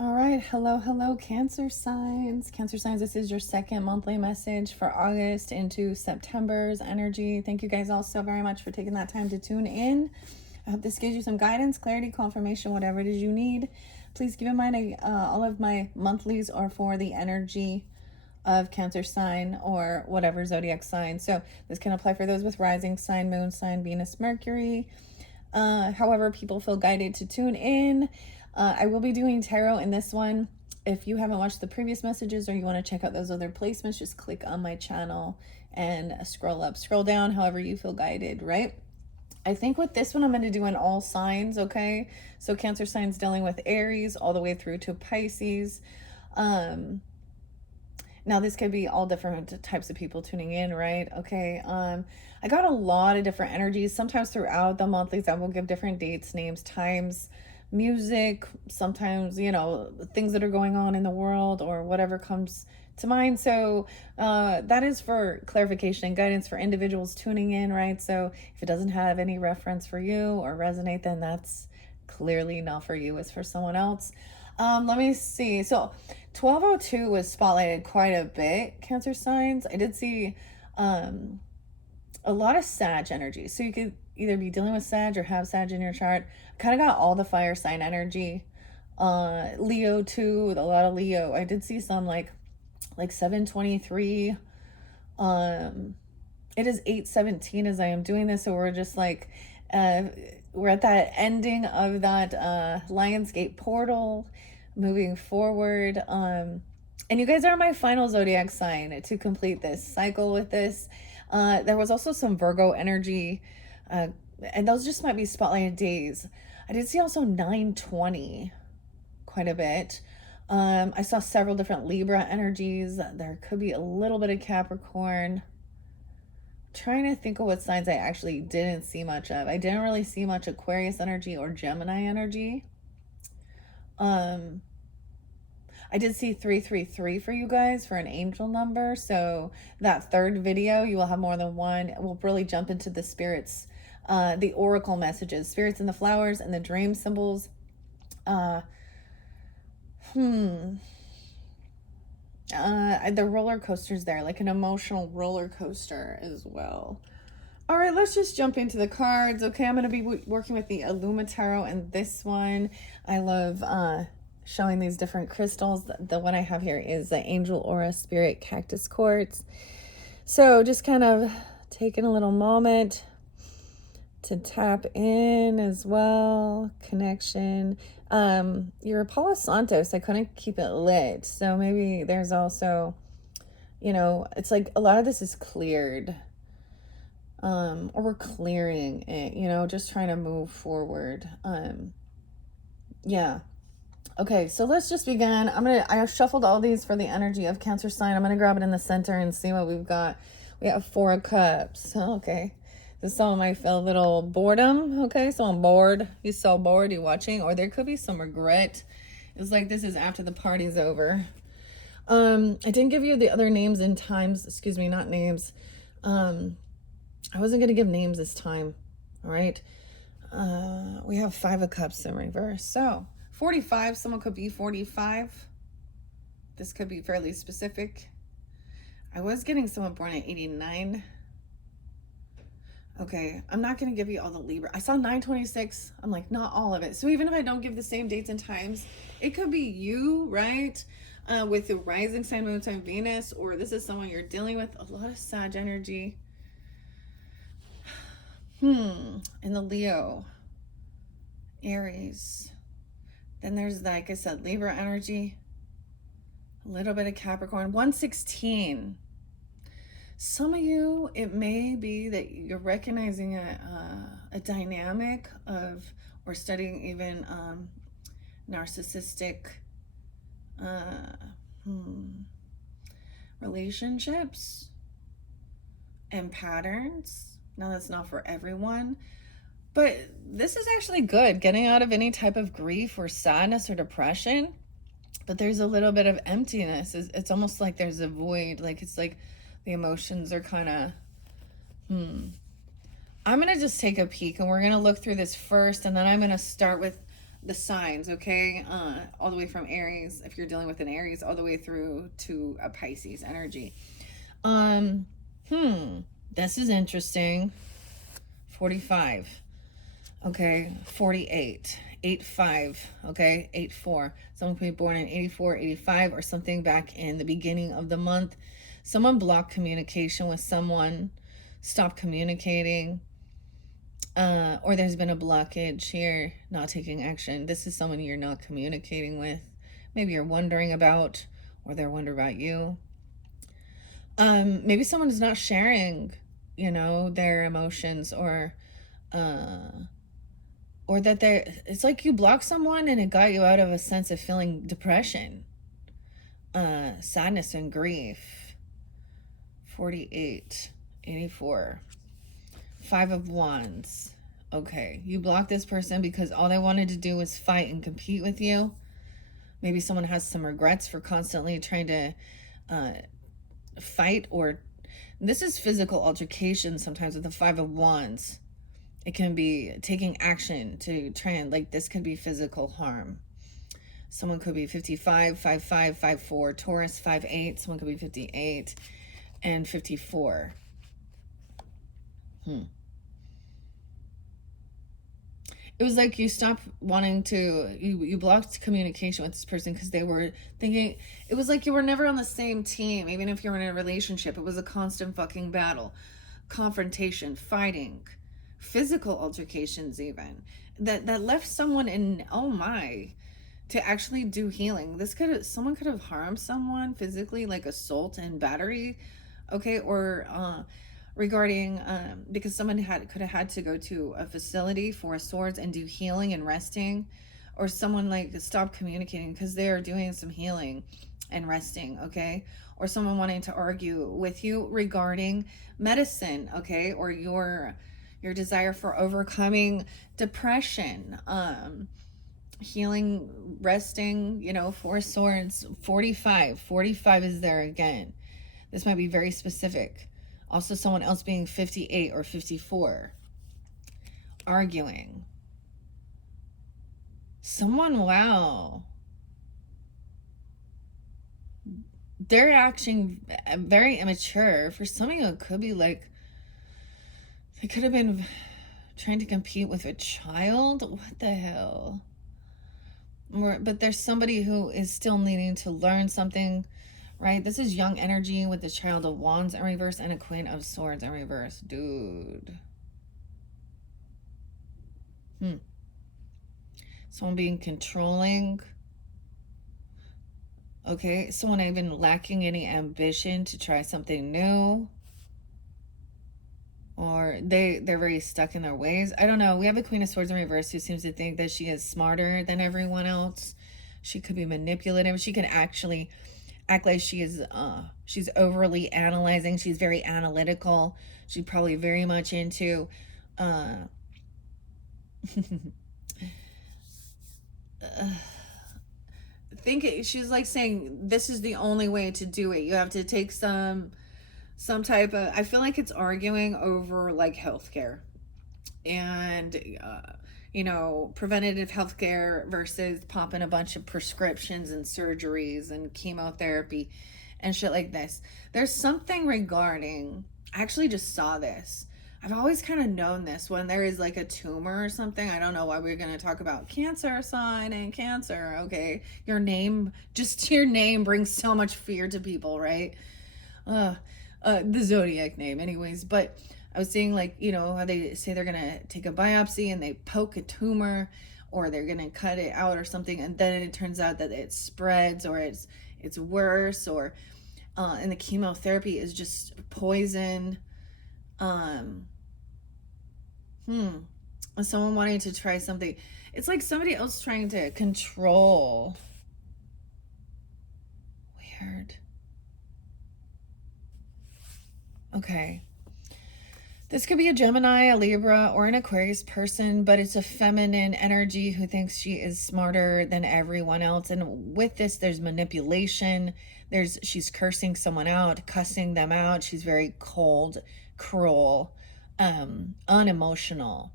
All right, hello, Cancer signs. Cancer signs, this is your second monthly message for August into September's energy. Thank you guys all so very much for taking that time to tune in. I hope this gives you some guidance, clarity, confirmation, whatever it is you need. Please keep in mind, all of my monthlies are for the energy of Cancer sign or whatever zodiac sign. So this can apply for those with rising sign, moon sign, Venus, Mercury. However, people feel guided to tune in. I will be doing tarot in this one. If you haven't watched the previous messages or you want to check out those other placements, just click on my channel and scroll up, scroll down, however you feel guided, right? I think with this one, I'm going to do in all signs, okay? So Cancer signs dealing with Aries all the way through to Pisces. Now this could be all different types of people tuning in, right? Okay. I got a lot of different energies. Sometimes throughout the monthlies, I will give different dates, names, times, music, sometimes, things that are going on in the world or whatever comes to mind. So that is for clarification and guidance for individuals tuning in, right? So if it doesn't have any reference for you or resonate, then that's clearly not for you. It's for someone else. Let me see. So 1202 was spotlighted quite a bit, Cancer signs. I did see a lot of Sag energy. So you could either be dealing with Sag or have Sag in your chart. Kind of got all the fire sign energy. Leo too, with a lot of Leo. I did see some like 723. It is 8:17 as I am doing this, so we're just like we're at that ending of that Lionsgate portal, moving forward. And you guys are my final zodiac sign to complete this cycle with this. There was also some Virgo energy, and those just might be spotlighted days. I did see also 920 quite a bit. I saw several different Libra energies. There could be a little bit of Capricorn. Trying to think of what signs I actually didn't see much of. I didn't really see much Aquarius energy or Gemini energy. I did see 333 for you guys for an angel number. So that third video, you will have more than one. We'll really jump into the spirits, the oracle messages, spirits in the flowers and the dream symbols. The roller coasters there, like an emotional roller coaster as well. All right, let's just jump into the cards. Okay, I'm going to be working with the Illuma Tarot and this one. I love showing these different crystals. The one I have here is the Angel Aura Spirit Cactus Quartz. So just kind of taking a little moment to tap in as well. Connection. Your Palo Santos, I couldn't keep it lit. So maybe there's also, it's like a lot of this is cleared. Or we're clearing it, just trying to move forward. Yeah. Okay, so let's just begin. I have shuffled all these for the energy of Cancer sign. I'm gonna grab it in the center and see what we've got. We have 4 of Cups. Okay. This someone might feel a little boredom. Okay, so I'm bored. You're so bored, you're watching. Or there could be some regret. It's like this is after the party's over. I didn't give you the other names and times. Excuse me, not names. I wasn't going to give names this time. All right. We have 5 of Cups in reverse. So 45, someone could be 45. This could be fairly specific. I was getting someone born at 89. Okay, I'm not going to give you all the Libra. I saw 926. I'm like, not all of it. So even if I don't give the same dates and times, it could be you, right? With the rising sign, moon sign, Venus, or this is someone you're dealing with. A lot of Sag energy. In the Leo, Aries. Then there's, like I said, Libra energy. A little bit of Capricorn. 116. Some of you, it may be that you're recognizing a dynamic of, or studying even narcissistic relationships and patterns. Now, that's not for everyone, but this is actually good. Getting out of any type of grief or sadness or depression, but there's a little bit of emptiness. It's almost like there's a void. Like it's like the emotions are kind of, I'm going to just take a peek and we're going to look through this first. And then I'm going to start with the signs, okay? All the way from Aries, if you're dealing with an Aries, all the way through to a Pisces energy. Um, hmm, this is interesting. 45. Okay, 48. 85. Okay, 84. Someone could be born in 84, 85, or something back in the beginning of the month. Someone blocked communication with someone, stopped communicating, or there's been a blockage here, not taking action. This is someone you're not communicating with. Maybe you're wondering about, or they're wondering about you. Maybe someone is not sharing, their emotions, uh, or that it's like you blocked someone and it got you out of a sense of feeling depression, sadness and grief. 48, 84. Five of Wands. Okay, you blocked this person because all they wanted to do was fight and compete with you. Maybe someone has some regrets for constantly trying to uh, fight, or this is physical altercation sometimes with the Five of Wands. It can be taking action to try and, like, this could be physical harm. Someone could be 55, 55, 54, Taurus, 58. Someone could be 58 and 54. It was like you stopped wanting to, you blocked communication with this person because they were thinking, it was like you were never on the same team. Even if you were in a relationship, it was a constant fucking battle, confrontation, fighting, physical altercations, even that left someone in, oh my, to actually do healing. Someone could have harmed someone physically, like assault and battery, okay, or regarding, because someone could have had to go to a facility for swords and do healing and resting, or someone like stopped communicating because they are doing some healing and resting, okay, or someone wanting to argue with you regarding medicine, okay, or your desire for overcoming depression, healing, resting, 4 swords. 45 is there again. This might be very specific. Also, someone else being 58 or 54. Arguing. Someone, wow. They're acting very immature. For some of you, it could be like they could have been trying to compete with a child. What the hell? But there's somebody who is still needing to learn something, right? This is young energy with the Child of Wands in reverse and a Queen of Swords in reverse. Dude. Someone being controlling. Okay, someone even lacking any ambition to try something new. Or they're very stuck in their ways. I don't know. We have a Queen of Swords in reverse who seems to think that she is smarter than everyone else. She could be manipulative. She could actually act like she's overly analyzing. She's very analytical. She's probably very much into she's like saying this is the only way to do it. You have to take some type of, I feel like it's arguing over like healthcare and preventative healthcare versus popping a bunch of prescriptions and surgeries and chemotherapy and shit like this. There's something regarding, I actually just saw this. I've always kind of known this when there is like a tumor or something. I don't know why we're going to talk about cancer sign and cancer. Okay. Just your name brings so much fear to people, right? The zodiac name anyways. But I was seeing, like, how they say they're going to take a biopsy and they poke a tumor, or they're going to cut it out or something. And then it turns out that it spreads, or it's worse, or, and the chemotherapy is just poison. Someone wanting to try something. It's like somebody else trying to control. Weird. Okay. This could be a Gemini, a Libra, or an Aquarius person, but it's a feminine energy who thinks she is smarter than everyone else. And with this, there's manipulation. She's cursing someone out, cussing them out. She's very cold, cruel, unemotional.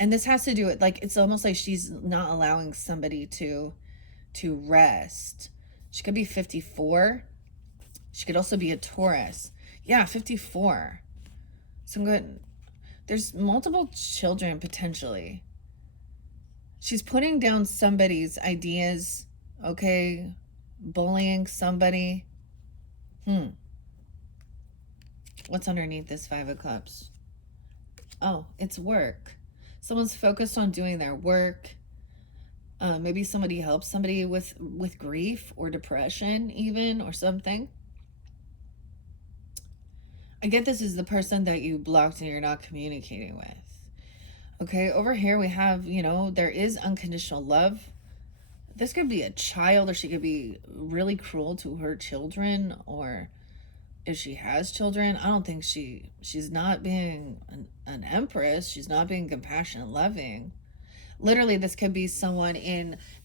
And this has to do with, like, it's almost like she's not allowing somebody to rest. She could be 54. She could also be a Taurus. Yeah, 54. So I'm good. There's multiple children potentially. She's putting down somebody's ideas, okay? Bullying somebody. What's underneath this Five of Cups? Oh, it's work. Someone's focused on doing their work. Maybe somebody helps somebody with grief or depression even, or something. I get this is the person that you blocked and you're not communicating with. Okay, over here we have, there is unconditional love. This could be a child, or she could be really cruel to her children, or if she has children, I don't think she's not being an empress. She's not being compassionate, loving. Literally, this could be someone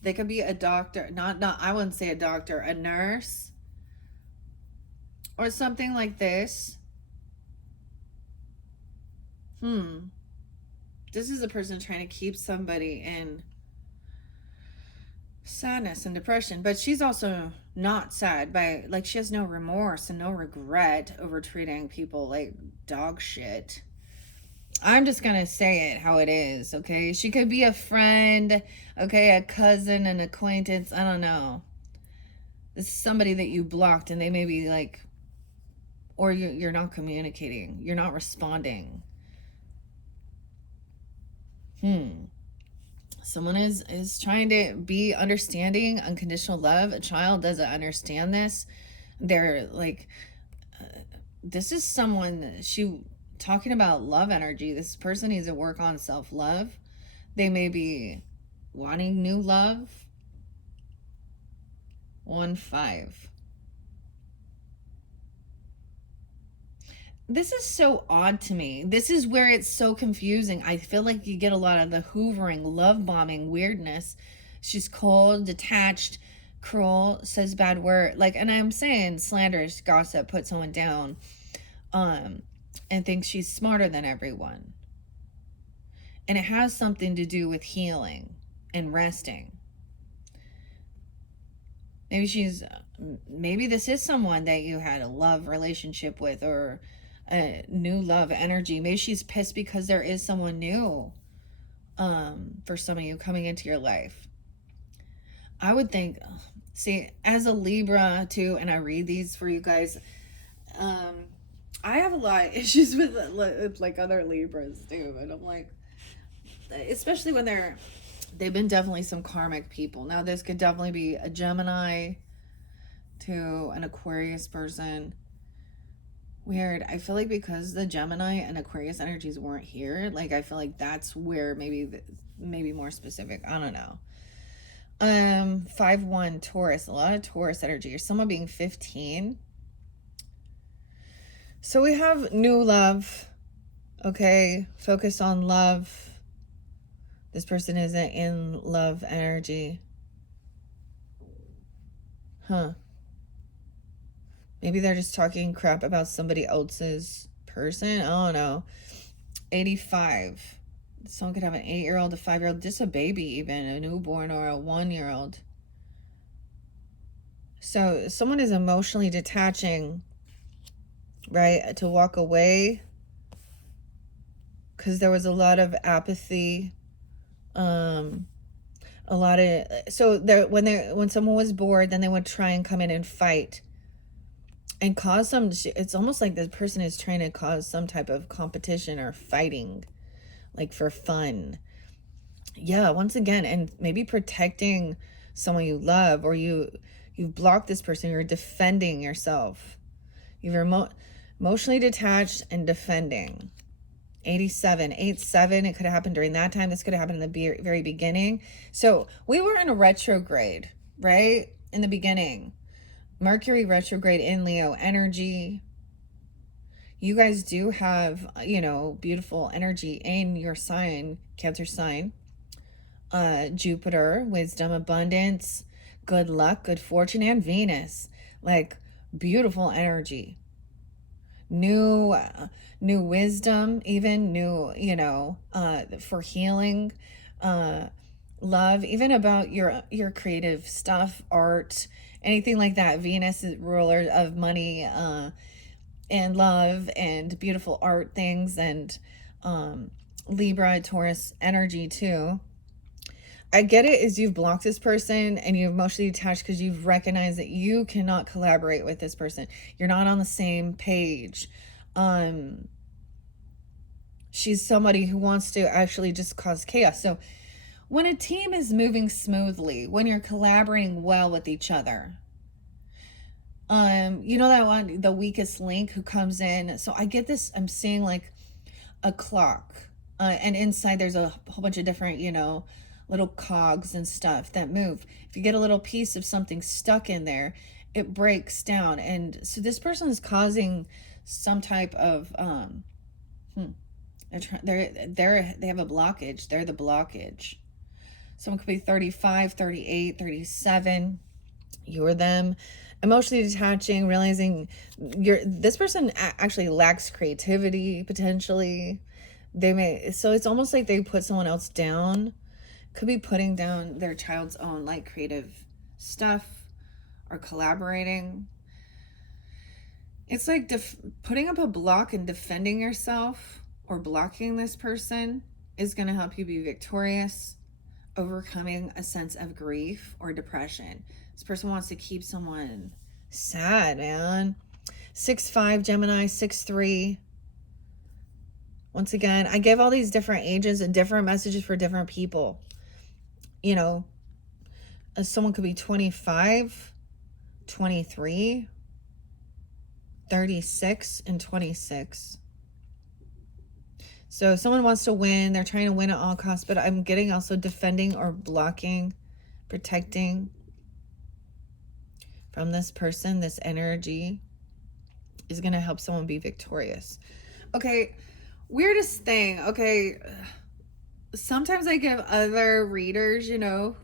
they could be a doctor, not, I wouldn't say a doctor, a nurse, or something like this. This is a person trying to keep somebody in sadness and depression, but she's also not sad she has no remorse and no regret over treating people like dog shit. I'm just gonna say it how it is, okay? She could be a friend, okay, a cousin, an acquaintance, I don't know. This is somebody that you blocked, and they may be like, or you're not communicating, you're not responding. Someone is trying to be understanding, unconditional love. A child doesn't understand this. They're like, this is someone, talking about love energy. This person needs to work on self-love. They may be wanting new love. 1-5. This is so odd to me. This is where it's so confusing. I feel like you get a lot of the hoovering, love bombing, weirdness. She's cold, detached, cruel, says bad word. And I'm saying slanderous gossip, put someone down, and thinks she's smarter than everyone. And it has something to do with healing and resting. Maybe this is someone that you had a love relationship with, or a new love energy. Maybe she's pissed because there is someone new, for some of you coming into your life. I would think, see, as a Libra too, and I read these for you guys, I have a lot of issues with other Libras too, and I'm like, especially when they've been definitely some karmic people. Now this could definitely be a Gemini to an Aquarius person. Weird. I feel like because the Gemini and Aquarius energies weren't here, I feel like that's where maybe more specific. I don't know. 5-1 Taurus. A lot of Taurus energy, or someone being 15. So we have new love. Okay, focus on love. This person isn't in love energy. Maybe they're just talking crap about somebody else's person. I don't know. 85. Someone could have an 8-year-old, a 5-year-old, just a baby even, a newborn, or a 1-year-old. So someone is emotionally detaching, right? To walk away because there was a lot of apathy. When someone was bored, then they would try and come in and fight and cause it's almost like the person is trying to cause some type of competition or fighting, for fun. Yeah, once again, and maybe protecting someone you love, or you've blocked this person, you're defending yourself. You're emotionally detached and defending. 87, 8-7, it could have happened during that time. This could have happened in the very beginning. So we were in a retrograde, right? In the beginning. Mercury retrograde in Leo energy. You guys do have, beautiful energy in your sign, Cancer sign. Jupiter, wisdom, abundance, good luck, good fortune, and Venus. Beautiful energy. new new wisdom, even new, for healing, uh love, even about your creative stuff, art, anything like that. Venus is ruler of money, and love and beautiful art things, and um Libra, Taurus energy too. I get it, is you've blocked this person and you've emotionally detached because you've recognized that you cannot collaborate with this person. You're not on the same page. Um, she's somebody who wants to actually just cause chaos. So when a team is moving smoothly, when you're collaborating well with each other, that one, the weakest link who comes in. So I get this, I'm seeing like a clock, and inside there's a whole bunch of different, little cogs and stuff that move. If you get a little piece of something stuck in there, it breaks down. And so this person is causing some type of they have a blockage. They're the blockage. Someone could be 35, 38, 37. You're them. Emotionally detaching, realizing this person actually lacks creativity potentially. They may, so it's almost like they put someone else down. Could be putting down their child's own like creative stuff, or collaborating. It's like putting up a block and defending yourself, or blocking this person is going to help you be victorious, overcoming a sense of grief or depression. This person wants to keep someone sad, man. 6'5" Gemini, 6'3". Once again, I give all these different ages and different messages for different people. Someone could be 25, 23, 36, and 26. So someone wants to win. They're trying to win at all costs, but I'm getting also defending or blocking, protecting from this person. This energy is going to help someone be victorious. Okay, weirdest thing. Okay, sometimes I give other readers,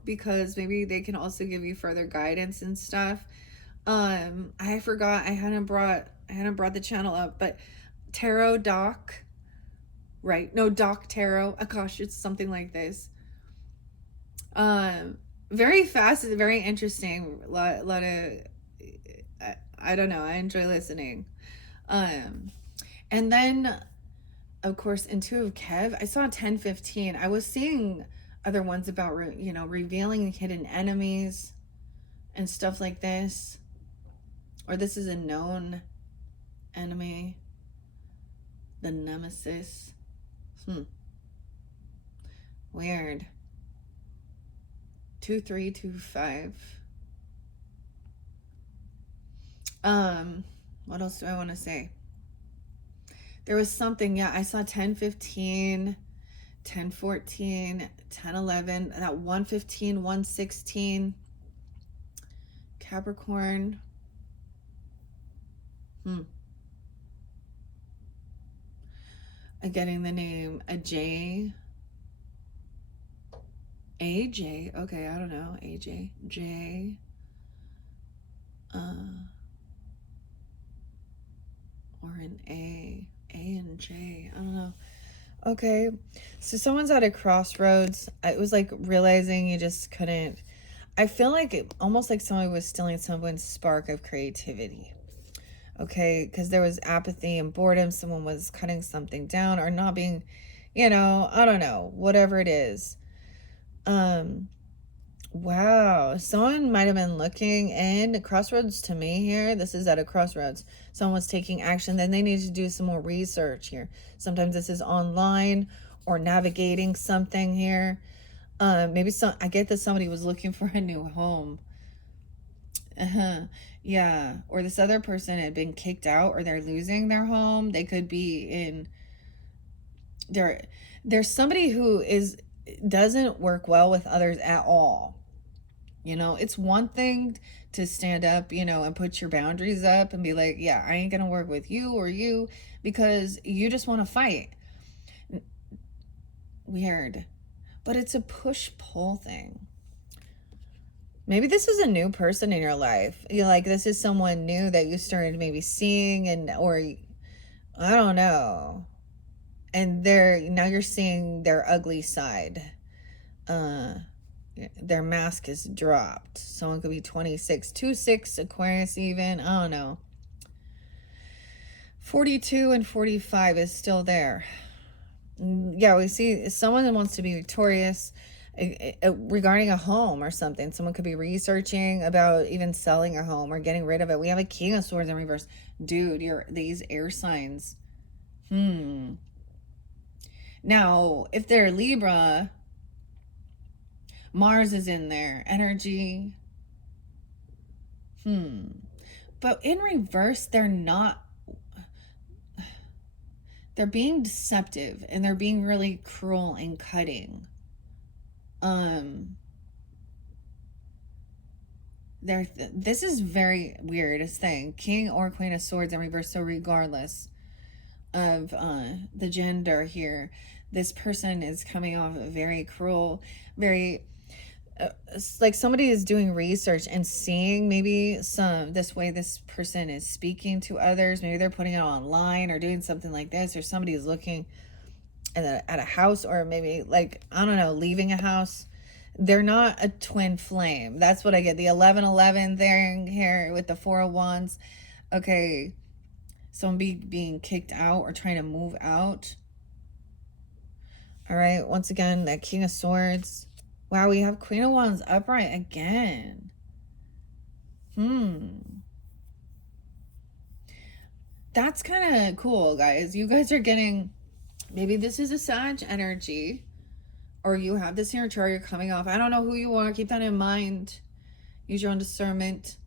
because maybe they can also give you further guidance and stuff. I forgot, I hadn't brought the channel up, but Tarot Doc, right? No, Doc Tarot. Oh gosh, it's something like this. Very fast, very interesting. Lot of, I don't know. I enjoy listening. And then, of course, Intuitive Kev, I saw 1015. I was seeing other ones about, revealing hidden enemies and stuff like this. Or this is a known enemy. The nemesis. Weird. 2325. What else do I want to say? There was something, yeah, I saw 1015, 1014, 1011, that 115, 116. Capricorn. I'm getting the name AJ. AJ. Okay, I don't know. AJ. J. Or an A. A and J. I don't know. Okay. So someone's at a crossroads. It was like realizing you just couldn't. I feel like almost like somebody was stealing someone's spark of creativity. Okay, because there was apathy and boredom. Someone was cutting something down or not being, I don't know, whatever it is. Wow, someone might have been looking in crossroads to me here. This is at a crossroads. Someone was taking action. Then they need to do some more research here. Sometimes this is online or navigating something here. Maybe I get that somebody was looking for a new home. Yeah, or this other person had been kicked out, or they're losing their home. They could be in there's somebody who doesn't work well with others at all. It's one thing to stand up, and put your boundaries up and be like, yeah, I ain't gonna work with you or you because you just want to fight. Weird. But it's a push-pull thing. Maybe this is a new person in your life. This is someone new that you started maybe seeing, or I don't know. And they're now you're seeing their ugly side. Uh their mask is dropped. Someone could be 26, 26 Aquarius even. I don't know. 42 and 45 is still there. Yeah, we see someone that wants to be victorious regarding a home or something. Someone could be researching about even selling a home or getting rid of it. We have a King of Swords in reverse. Dude, you're these air signs. Now, if they're Libra, Mars is in there. Energy. But in reverse, they're not. They're being deceptive and they're being really cruel and cutting. Um, this is very weird. This thing, King or Queen of Swords in reverse. So regardless of the gender here, this person is coming off very cruel, very like somebody is doing research and seeing maybe some this way this person is speaking to others. Maybe they're putting it online or doing something like this, or somebody is looking at a house, or maybe like I don't know, leaving a house. They're not a twin flame. That's what I get. The 1111 thing here with the 401s. Okay, someone being kicked out or trying to move out. All right, once again, that King of Swords. Wow, we have Queen of Wands upright again. That's kind of cool, guys. You guys are getting, maybe this is a Sag energy, or you have this in your chart, you're coming off. I don't know who you are. Keep that in mind. Use your own discernment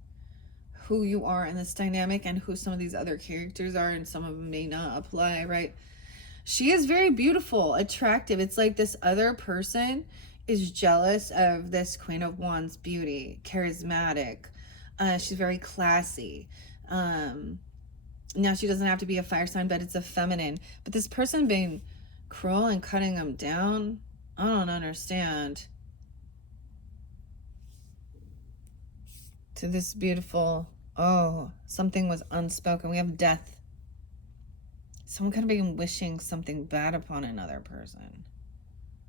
who you are in this dynamic and who some of these other characters are, and some of them may not apply, right? She is very beautiful, attractive. It's like this other person is jealous of this Queen of Wands beauty, charismatic. She's very classy. Now she doesn't have to be a fire sign, but it's a feminine. But this person being cruel and cutting them down, I don't understand. To this beautiful, oh, something was unspoken. We have death. Someone could have been wishing something bad upon another person.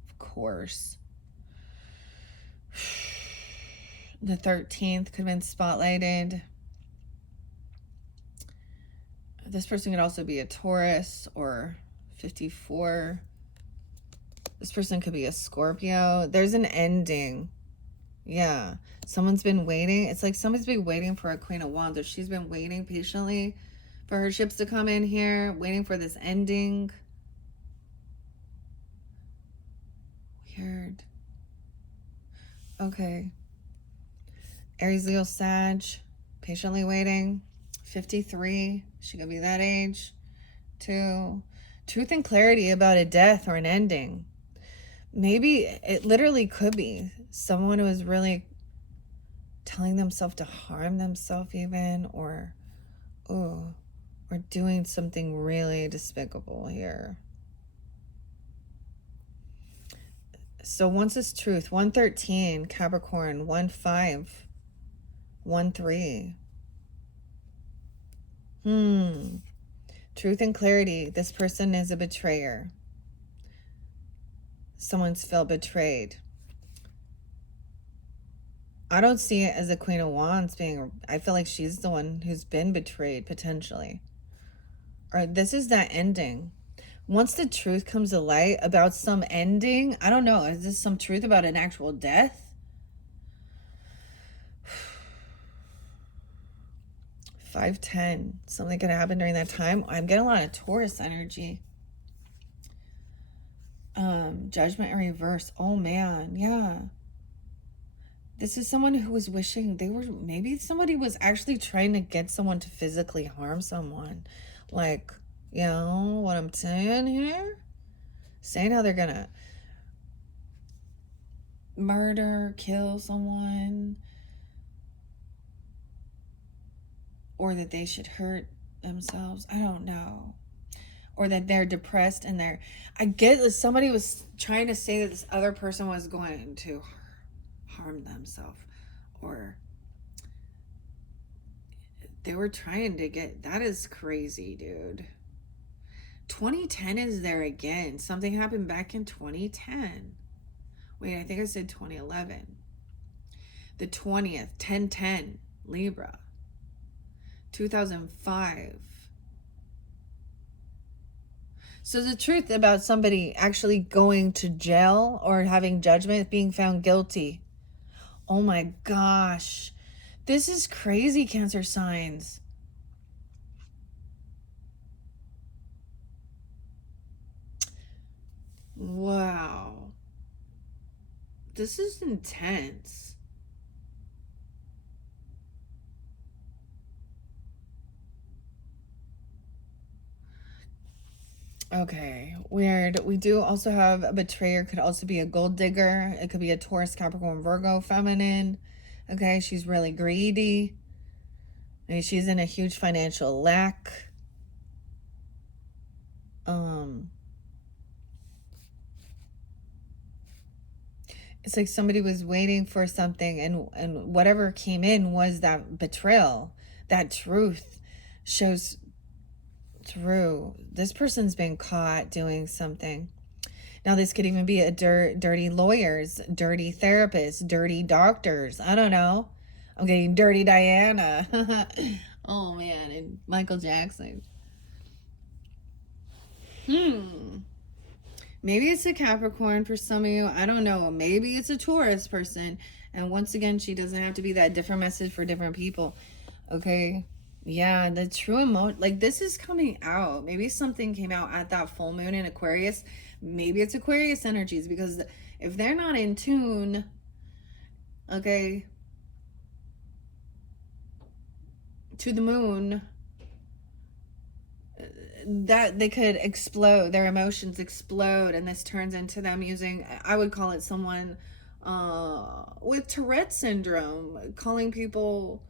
Of course. The 13th could have been spotlighted. This person could also be a Taurus or 54. This person could be a Scorpio. There's an ending. Yeah. Someone's been waiting. It's like somebody's been waiting for a Queen of Wands, or she's been waiting patiently for her ships to come in here, waiting for this ending. Weird. Okay. Aries, Leo, Sag, patiently waiting. 53. She could be that age. 2. Truth and clarity about a death or an ending. Maybe it literally could be someone who is really telling themselves to harm themselves even, or doing something really despicable here. So once is truth. 113, Capricorn. 1-5. 1-3. Truth and clarity. This person is a betrayer. Someone's felt betrayed. I don't see it as a Queen of Wands being, I feel like she's the one who's been betrayed potentially. Or this is that ending. Once the truth comes to light about some ending, I don't know, is this some truth about an actual death? 5-10. Something could happen during that time. I'm getting a lot of Taurus energy. Judgment in reverse. Oh man, yeah. This is someone who was wishing maybe somebody was actually trying to get someone to physically harm someone. Like, you know what I'm saying here? Saying how they're gonna murder, kill someone, or that they should hurt themselves. I don't know. Or that they're depressed and I get that somebody was trying to say that this other person was going to harm themselves, or they were trying to get, that is crazy, dude. 2010 is there again. Something happened back in 2010. Wait, I think I said 2011. The 20th, 1010, Libra. 2005. So the truth about somebody actually going to jail or having judgment, being found guilty. Oh my gosh. This is crazy, Cancer signs. Wow. This is intense. Okay, weird. We do also have a betrayer, could also be a gold digger. It could be a Taurus, Capricorn, Virgo, feminine. Okay, she's really greedy. Maybe she's in a huge financial lack. It's like somebody was waiting for something, and whatever came in was that betrayal. That truth shows through. This person's been caught doing something. Now, this could even be a dirty lawyers, dirty therapists, dirty doctors. I don't know. I'm getting dirty Diana. Oh, man. And Michael Jackson. Maybe it's a Capricorn for some of you. I don't know. Maybe it's a Taurus person. And once again, she doesn't have to be that different message for different people. Okay. Yeah, the true emotion, like this is coming out. Maybe something came out at that full moon in Aquarius. Maybe it's Aquarius energies, because if they're not in tune, okay, to the moon, that they could explode, their emotions explode, and this turns into them using, I would call it someone with Tourette syndrome, calling people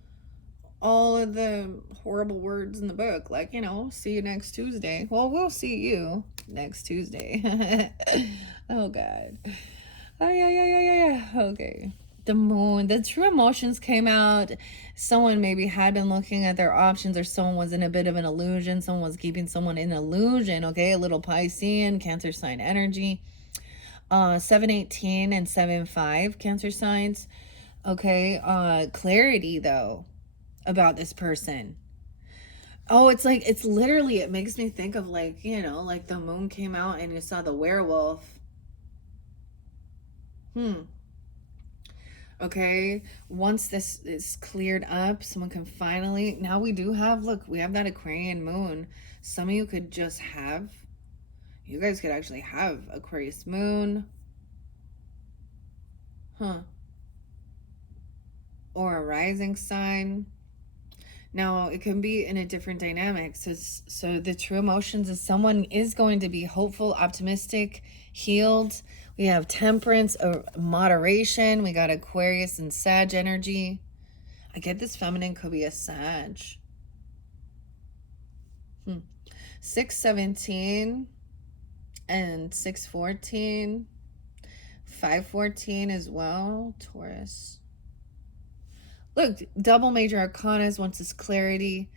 all of the horrible words in the book, like, you know, see you next Tuesday. Well, we'll see you next Tuesday. Oh God. Oh yeah. Okay. The moon, the true emotions came out. Someone maybe had been looking at their options, or someone was in a bit of an illusion. Someone was keeping someone in illusion. Okay, a little Piscean, Cancer sign energy. 718 and 75 Cancer signs. Okay, clarity though about this person. Oh, it's like, it's literally, it makes me think of, like, you know, like the moon came out and you saw the werewolf. Okay, once this is cleared up, someone can finally, now we do have, look, we have that Aquarian moon. Some of you could just have, you guys could actually have Aquarius moon. Or a rising sign. Now, it can be in a different dynamic. So the true emotions is someone is going to be hopeful, optimistic, healed. We have temperance, moderation. We got Aquarius and Sag energy. I get this feminine could be a Sag. 617 and 614. 514 as well. Taurus. Look, double major arcanas wants this clarity,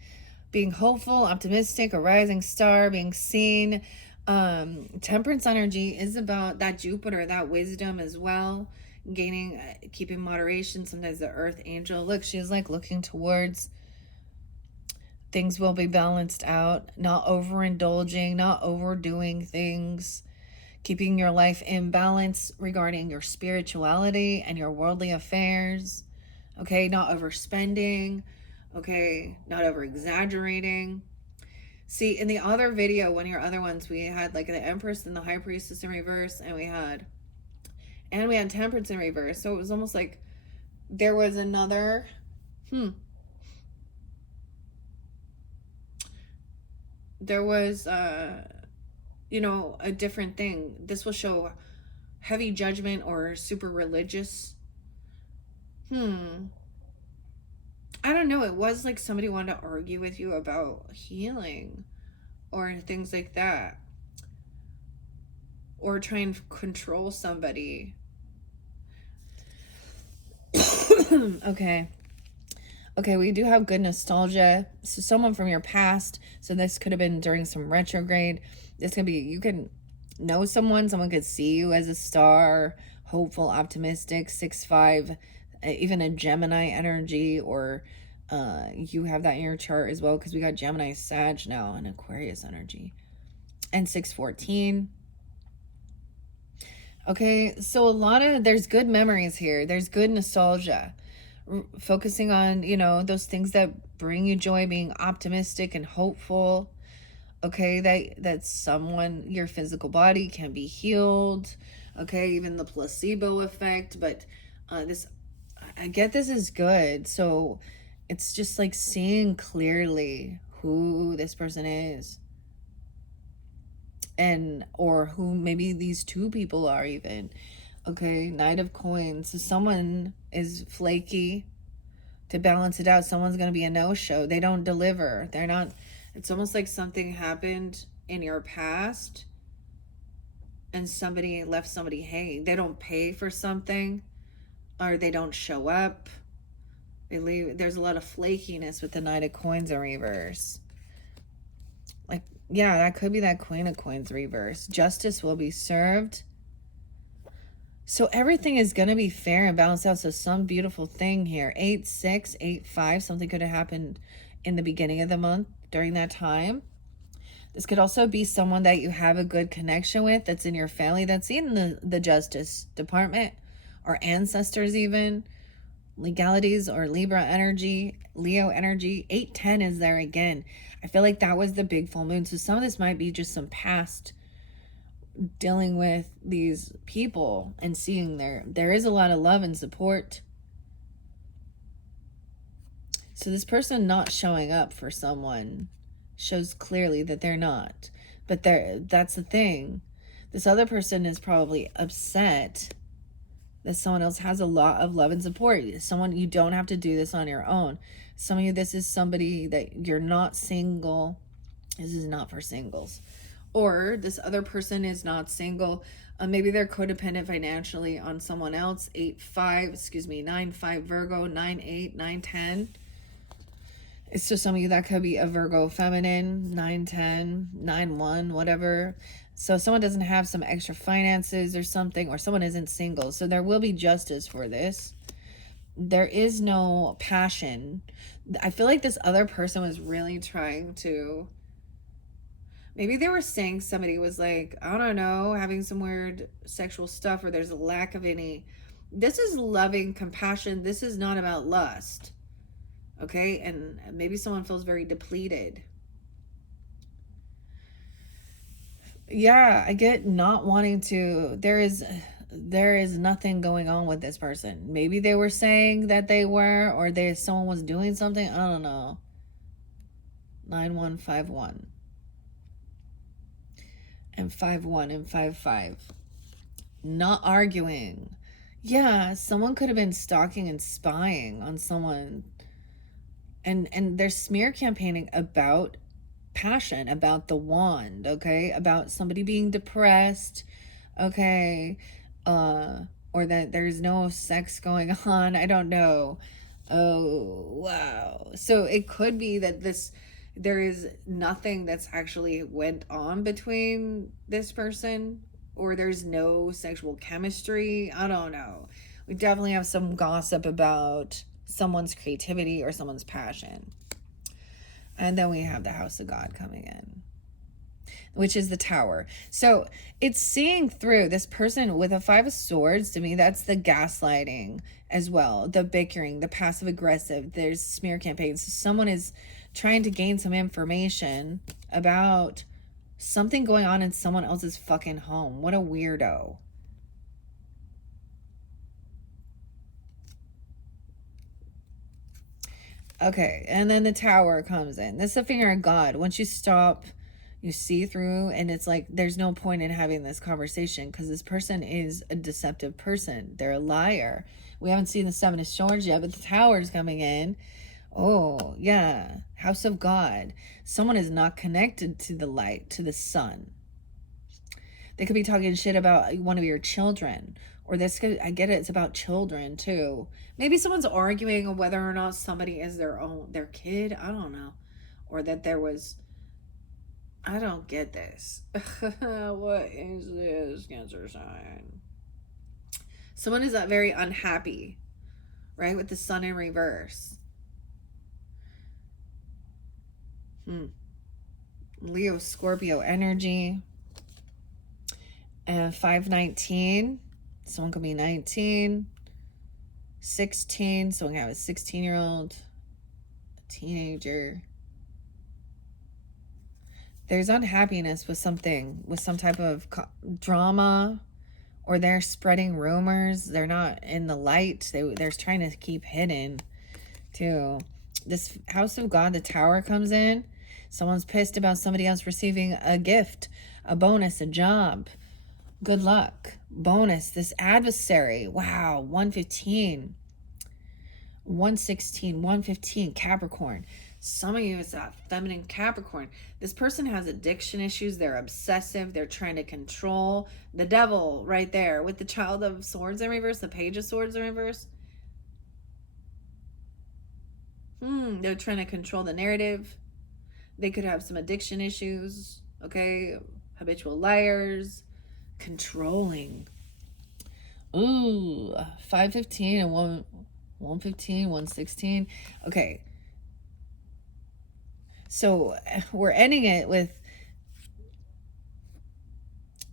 being hopeful, optimistic, a rising star, being seen. Temperance energy is about that Jupiter, that wisdom as well, gaining, keeping moderation. Sometimes the earth angel, look, she's like looking towards things will be balanced out, not overindulging, not overdoing things, keeping your life in balance regarding your spirituality and your worldly affairs. Okay, not overspending. Okay, not over exaggerating. See, in the other video, one of your other ones, we had like the Empress and the High Priestess in reverse, and we had Temperance in reverse. So it was almost like there was another there was you know, a different thing. This will show heavy judgment or super religious. I don't know. It was like somebody wanted to argue with you about healing or things like that, or try and control somebody. Okay. Okay, we do have good nostalgia. So someone from your past. So this could have been during some retrograde. This could be, you can know someone. Someone could see you as a star, hopeful, optimistic, 6'5", even a Gemini energy, or you have that in your chart as well, because we got Gemini, Sag now, and Aquarius energy, and 614. Okay, so there's good memories here. There's good nostalgia. Focusing on, those things that bring you joy, being optimistic and hopeful. Okay, that someone, your physical body can be healed. Okay, even the placebo effect, but this I get this is good. So it's just like seeing clearly who this person is, and or who maybe these two people are even. Okay, Knight of Coins. So someone is flaky. To balance it out, someone's going to be a no-show. They don't deliver. They're not. It's almost like something happened in your past and somebody left somebody hanging. They don't pay for something, or they don't show up. They leave. There's a lot of flakiness with the Knight of Coins in reverse. Like, yeah, that could be that Queen of Coins reverse. Justice will be served. So everything is going to be fair and balanced out. So some beautiful thing here. 8-6, 8-5. Something could have happened in the beginning of the month during that time. This could also be someone that you have a good connection with, that's in your family, that's in the Justice Department, or ancestors even. Legalities or Libra energy, Leo energy. 8-10 is there again. I feel like that was the big full moon. So some of this might be just some past dealing with these people and seeing there is a lot of love and support. So this person not showing up for someone shows clearly that they're not. But that's the thing. This other person is probably upset that someone else has a lot of love and support. Someone, you don't have to do this on your own. Some of you, this is somebody that you're not single. This is not for singles. Or this other person is not single. Maybe they're codependent financially on someone else. 9-5 Virgo, 9-8, 9-10. It's just some of you that could be a Virgo feminine, 9-10, 9-1, whatever. So someone doesn't have some extra finances or something, or someone isn't single. So there will be justice for this. There is no passion. I feel like this other person was really trying to, maybe they were saying somebody was like, I don't know, having some weird sexual stuff, or there's a lack of any. This is loving compassion. This is not about lust. Okay, and maybe someone feels very depleted. Yeah, I get not wanting to. There is nothing going on with this person. Maybe they were saying that they were, or someone was doing something. I don't know. 9151 and 51 and 55. Not arguing. Yeah, someone could have been stalking and spying on someone. And they're smear campaigning about passion, about the wand, okay? About somebody being depressed, okay? Or that there's no sex going on. I don't know. Oh, wow. So it could be that there is nothing that's actually went on between this person, or there's no sexual chemistry. I don't know. We definitely have some gossip about someone's creativity or someone's passion. And then we have the House of God coming in, which is the Tower. So it's seeing through this person with a 5 of Swords. To me, that's the gaslighting as well, the bickering, the passive aggressive. There's smear campaigns. So someone is trying to gain some information about something going on in someone else's fucking home. What a weirdo. Okay, and then the Tower comes in. This is the finger of God. Once you stop, you see through, and it's like there's no point in having this conversation, because this person is a deceptive person. They're a liar. We haven't seen the 7 of Swords yet, but the Tower is coming in. Oh, yeah. House of God. Someone is not connected to the light, to the sun. They could be talking shit about one of your children, Or this could, I get it, it's about children too. Maybe someone's arguing whether or not somebody is their kid. I don't know. Or that there was, I don't get this. What is this, Cancer sign? Someone is very unhappy, right? With the sun in reverse. Leo, Scorpio energy. And 519. Someone could be 19. 16. Someone could have a 16-year-old. A teenager. There's unhappiness with something, with some type of drama, or they're spreading rumors. They're not in the light. They're trying to keep hidden too. This House of God, the Tower comes in. Someone's pissed about somebody else receiving a gift, a bonus, a job. Good luck. Bonus. This adversary. Wow. 115. 116. 115. Capricorn. Some of you, it's that feminine Capricorn. This person has addiction issues. They're obsessive. They're trying to control. The devil right there with the Child of Swords in reverse, the Page of Swords in reverse. They're trying to control the narrative. They could have some addiction issues. Okay. Habitual liars. Controlling. Ooh. 515 and 115, 116. Okay. So we're ending it with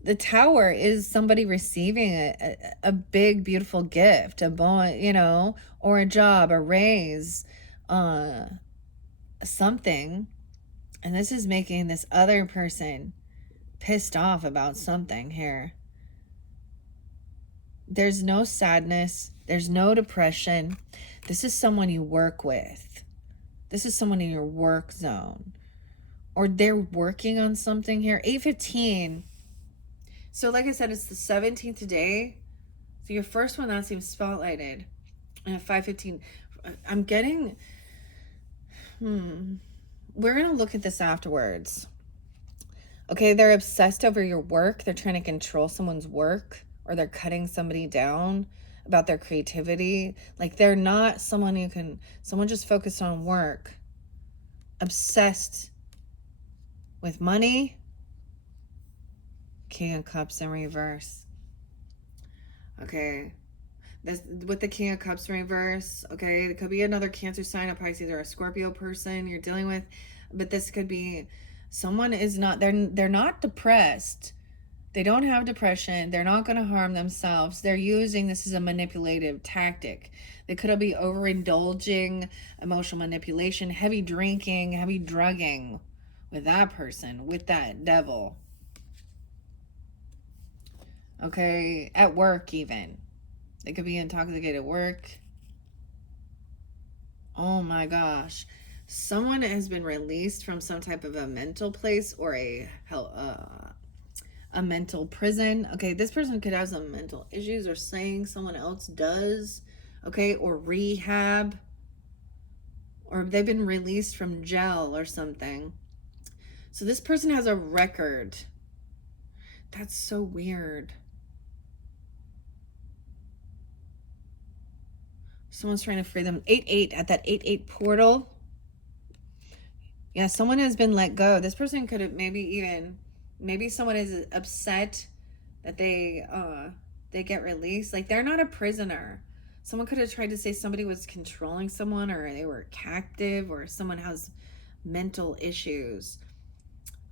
the Tower is somebody receiving a big, beautiful gift, a bon, or a job, a raise, something. And this is making this other person pissed off about something here. There's no sadness. There's no depression. This is someone you work with. This is someone in your work zone. Or they're working on something here. 815. So like I said, it's the 17th today. So your first one, that seems spotlighted. And at 515, I'm getting... We're going to look at this afterwards. Okay, they're obsessed over your work. They're trying to control someone's work. Or they're cutting somebody down about their creativity. Like they're not someone you can... Someone just focused on work. Obsessed with money. King of Cups in reverse. Okay. This, with the King of Cups in reverse, okay, it could be another Cancer sign, a Pisces, or a Scorpio person you're dealing with. But this could be someone is not... They're not depressed. They don't have depression. They're not going to harm themselves. They're using this as a manipulative tactic. They could be overindulging, emotional manipulation, heavy drinking, heavy drugging with that person, with that devil. Okay, at work even. They could be intoxicated at work. Oh my gosh. Someone has been released from some type of a mental place or a mental prison. Okay, this person could have some mental issues or saying someone else does. Okay, or rehab. Or they've been released from jail or something. So this person has a record. That's so weird. Someone's trying to free them. 8-8 at that 8-8 portal. Yeah, someone has been let go. This person could have maybe someone is upset that they get released. Like they're not a prisoner. Someone could have tried to say somebody was controlling someone, or they were captive, or someone has mental issues.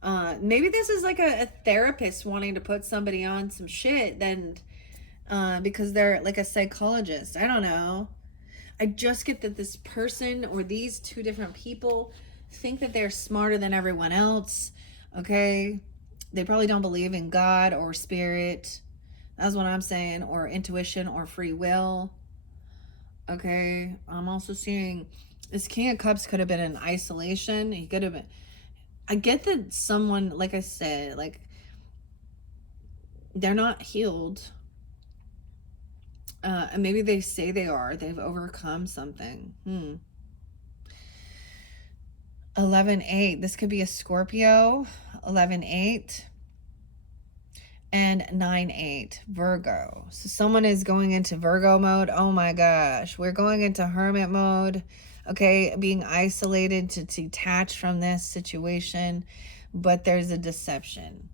Maybe this is like a therapist wanting to put somebody on some shit then because they're like a psychologist. I don't know. I just get that this person or these two different people think that they're smarter than everyone else. Okay. They probably don't believe in God or spirit. That's what I'm saying. Or intuition or free will. Okay. I'm also seeing this King of Cups could have been in isolation. He could have been. I get that someone, like I said, like they're not healed. And maybe they say they are. They've overcome something. 11-8. This could be a Scorpio. 11-8. and 9-8, Virgo. So someone is going into Virgo mode. Oh my gosh, we're going into hermit mode. Okay, being isolated to detach from this situation, but there's a deception.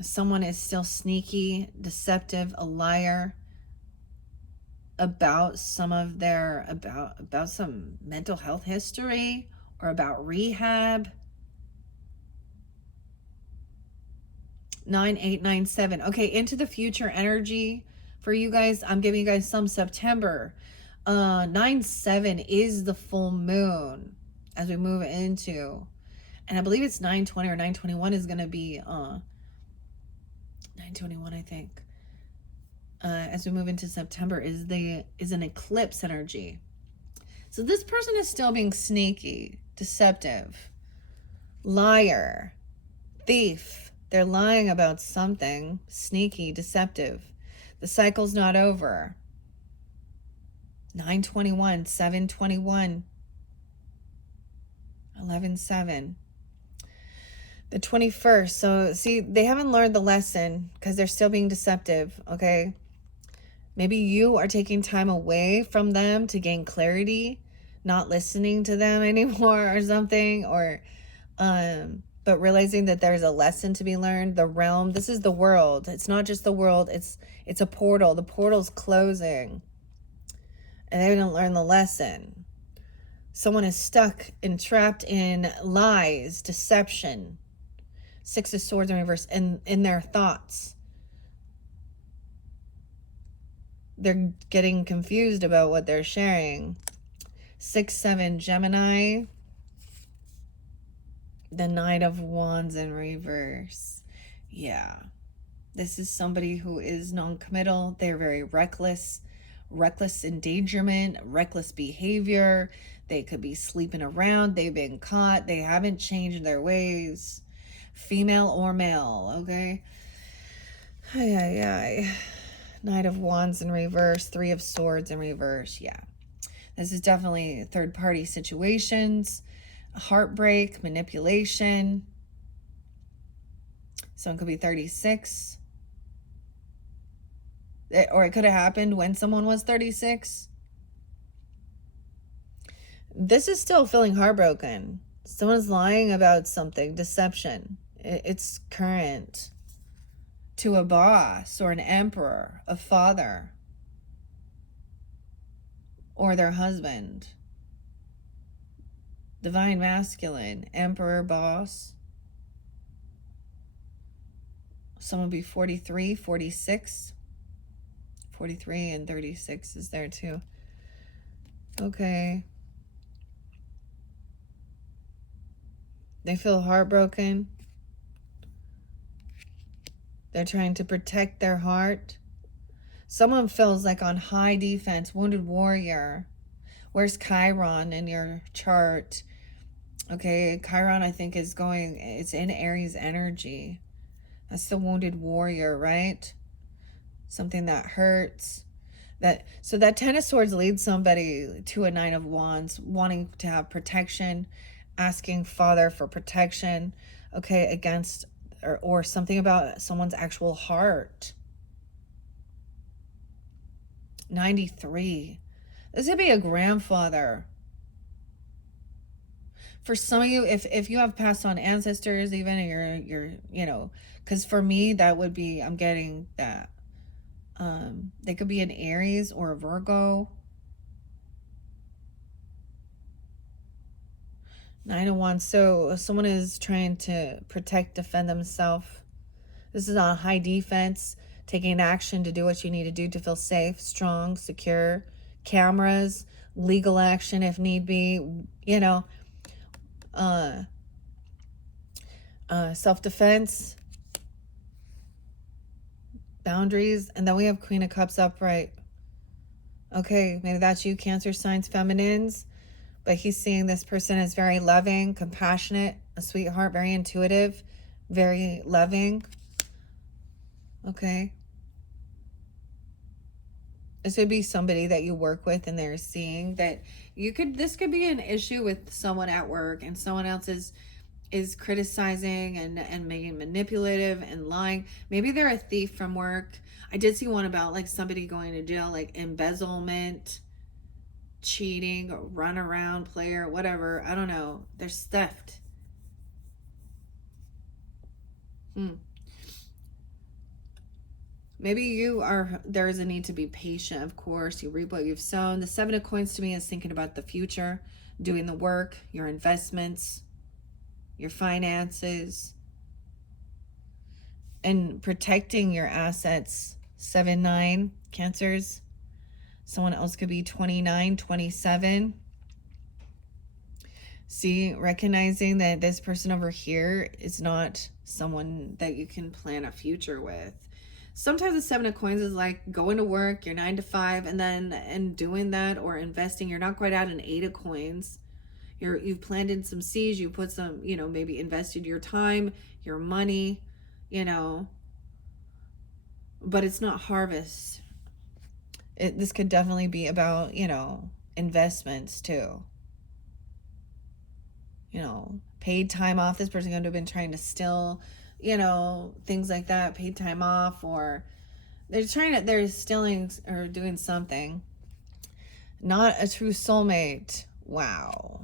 Someone is still sneaky, deceptive, a liar about some of their about some mental health history or about rehab. 9897. Okay, into the future energy for you guys. I'm giving you guys some September. 97 is the full moon as we move into, and I believe it's 920 or 921 is going to be 921, I think. As we move into September is an eclipse energy. So this person is still being sneaky, deceptive, liar, thief. They're lying about something, sneaky, deceptive. The cycle's not over. 921, 721, 11-7. The 21st. So see, they haven't learned the lesson because they're still being deceptive, okay? Maybe you are taking time away from them to gain clarity, not listening to them anymore or something, or but realizing that there's a lesson to be learned. The realm, this is the world. It's not just the world, it's a portal. The portal's closing. And they didn't learn the lesson. Someone is stuck and trapped in lies, deception. 6 of Swords in reverse, in their thoughts. They're getting confused about what they're sharing. 6-7, Gemini. The Knight of Wands in reverse. Yeah. This is somebody who is non-committal. They're very reckless. Reckless endangerment, reckless behavior. They could be sleeping around. They've been caught. They haven't changed their ways. Female or male, okay? Knight of Wands in reverse. 3 of Swords in reverse. Yeah. This is definitely third-party situations. Heartbreak, manipulation. Someone could be 36. Or it could have happened when someone was 36. This is still feeling heartbroken. Someone's lying about something, deception. It's current. To a boss or an emperor, a father, or their husband. Divine masculine, emperor, boss. Someone be 43, 46. 43 and 36 is there too. Okay. They feel heartbroken. They're trying to protect their heart. Someone feels like on high defense, wounded warrior. Where's Chiron in your chart? Okay, Chiron I think is going, it's in Aries energy. That's the wounded warrior, right? Something that hurts. So that 10 of Swords leads somebody to a 9 of Wands, wanting to have protection, asking Father for protection, okay, against or something about someone's actual heart. 93. This could be a grandfather. For some of you, if you have passed on ancestors, even, or you're you know, because for me that would be, I'm getting that. They could be an Aries or a Virgo. 9 of Wands. So someone is trying to protect, defend themselves. This is on high defense, taking action to do what you need to do to feel safe, strong, secure. Cameras, legal action if need be, you know. Self-defense, boundaries. And then we have Queen of Cups upright. Okay, maybe that's you, Cancer signs, feminines. But he's seeing this person as very loving, compassionate, a sweetheart, very intuitive, very loving. Okay. This would be somebody that you work with, and they're seeing that this could be an issue with someone at work, and someone else is is criticizing and making manipulative and lying. Maybe they're a thief from work. I did see one about like somebody going to jail, like embezzlement, cheating, or run around player, whatever. I don't know. There's theft. Hmm. Maybe there is a need to be patient, of course. You reap what you've sown. The Seven of Coins to me is thinking about the future, doing the work, your investments, your finances, and protecting your assets. 7-9, Cancers. Someone else could be 29, 27. See, recognizing that this person over here is not someone that you can plan a future with. Sometimes the Seven of Coins is like going to work, you're 9 to 5, and doing that or investing. You're not quite at an Eight of Coins. You've planted some seeds, you put some, maybe invested your time, your money, but it's not harvest. This could definitely be about, investments too. Paid time off. This person could have been trying to steal, things like that, paid time off, or they're stealing or doing something. Not a true soulmate. Wow.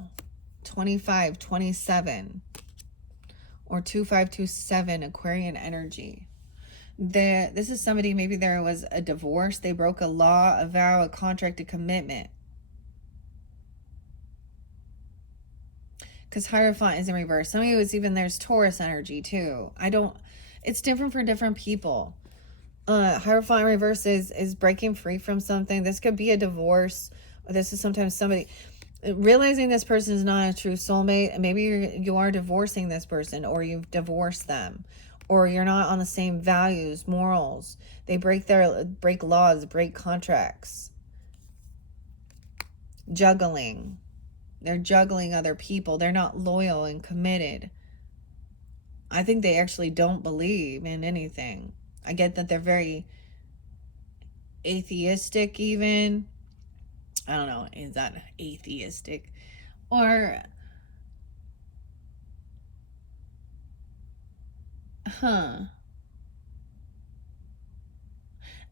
25, 27, or 2527, Aquarian energy. This is somebody, maybe there was a divorce, they broke a law, a vow, a contract, a commitment. Because Hierophant is in reverse. Some of you, there's Taurus energy too. It's different for different people. Hierophant in reverse is breaking free from something. This could be a divorce, or this is sometimes somebody realizing this person is not a true soulmate. Maybe you are divorcing this person, or you've divorced them, or you're not on the same values, morals. They break laws, break contracts. Juggling. They're juggling other people. They're not loyal and committed. I think they actually don't believe in anything. I get that they're very atheistic even. I don't know, is that atheistic? Or,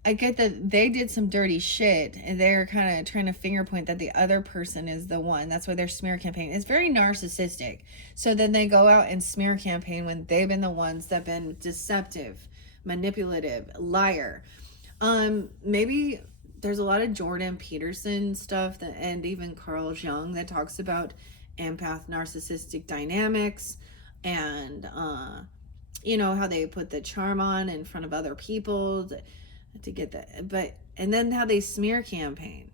I get that they did some dirty shit and they're kind of trying to finger point that the other person is the one. That's why their smear campaign is very narcissistic. So then they go out and smear campaign when they've been the ones that have been deceptive, manipulative, liar. Maybe there's a lot of Jordan Peterson stuff and even Carl Jung that talks about empath narcissistic dynamics and how they put the charm on in front of other people to get that, and then how they smear campaign.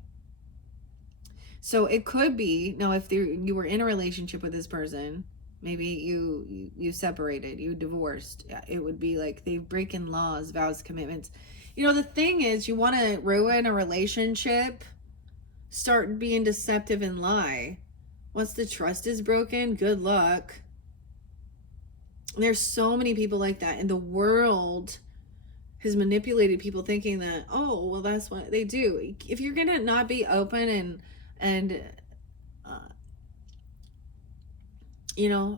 So it could be, now if you were in a relationship with this person, maybe you separated, you divorced, it would be like they breaking laws, vows, commitments. The thing is, you want to ruin a relationship, start being deceptive and lie. Once the trust is broken, good luck. There's so many people like that in the world. Has manipulated people thinking that, oh, well, that's what they do. If you're gonna not be open and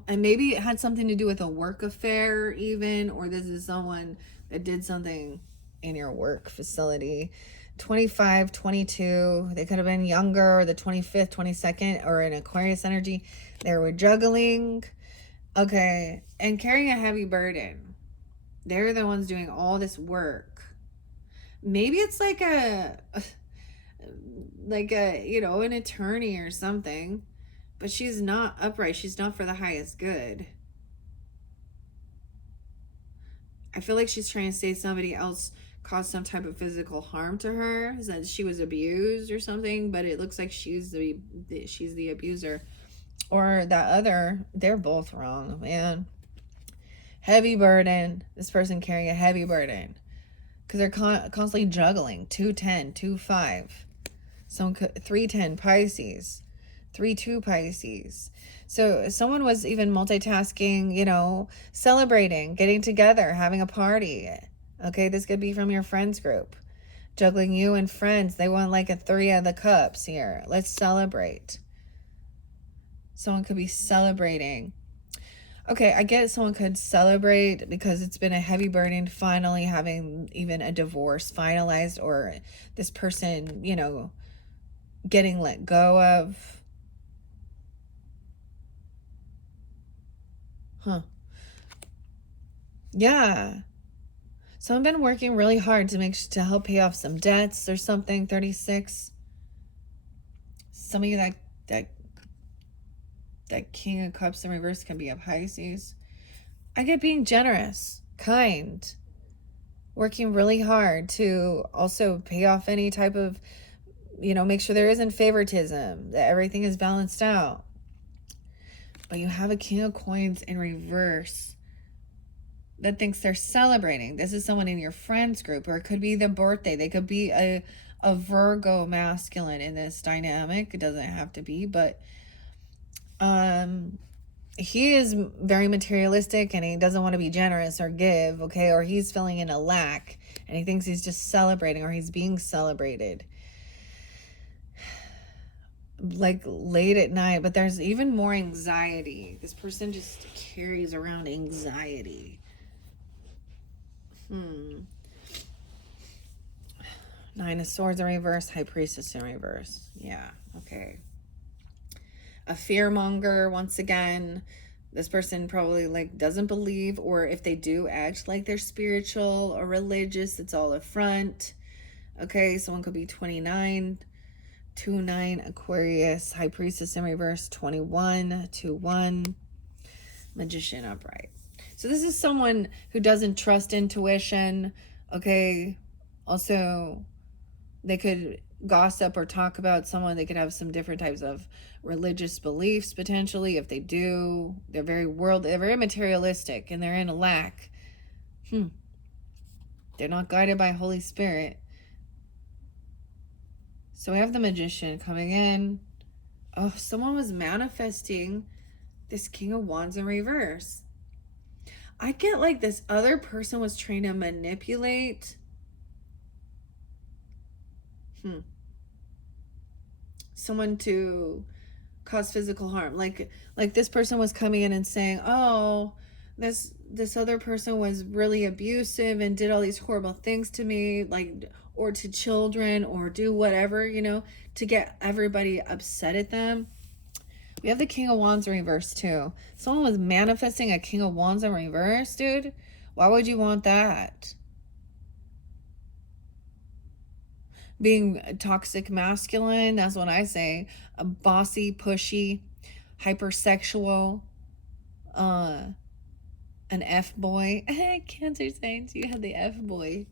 maybe it had something to do with a work affair even, or this is someone that did something in your work facility. 25, 22, they could have been younger, or the 25th, 22nd, or an Aquarius energy. They were juggling, okay, and carrying a heavy burden. They're the ones doing all this work. Maybe it's like an attorney or something, but she's not upright. She's not for the highest good. I feel like she's trying to say somebody else caused some type of physical harm to her, that she was abused or something, but it looks like she's the abuser. Or that other, they're both wrong, man. Heavy burden. This person carrying a heavy burden because they're constantly juggling. 210, 25. Some 310 Pisces, 3-2 Pisces. So someone was even multitasking, celebrating, getting together, having a party. Okay, this could be from your friends group. Juggling you and friends. They want like a 3 of the cups here. Let's celebrate. Someone could be celebrating. Okay, I get someone could celebrate because it's been a heavy burden finally having even a divorce finalized, or this person, getting let go of. Huh. Yeah. So I've been working really hard to help pay off some debts or something. 36. Some of you that that King of Cups in reverse can be a Pisces. I get being generous, kind, working really hard to also pay off any type of, make sure there isn't favoritism, that everything is balanced out. But you have a King of Coins in reverse that thinks they're celebrating. This is someone in your friends group, or it could be the birthday. They could be a Virgo masculine in this dynamic. It doesn't have to be, but he is very materialistic and he doesn't want to be generous or give, okay? Or he's feeling in a lack and he thinks he's just celebrating, or he's being celebrated. Like late at night, but there's even more anxiety. This person just carries around anxiety. Nine of Swords in reverse, High Priestess in reverse. Yeah, okay. A fearmonger, once again. This person probably doesn't believe, or if they do act like they're spiritual or religious, it's all a front. Okay, someone could be 29, 2-9 Aquarius, High Priestess in reverse, 21, 2-1, Magician upright. So this is someone who doesn't trust intuition. Okay, also they could gossip or talk about someone. They could have some different types of religious beliefs potentially. If they do, they're very materialistic, and they're in a lack. They're not guided by Holy Spirit. So we have the Magician coming in. Oh, someone was manifesting this King of Wands in reverse. I get like this other person was trying to manipulate someone to cause physical harm. Like this person was coming in and saying, "Oh, this other person was really abusive and did all these horrible things to me, or to children, or do whatever, to get everybody upset at them." We have the King of Wands in reverse too. Someone was manifesting a King of Wands in reverse, dude. Why would you want that? Being a toxic masculine, that's what I say. A bossy, pushy, hypersexual, an F-boy. Cancer signs, you have the F-boy.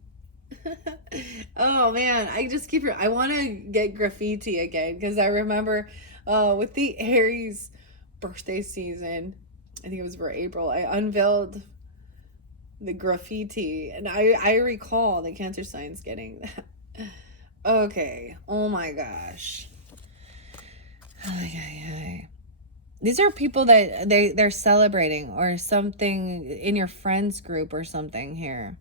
Oh man, I want to get graffiti again, because I remember with the Aries birthday season, I think it was for April, I unveiled the graffiti, and I recall the Cancer signs getting that. Okay, oh my gosh. These are people that they're celebrating, or something in your friends group or something here.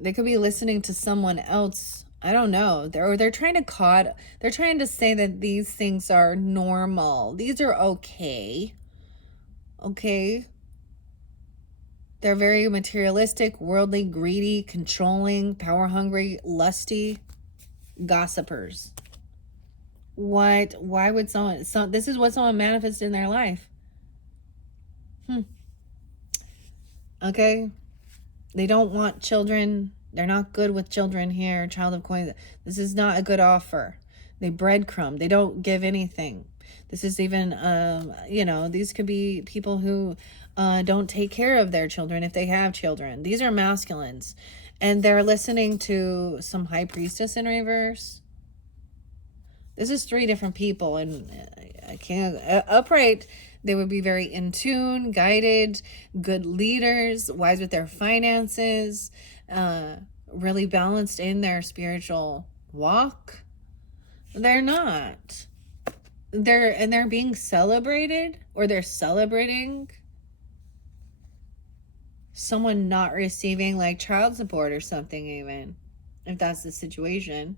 They could be listening to someone else. I don't know. They're trying to say that these things are normal. These are okay. Okay. They're very materialistic, worldly, greedy, controlling, power hungry, lusty, gossipers. Why would this is what someone manifests in their life. Okay. They don't want children. They're not good with children here. Child of Coins. This is not a good offer. They breadcrumb. They don't give anything. This is even, these could be people who don't take care of their children if they have children. These are masculines. And they're listening to some High Priestess in reverse. This is 3 different people. And I can't, upright, they would be very in tune, guided, good leaders, wise with their finances, really balanced in their spiritual walk. They're not. They're being celebrated, or they're celebrating someone not receiving child support or something, even if that's the situation.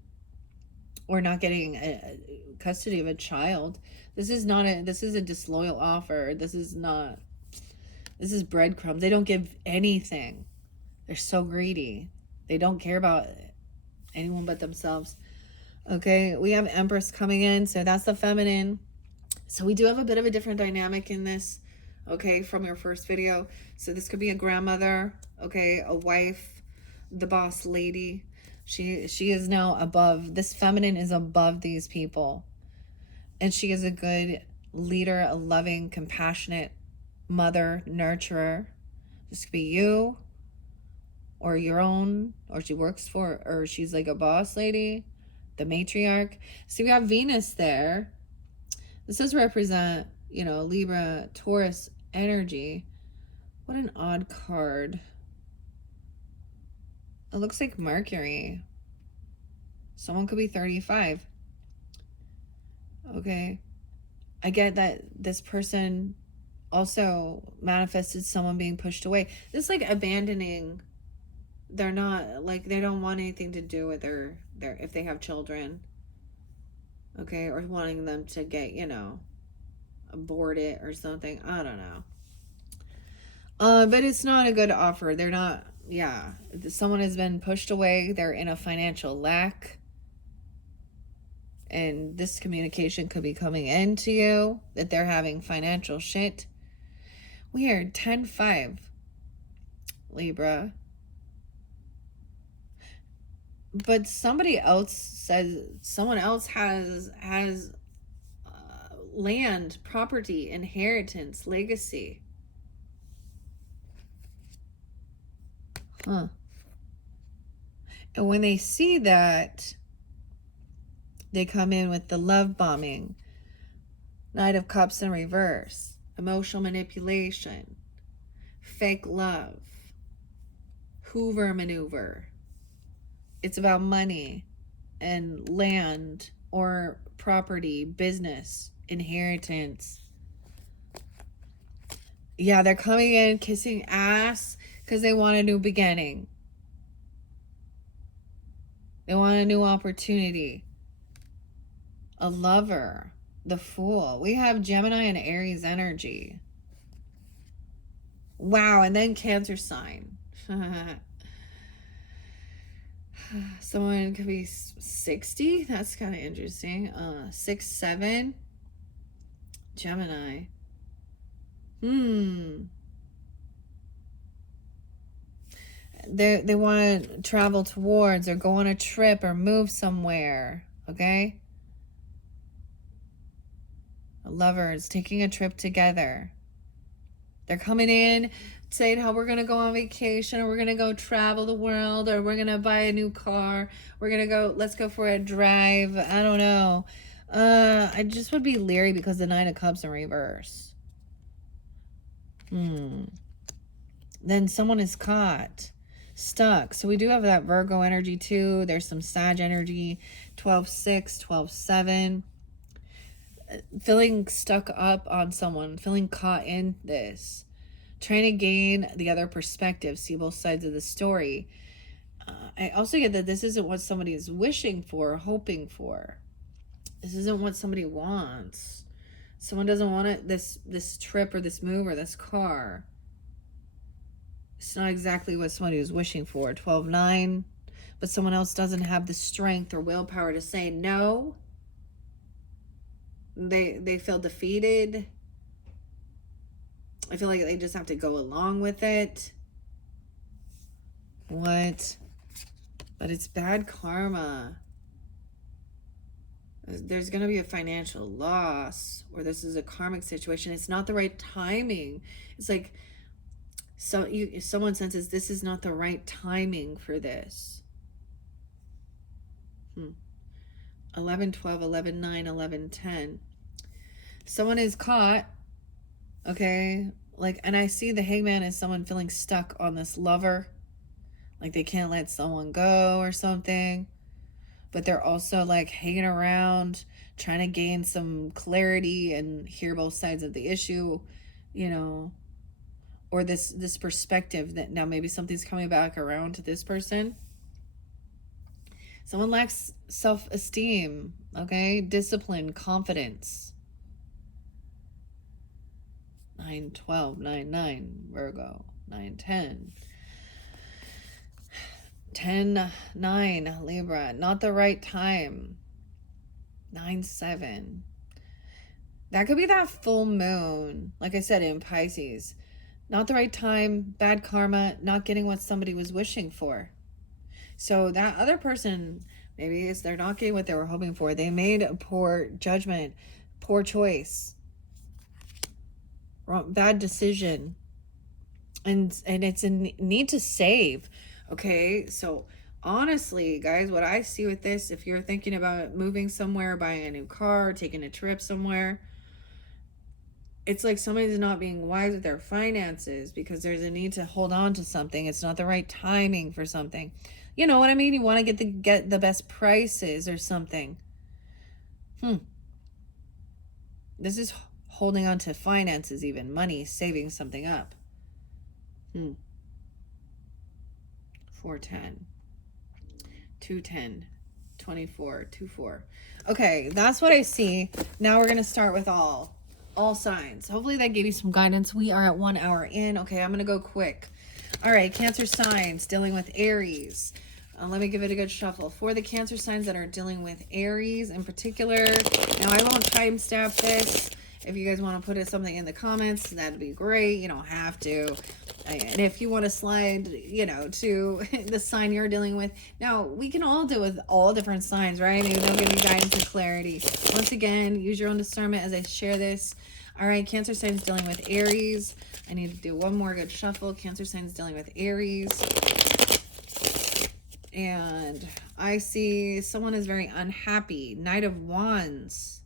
or not getting custody of a child. This is not a, this is a disloyal offer. This is not, this is breadcrumbs. They don't give anything. They're so greedy. They don't care about anyone but themselves. Okay, we have Empress coming in, so that's the feminine. So we do have a bit of a different dynamic in this, okay, from your first video. So this could be a grandmother, okay, a wife, the boss lady. She is now above, this feminine is above these people. And she is a good leader, a loving, compassionate mother, nurturer. This could be you or your own, or she works for, or she's like a boss lady, the matriarch. So we have Venus there. This does represent, you know, Libra, Taurus energy. What an odd card. It looks like Mercury. Someone could be 35. Okay. I get that this person also manifested someone being pushed away. This is like abandoning. They're not, like, they don't want anything to do with their if they have children. Okay, or wanting them to get, you know, abort it or something. I don't know. But it's not a good offer. They're not, yeah. Someone has been pushed away. They're in a financial lack. And this communication could be coming into you that they're having financial shit. Weird. 10-5. Libra. But somebody else says, someone else has land, property, inheritance, legacy. Huh. And when they see that, they come in with the love bombing, Knight of Cups in reverse, emotional manipulation, fake love, Hoover maneuver. It's about money and land or property, business, inheritance. Yeah, they're coming in kissing ass because they want a new beginning. They want a new opportunity. A lover, the Fool. We have Gemini and Aries energy. Wow, and then Cancer sign. Someone could be 60. That's kind of interesting. 6, 7. Gemini. They want to travel towards or go on a trip or move somewhere. Okay. Lovers taking a trip together. They're coming in saying how we're going to go on vacation, or we're going to go travel the world, or we're going to buy a new car. We're going to go, let's go for a drive. I don't know. I just would be leery because the Nine of Cups in reverse. Then someone is caught, stuck. So we do have that Virgo energy too. There's some Sag energy, 12-6, 12-7. Feeling stuck up on someone, feeling caught in this, trying to gain the other perspective, see both sides of the story. I also get that this isn't what somebody is wishing for, hoping for. This isn't what somebody wants. Someone doesn't want it, this trip or this move or this car. It's not exactly what somebody was wishing for. 12-9, but someone else doesn't have the strength or willpower to say no. They feel defeated. I feel like they just have to go along with it. What? But it's bad karma. There's going to be a financial loss, or this is a karmic situation. It's not the right timing. It's like, so someone senses this is not the right timing for this. 11, 12, 11, 9, 11, 10. Someone is caught. Okay. Like, and I see the Hangman as someone feeling stuck on this lover. Like they can't let someone go or something. But they're also like hanging around, trying to gain some clarity and hear both sides of the issue, you know, or this perspective that now maybe something's coming back around to this person. Someone lacks self-esteem, okay? Discipline, confidence. 9-12, 9-9, Virgo. 9-10. 10-9, Libra. Not the right time. 9-7. That could be that full moon, like I said, in Pisces. Not the right time, bad karma, not getting what somebody was wishing for. So that other person, maybe they're not getting what they were hoping for. They made a poor judgment, poor choice, wrong, bad decision. And it's a need to save. Okay, so honestly, guys, what I see with this, if you're thinking about moving somewhere, buying a new car, taking a trip somewhere, it's like somebody's not being wise with their finances because there's a need to hold on to something. It's not the right timing for something. You know what I mean? You want to get the best prices or something. This is holding on to finances, even money, saving something up. 4-10, 2-10, 24, 2-4. Okay, that's what I see. Now we're gonna start with all signs. Hopefully that gave you some guidance. We are at 1 hour in. Okay, I'm gonna go quick. All right, Cancer signs dealing with Aries. Let me give it a good shuffle. For the Cancer signs that are dealing with Aries in particular. Now, I won't timestamp this. If you guys want to put something in the comments, that'd be great. You don't have to. And if you want to slide, to the sign you're dealing with. Now, we can all deal with all different signs, right? Maybe they'll give you guidance and clarity. Once again, use your own discernment as I share this. All right, Cancer signs dealing with Aries. I need to do one more good shuffle. Cancer signs dealing with Aries. And I see someone is very unhappy. Knight of Wands.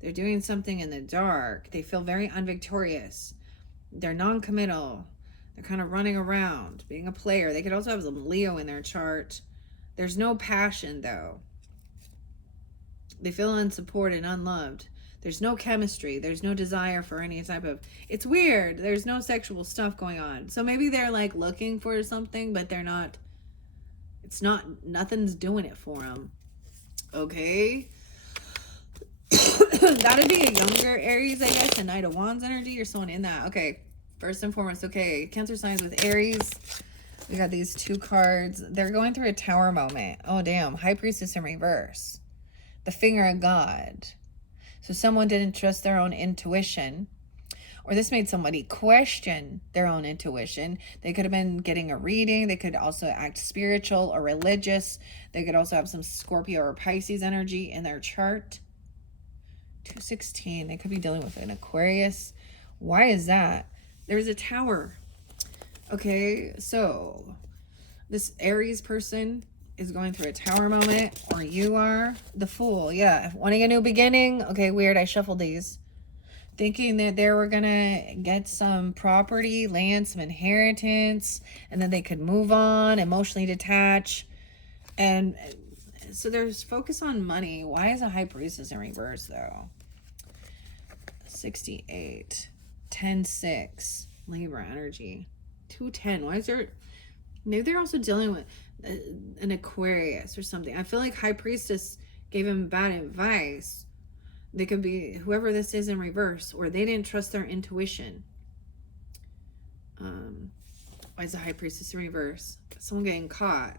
They're doing something in the dark. They feel very unvictorious. They're non-committal. They're kind of running around, being a player. They could also have some Leo in their chart. There's no passion, though. They feel unsupported, unloved. There's no chemistry. There's no desire for any type of... It's weird. There's no sexual stuff going on. So maybe they're like looking for something, but they're not... Nothing's doing it for them. Okay. That'd be a younger Aries, I guess, a Knight of Wands energy or someone in that. Okay. First and foremost, okay. Cancer signs with Aries. We got these two cards. They're going through a tower moment. Oh, damn. High Priestess in reverse. The finger of God. So someone didn't trust their own intuition. Or this made somebody question their own intuition. They could have been getting a reading. They could also act spiritual or religious. They could also have some Scorpio or Pisces energy in their chart. 216. They could be dealing with an Aquarius. Why is that? There's a tower. Okay, so this Aries person is going through a tower moment, or you are. The Fool. Yeah, wanting a new beginning. Okay, weird. I shuffled these. Thinking that they were going to get some property, land, some inheritance, and then they could move on, emotionally detach. And so there's focus on money. Why is a High Priestess in reverse, though? 68. 10-6. Libra energy. 210. Why is there... Maybe they're also dealing with an Aquarius or something. I feel like High Priestess gave him bad advice. They could be whoever this is in reverse, or they didn't trust their intuition. Why is the High Priestess in reverse? Someone getting caught,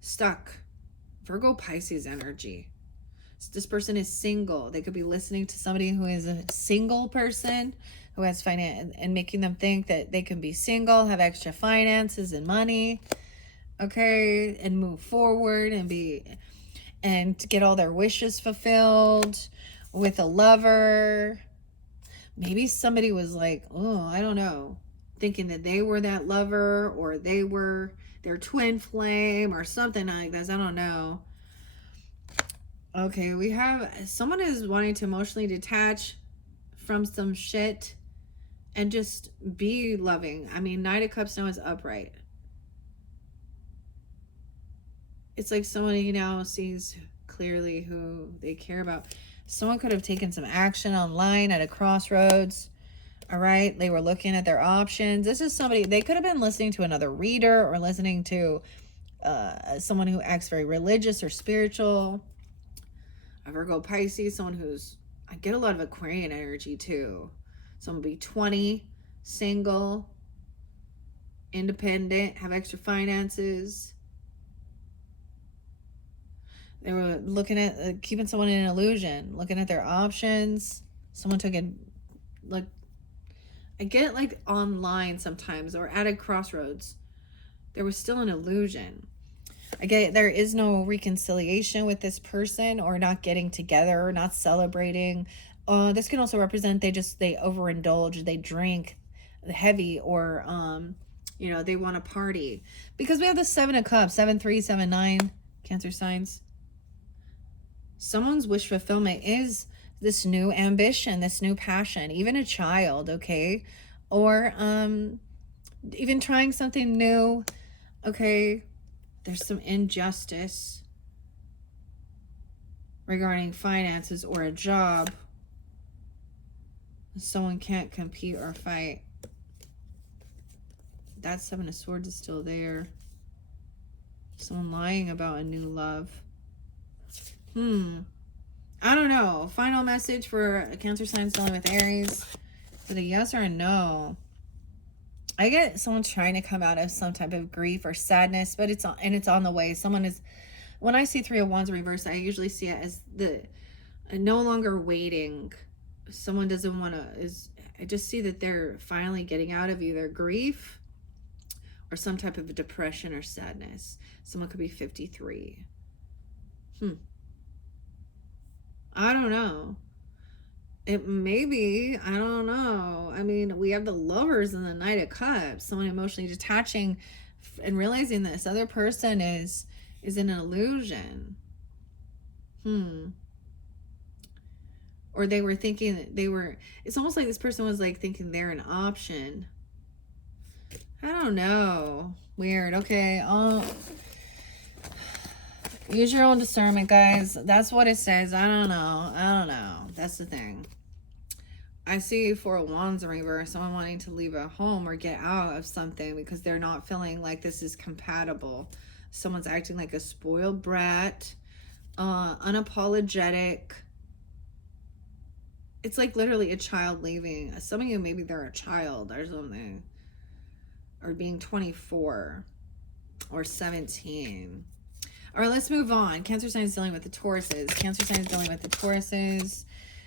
stuck. Virgo Pisces energy. So this person is single. They could be listening to somebody who is a single person who has finance and making them think that they can be single, have extra finances and money, okay, and move forward and get all their wishes fulfilled. With a lover. Maybe somebody was like, oh, I don't know, thinking that they were that lover, or they were their twin flame or something like this. I don't know. Okay, we have someone is wanting to emotionally detach from some shit and just be loving. I mean, Knight of Cups now is upright. It's like someone now sees clearly who they care about. Someone could have taken some action online at a crossroads. All right. They were looking at their options. This is somebody, they could have been listening to another reader or listening to someone who acts very religious or spiritual. A Virgo Pisces, someone who's, I get a lot of Aquarian energy too. Someone be 20, single, independent, have extra finances. They were looking at keeping someone in an illusion, looking at their options. Someone took it, like, I get like online sometimes or at a crossroads. There was still an illusion. I get there is no reconciliation with this person, or not getting together, or not celebrating. This can also represent they overindulge, they drink heavy, or they want to party, because we have the 7 of Cups, 7-3, 7-9, Cancer signs. Someone's wish fulfillment is this new ambition, this new passion, even a child, okay? Or even trying something new, okay? There's some injustice regarding finances or a job. Someone can't compete or fight. That 7 of Swords is still there. Someone lying about a new love. I don't know. Final message for Cancer signs dealing with Aries. Is it a yes or a no? I get someone's trying to come out of some type of grief or sadness, but it's on the way. Someone is, when I see 3 of Wands reverse, I usually see it as the no longer waiting. Someone doesn't want to, I just see that they're finally getting out of either grief or some type of depression or sadness. Someone could be 53. I don't know. It may be, I don't know. I mean, we have the Lovers and the Knight of Cups. Someone emotionally detaching and realizing that this other person is an illusion. Or they were thinking that it's almost like this person was like thinking they're an option. I don't know. Weird. Okay. Use your own discernment, guys. That's what it says. I don't know. That's the thing. I see 4 of Wands in reverse. Someone wanting to leave a home or get out of something because they're not feeling like this is compatible. Someone's acting like a spoiled brat, unapologetic. It's like literally a child leaving. Some of you, maybe they're a child or something. Or being 24 or 17. All right, let's move on. Cancer sign is dealing with the Tauruses. Cancer sign is dealing with the Tauruses.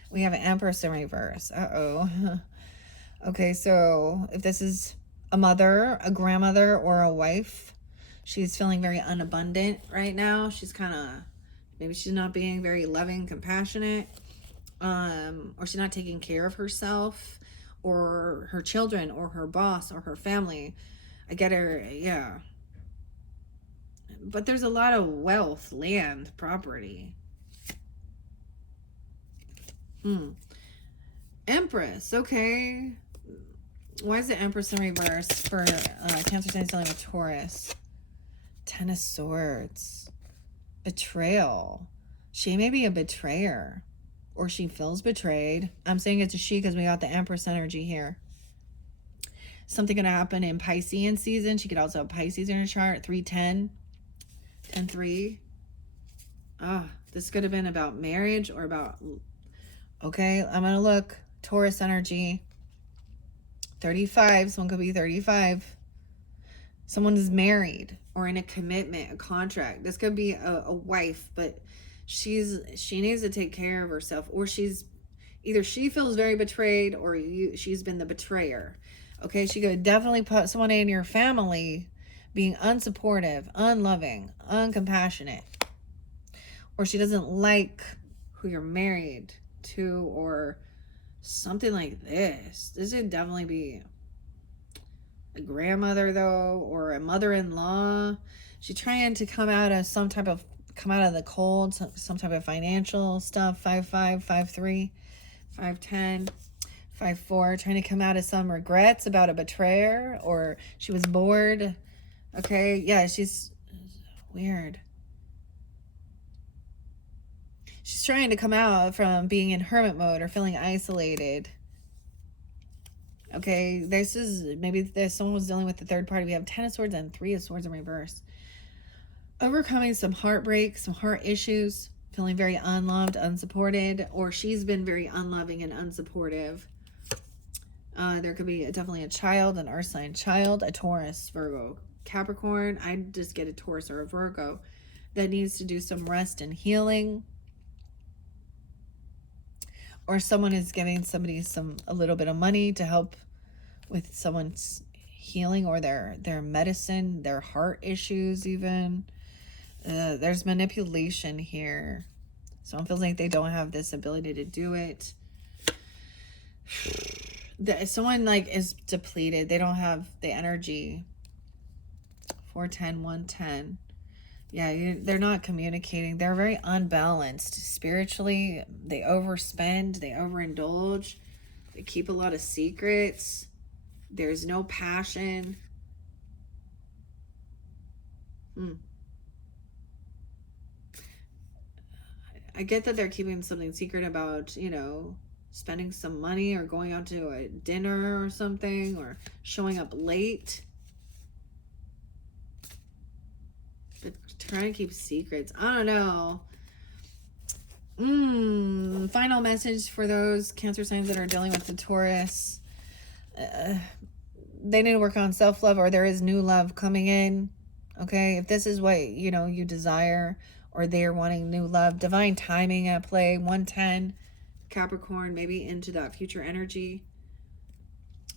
We have an Empress in reverse. Okay, so if this is a mother, a grandmother, or a wife, she's feeling very unabundant right now. She's kind of, maybe she's not being very loving, compassionate, or she's not taking care of herself or her children or her boss or her family. I get her, yeah. But there's a lot of wealth, land, property. Empress, okay. Why is the Empress in reverse for Cancer sign dealing with Taurus? 10 of Swords. Betrayal. She may be a betrayer, or she feels betrayed. I'm saying it's a she because we got the Empress energy here. Something gonna happen in Piscean season. She could also have Pisces in her chart. 3-10. 10-3. This could have been about marriage or about, okay, I'm gonna look. Taurus energy. 35. Someone could be 35. Someone is married or in a commitment, a contract. This could be a wife, but she needs to take care of herself, or either she feels very betrayed or she's been the betrayer. Okay, she could definitely put someone in your family being unsupportive, unloving, uncompassionate, or she doesn't like who you're married to, or something like this. This would definitely be a grandmother, though, or a mother-in-law. She's trying to come out of the cold, some type of financial stuff. 5-5, 5-3, 5-10, 5-4, trying to come out of some regrets about a betrayer, or she was bored. Okay, yeah, she's weird. She's trying to come out from being in hermit mode or feeling isolated. Okay, maybe someone was dealing with the third party. We have 10 of Swords and 3 of Swords in reverse. overcoming some heartbreak, some heart issues, feeling very unloved, unsupported, or she's been very unloving and unsupportive. There could be definitely a child, an earth sign child, a Taurus, Virgo, Capricorn. I just get a Taurus or a Virgo that needs to do some rest and healing. Or someone is giving somebody a little bit of money to help with someone's healing or their medicine, their heart issues even. There's manipulation here. Someone feels like they don't have this ability to do it. Someone like is depleted. They don't have the energy. 410, 110. Yeah, they're not communicating. They're very unbalanced spiritually. They overspend. They overindulge. They keep a lot of secrets. There's no passion. I get that they're keeping something secret about, spending some money or going out to a dinner or something, or showing up late. But trying to keep secrets. I don't know. Final message for those Cancer signs that are dealing with the Taurus. They need to work on self-love, or there is new love coming in. Okay, if this is what you desire, or they're wanting new love, divine timing at play. 110 Capricorn, maybe into that future energy,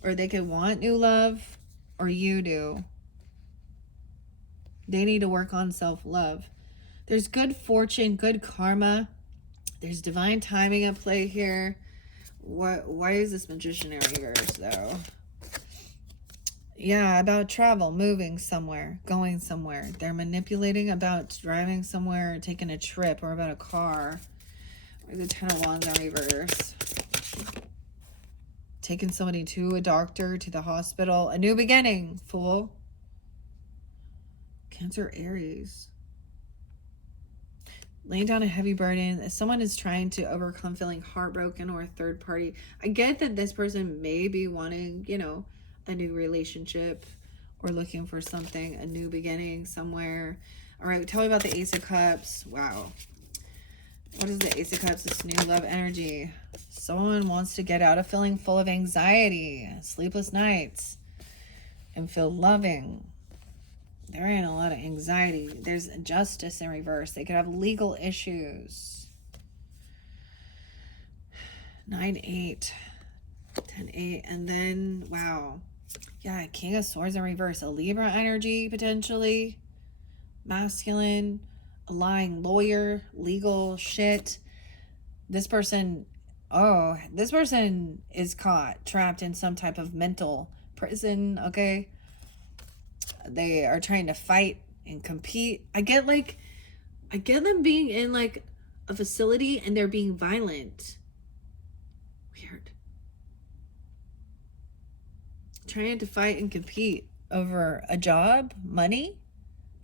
or they could want new love, or you do. They need to work on self-love. There's good fortune, good karma. There's divine timing at play here. Why is this Magician in reverse though? Yeah, about travel, moving somewhere, going somewhere. They're manipulating about driving somewhere, taking a trip, or about a car. Or the 10 of Wands in reverse. Taking somebody to a doctor, to the hospital. A new beginning, Fool. Cancer, Aries. Laying down a heavy burden. Someone is trying to overcome feeling heartbroken or a third party. I get that this person may be wanting, a new relationship or looking for something, a new beginning somewhere. All right, tell me about the Ace of Cups. Wow. What is the Ace of Cups? This new love energy. Someone wants to get out of feeling full of anxiety, sleepless nights, and feel loving. They're in a lot of anxiety. There's justice in reverse. They could have legal issues. 9-8. 10-8. And then, wow. Yeah, King of Swords in reverse. A Libra energy, potentially. Masculine. A lying lawyer. Legal shit. This person is caught, trapped in some type of mental prison, okay? They are trying to fight and compete. I get them being in like a facility and they're being violent. Weird. Trying to fight and compete over a job, money,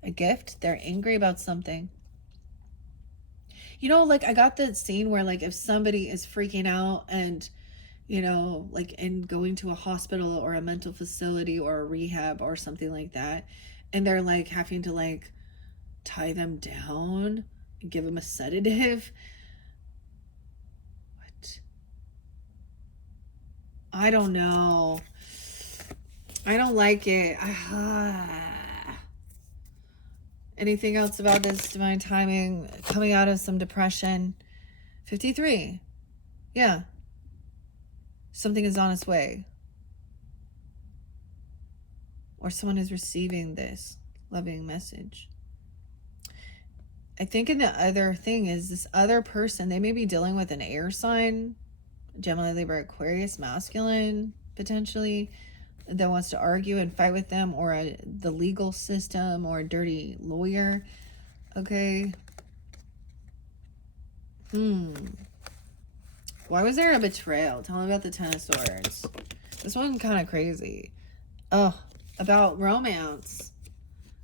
a gift. They're angry about something. I got the scene where if somebody is freaking out and and going to a hospital or a mental facility or a rehab or something like that, and they're having to tie them down and give them a sedative. What? I don't know. I don't like it. Anything else about this divine timing? Coming out of some depression. 53. Yeah. Something is on its way. Or someone is receiving this loving message. I think the other thing is this other person, they may be dealing with an air sign, Gemini, Libra, Aquarius, masculine, potentially, that wants to argue and fight with them, or the legal system, or a dirty lawyer. Okay. Why was there a betrayal? Tell me about the 10 of Swords. This one's kind of crazy. About romance.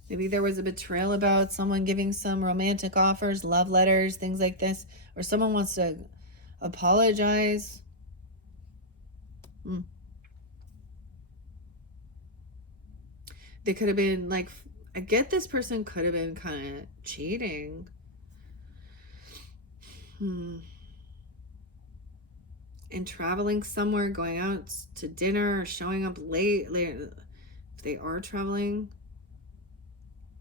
Maybe there was a betrayal about someone giving some romantic offers, love letters, things like this. Or someone wants to apologize. They could have been I get this person could have been kind of cheating. And traveling somewhere, going out to dinner, or showing up late. If they are traveling.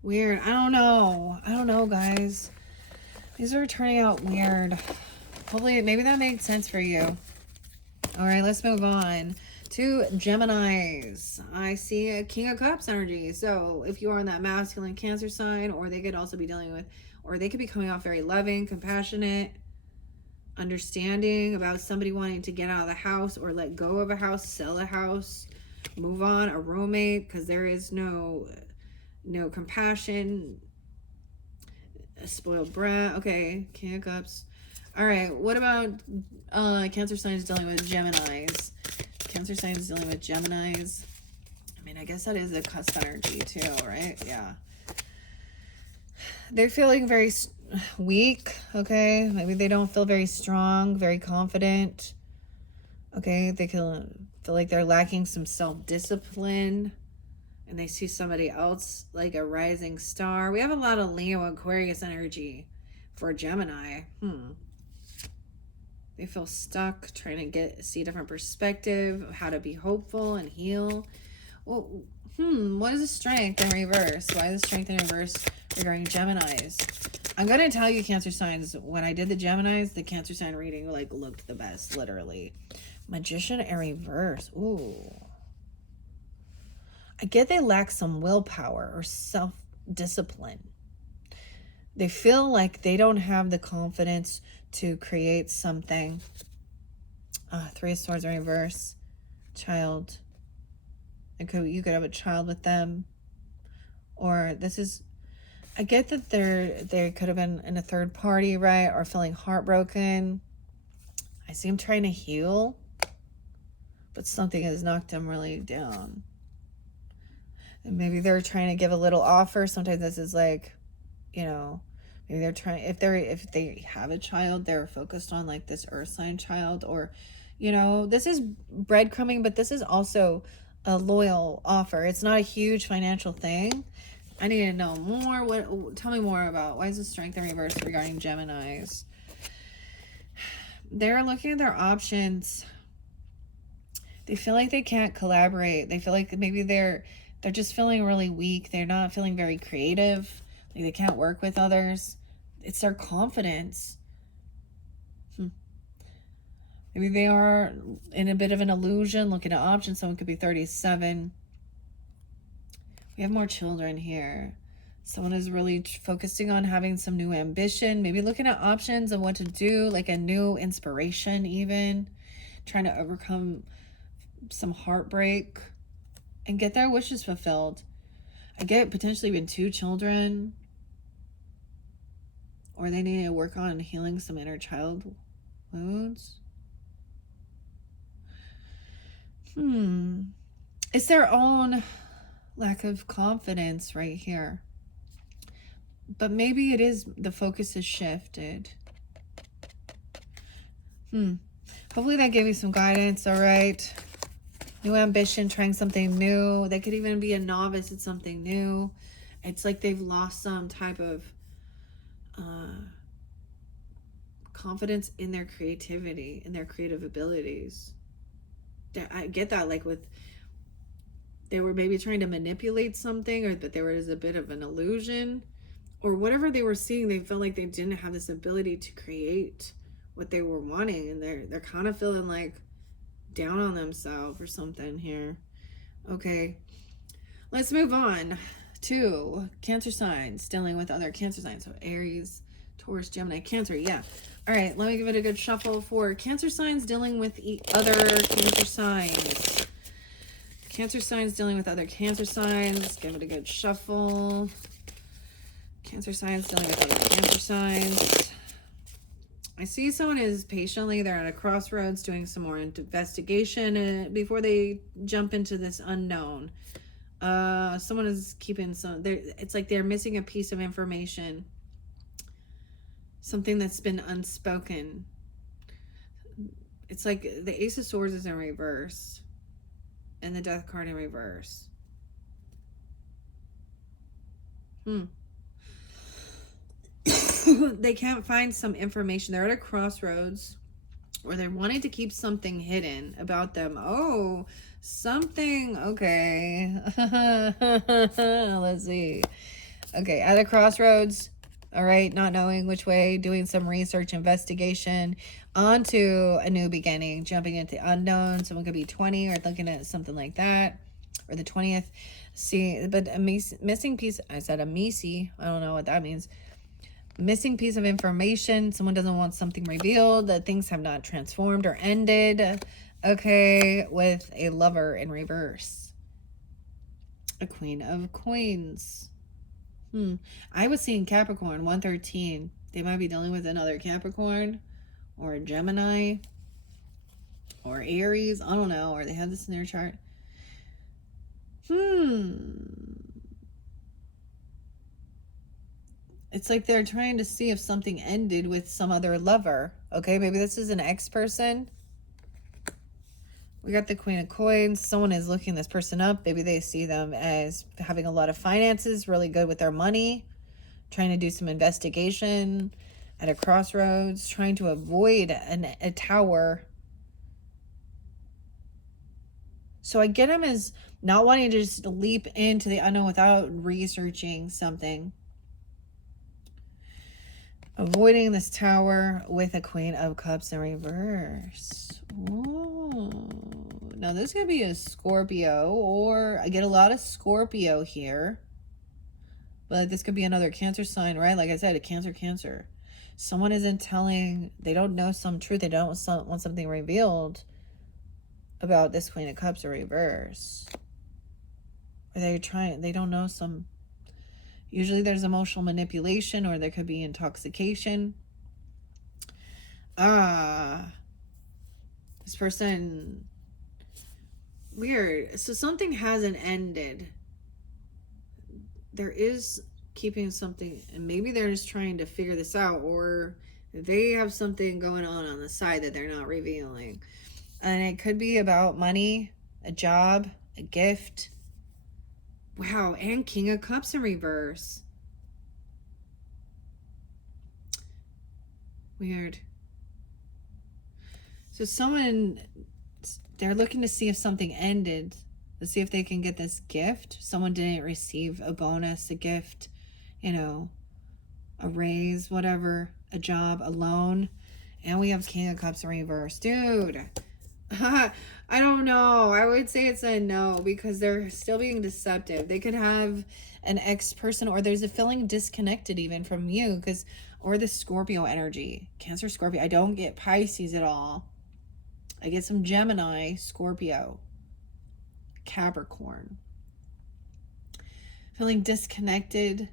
Weird. I don't know, guys. These are turning out weird. Hopefully, maybe that made sense for you. All right, let's move on to Geminis. I see a King of Cups energy. So if you are in that masculine Cancer sign, or they could also be dealing with, or they could be coming off very loving, compassionate, understanding about somebody wanting to get out of the house or let go of a house, sell a house, move on, a roommate, because there is no compassion, a spoiled brat. Okay, King of Cups. All right, what about Cancer signs dealing with Geminis? Cancer signs dealing with Geminis. I mean, I guess that is a cusp energy too, right? Yeah. They're feeling very weak, okay? Maybe they don't feel very strong, very confident. Okay, they can feel like they're lacking some self-discipline. And they see somebody else like a rising star. We have a lot of Leo Aquarius energy for Gemini. They feel stuck, trying to see a different perspective of how to be hopeful and heal. Well, what is the strength in reverse? Why is the strength in reverse regarding Geminis? I'm going to tell you, Cancer signs, when I did the Geminis, the Cancer sign reading like looked the best, literally. Magician in reverse. Ooh. I get they lack some willpower or self-discipline. They feel like they don't have the confidence to create something. Three of Swords in reverse. Child. You could have a child with them. Or this is... I get that they could have been in a third party, right? Or feeling heartbroken. I see them trying to heal. But something has knocked them really down. And maybe they're trying to give a little offer. Sometimes this is like, maybe they're trying, if they have a child, they're focused on like this earth sign child, or, this is breadcrumbing, but this is also a loyal offer. It's not a huge financial thing. I need to know more. Tell me more about why is the strength in reverse regarding Geminis? They're looking at their options. They feel like they can't collaborate. They feel like maybe they're just feeling really weak. They're not feeling very creative. Like they can't work with others. It's their confidence. Maybe they are in a bit of an illusion, looking at options. Someone could be 37. We have more children here. Someone is really focusing on having some new ambition. Maybe looking at options and what to do, like a new inspiration even. Trying to overcome some heartbreak and get their wishes fulfilled. I get potentially even 2 children. Or they need to work on healing some inner child wounds. It's their own lack of confidence right here. But maybe it is, the focus is shifted. Hopefully that gave you some guidance, all right? New ambition, trying something new. They could even be a novice at something new. It's like they've lost some type of confidence in their creativity, in their creative abilities. I get that, like they were maybe trying to manipulate something, but there was a bit of an illusion, or whatever they were seeing, they felt like they didn't have this ability to create what they were wanting, and they're kind of feeling like down on themselves or something here. Okay, let's move on to Cancer signs dealing with other Cancer signs. So Aries, Taurus, Gemini, Cancer. Yeah. All right, let me give it a good shuffle for Cancer signs dealing with other Cancer signs. Cancer signs dealing with other Cancer signs. Give it a good shuffle. Cancer signs dealing with other Cancer signs. I see someone is patiently, they're at a crossroads doing some more investigation before they jump into this unknown. Someone is keeping it's like they're missing a piece of information. Something that's been unspoken. It's like the Ace of Swords is in reverse. And the Death card in reverse. Hmm. They can't find some information. They're at a crossroads, or they're wanting to keep something hidden about them. Oh, something. Okay. Let's see. Okay, at a crossroads. All right, not knowing which way, doing some research, investigation, onto a new beginning, jumping into the unknown. Someone could be 20 or looking at something like that, or the 20th. See, but a missing piece. I said a missy. I don't know what that means. Missing piece of information. Someone doesn't want something revealed. That things have not transformed or ended. Okay, with a lover in reverse. A queen of coins. I was seeing Capricorn 113. They might be dealing with another Capricorn or a Gemini or Aries. I don't know. Or they have this in their chart. It's like they're trying to see if something ended with some other lover. Okay, maybe this is an ex-person. We got the Queen of Coins. Someone is looking this person up. Maybe they see them as having a lot of finances, really good with their money, trying to do some investigation at a crossroads, trying to avoid a tower. So I get him as not wanting to just leap into the unknown without researching something. Avoiding this tower with a Queen of Cups in reverse. Ooh. Now this could be a Scorpio, or I get a lot of Scorpio here. But this could be another Cancer sign, right? Like I said, a Cancer. Someone isn't telling, they don't know some truth. They don't want something revealed about this Queen of Cups in reverse. Or they don't know some. Usually there's emotional manipulation, or there could be intoxication. This person, weird. So something hasn't ended. There is keeping something, and maybe they're just trying to figure this out, or they have something going on the side that they're not revealing. And it could be about money, a job, a gift. Wow, and King of Cups in reverse. Weird. So they're looking to see if something ended. To see if they can get this gift. Someone didn't receive a bonus, a gift, a raise, whatever, a job, a loan. And we have King of Cups in reverse. Dude, I don't know. I would say it's a no, because they're still being deceptive. They could have an ex-person, or there's a feeling disconnected even from you, or the Scorpio energy. Cancer, Scorpio. I don't get Pisces at all. I get some Gemini, Scorpio, Capricorn. Feeling disconnected.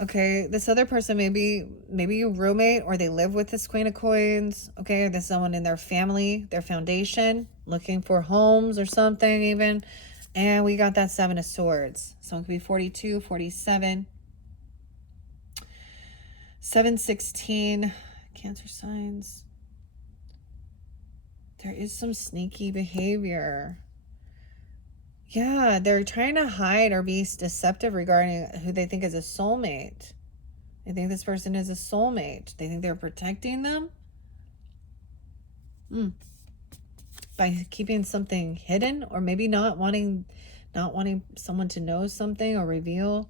Okay, this other person, maybe your roommate, or they live with this Queen of Coins. Okay, or there's someone in their family, their foundation, looking for homes or something even. And we got that Seven of Swords. Someone could be 42, 47. 716, Cancer signs. There is some sneaky behavior. Yeah, they're trying to hide or be deceptive regarding who they think is a soulmate. They think this person is a soulmate. They think they're protecting them. By keeping something hidden, or maybe not wanting someone to know something or reveal.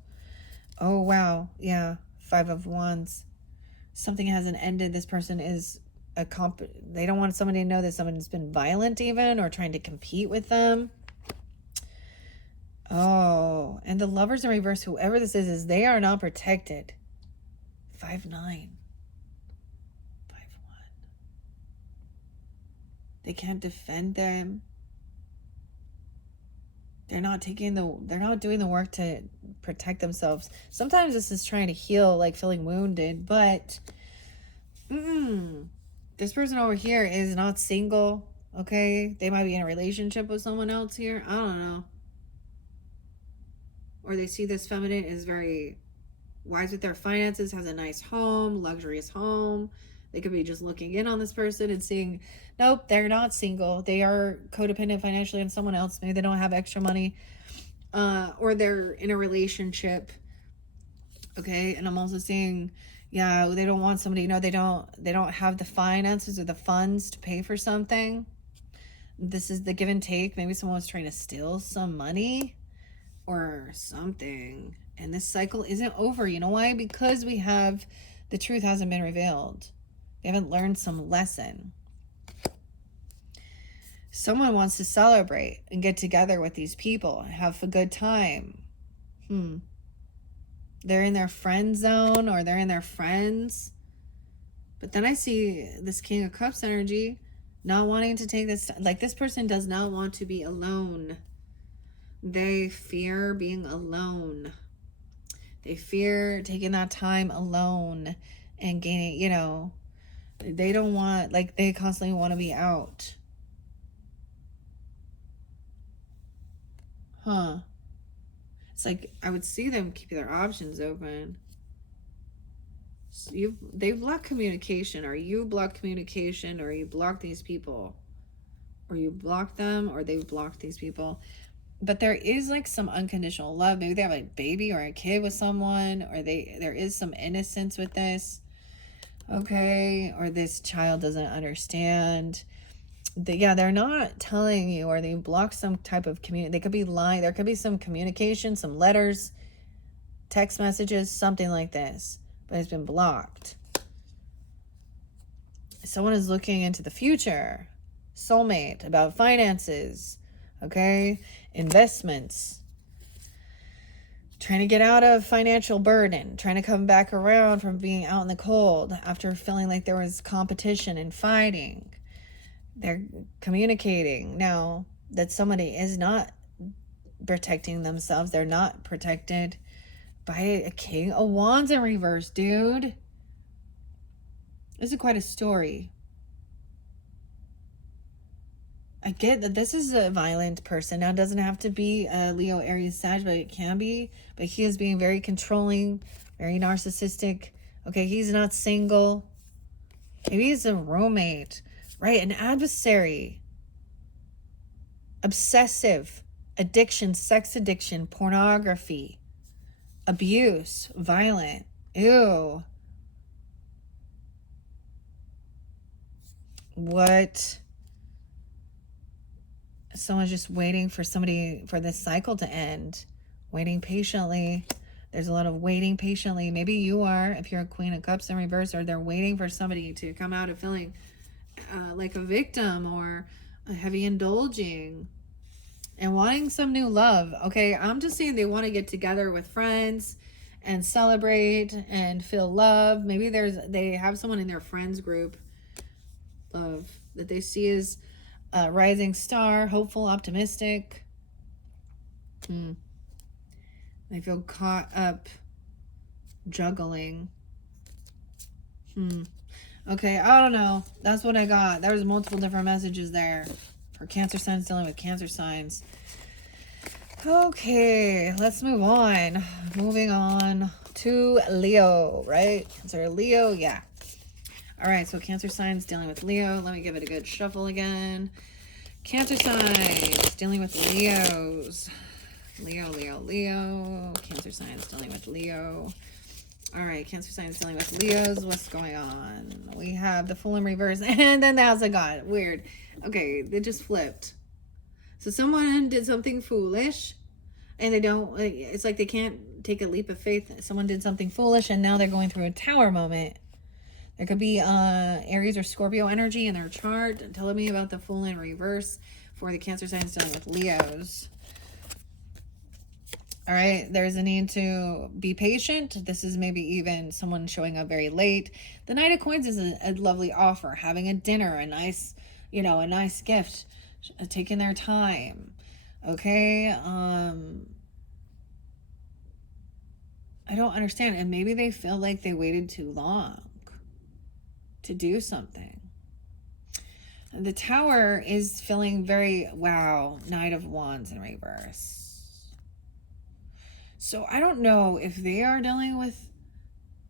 Oh, wow. Yeah. 5 of Wands. Something hasn't ended. This person is they don't want somebody to know that someone's been violent even, or trying to compete with them. Oh, and the Lovers in reverse, whoever this is they are not protected. 5-9. 5-1. They can't defend them. They're not doing the work to protect themselves. Sometimes this is trying to heal, like feeling wounded, but this person over here is not single. Okay, they might be in a relationship with someone else here. I don't know. Or they see this feminine is very wise with their finances, has a nice home, luxurious home, They could be just looking in on this person and seeing, nope, they're not single. They are codependent financially on someone else. Maybe they don't have extra money, or they're in a relationship. Okay, and I'm also seeing, yeah, they don't want somebody. They don't have the finances or the funds to pay for something. This is the give and take. Maybe someone was trying to steal some money or something. And this cycle isn't over. You know why? Because the truth hasn't been revealed. They haven't learned some lesson. Someone wants to celebrate and get together with these people and have a good time. They're in their friend zone, or they're in their friends. But then I see this King of Cups energy not wanting to take this. Like, this person does not want to be alone. They fear being alone. They fear taking that time alone and gaining, they don't want, like, they constantly want to be out. It's like I would see them keep their options open. So they've blocked communication, or you block communication, or you block these people, or you block them, or they've blocked these people. But there is like some unconditional love. Maybe they have a baby or a kid with someone, or there is some innocence with this. Okay, or this child doesn't understand. They're not telling you, or they block some type of they could be lying. There could be some communication, some letters, text messages, something like this, but it's been blocked. Someone is looking into the future, soulmate, about finances, okay, investments, trying to get out of financial burden, trying to come back around from being out in the cold after feeling like there was competition and fighting. They're communicating now that somebody is not protecting themselves. They're not protected by a King of Wands in reverse, dude. This is quite a story. I get that this is a violent person. Now, it doesn't have to be a Leo, Aries, Sag, but it can be. But he is being very controlling, very narcissistic. Okay, he's not single. Maybe he's a roommate. Right, an adversary, obsessive, addiction, sex addiction, pornography, abuse, violent. Ew. What? Someone's just waiting for this cycle to end, waiting patiently. There's a lot of waiting patiently. Maybe you are, if you're a Queen of Cups in reverse, or they're waiting for somebody to come out of feeling like a victim, or a heavy indulging and wanting some new love. Okay, I'm just saying they want to get together with friends and celebrate and feel love. Maybe they have someone in their friends group of that they see as a rising star, hopeful, optimistic. They feel caught up juggling. Okay, I don't know. That's what I got. There was multiple different messages there for Cancer signs dealing with Cancer signs. Okay, let's move on. Moving on to Leo, right? Cancer, Leo, yeah. All right, so Cancer signs dealing with Leo. Let me give it a good shuffle again. Cancer signs dealing with Leos. Leo, Leo, Leo. Cancer signs dealing with Leo. All right, Cancer signs dealing with Leos. What's going on? We have the Fool in reverse, and then the House of God. Weird. Okay, they just flipped. So someone did something foolish, and it's like they can't take a leap of faith. Someone did something foolish, and now they're going through a Tower moment. There could be Aries or Scorpio energy in their chart. Telling me about the Fool in reverse for the Cancer signs dealing with Leos. All right, there's a need to be patient. This is maybe even someone showing up very late. The Knight of Coins is a lovely offer. Having a dinner, a nice gift, taking their time. Okay, I don't understand. And maybe they feel like they waited too long to do something. The Tower is feeling very, wow, Knight of Wands in reverse. So I don't know if they are dealing with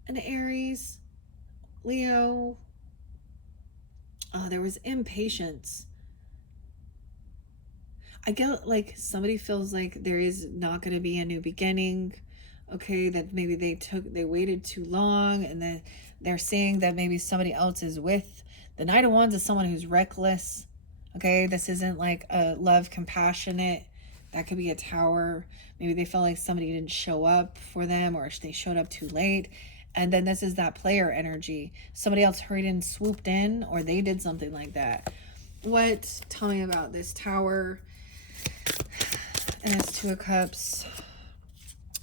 an Aries, Leo, There was impatience. I get like somebody feels like there is not going to be a new beginning. Okay, that maybe they waited too long, and then they're saying that maybe somebody else is with. The Knight of Wands is someone who's reckless. Okay, this isn't like a love, compassionate. That could be a Tower. Maybe they felt like somebody didn't show up for them, or they showed up too late. And then this is that player energy. Somebody else hurried and swooped in, or they did something like that. Tell me about this Tower. And it's Two of Cups.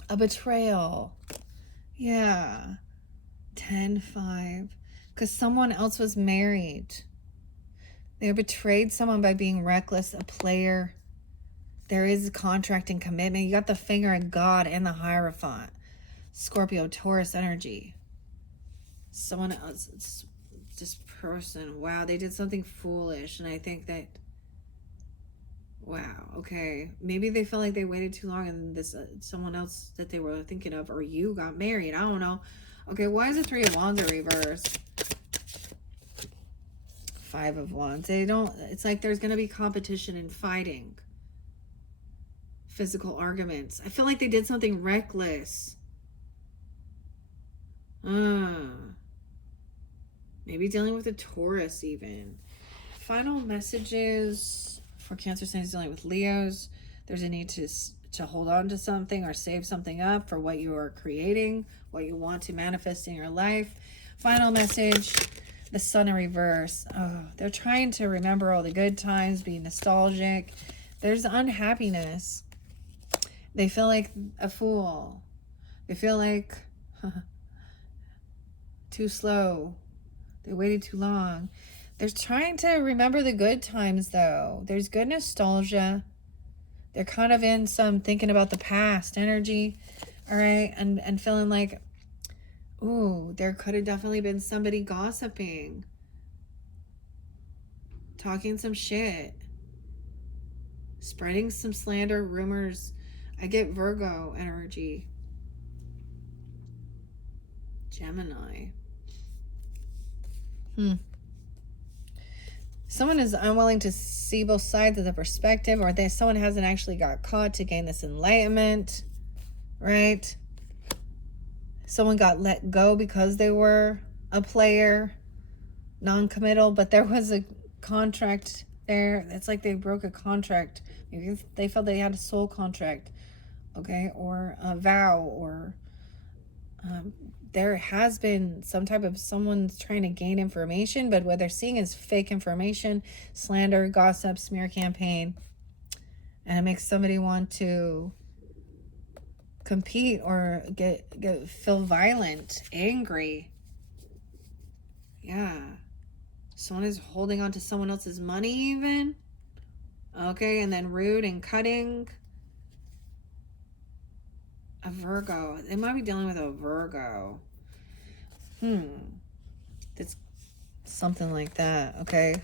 A betrayal. Yeah. 10-5. Because someone else was married. They betrayed someone by being reckless, a player. There is a contract and commitment. You got the finger of God and the Hierophant. Scorpio, Taurus energy. Someone else, it's this person. Wow, they did something foolish. And I think that, wow, okay. Maybe they felt like they waited too long and this someone else that they were thinking of, or you got married. I don't know. Okay, why is the Three of Wands in reverse? Five of Wands. It's like there's going to be competition and fighting. Physical arguments. I feel like they did something reckless. Maybe dealing with a Taurus even. Final messages for Cancer signs dealing with Leos. There's a need to hold on to something or save something up for what you are creating, what you want to manifest in your life. Final message, the Sun in reverse. Oh, they're trying to remember all the good times, be nostalgic. There's unhappiness. They feel like a fool. They feel like too slow. They waited too long. They're trying to remember the good times, though. There's good nostalgia. They're kind of in some thinking about the past energy, all right? And feeling like, ooh, there could have definitely been somebody gossiping, talking some shit, spreading some slander, rumors. I get Virgo energy. Gemini. Someone is unwilling to see both sides of the perspective, or someone hasn't actually got caught to gain this enlightenment, right? Someone got let go because they were a player, non-committal, but there was a contract there. It's like they broke a contract. Maybe they felt they had a soul contract, okay, or a vow, or there has been some type of someone's trying to gain information, but what they're seeing is fake information, slander, gossip, smear campaign, and it makes somebody want to compete or feel violent, angry. Yeah, someone is holding on to someone else's money even, okay, and then rude and cutting. A Virgo. They might be dealing with a Virgo. It's something like that, okay?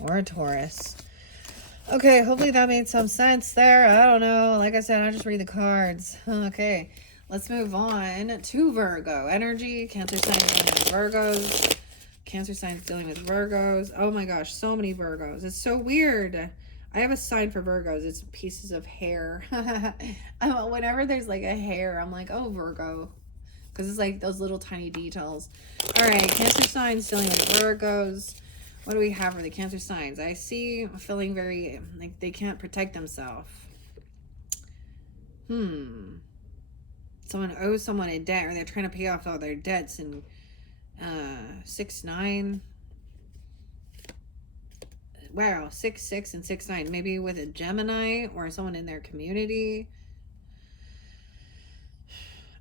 Or a Taurus. Okay, hopefully that made some sense there. I don't know. Like I said, I just read the cards. Okay, let's move on to Virgo energy. Cancer signs dealing with Virgos. Cancer signs dealing with Virgos. Oh my gosh, so many Virgos. It's so weird. I have a sign for Virgos. It's pieces of hair. Whenever there's like a hair, I'm like, oh, Virgo. Because it's like those little tiny details. All right, Cancer signs dealing with Virgos. What do we have for the Cancer signs? I see feeling very like they can't protect themselves. Someone owes someone a debt, or they're trying to pay off all their debts. And 6-9. Wow, 6-6 and 6-9. Maybe with a Gemini or someone in their community.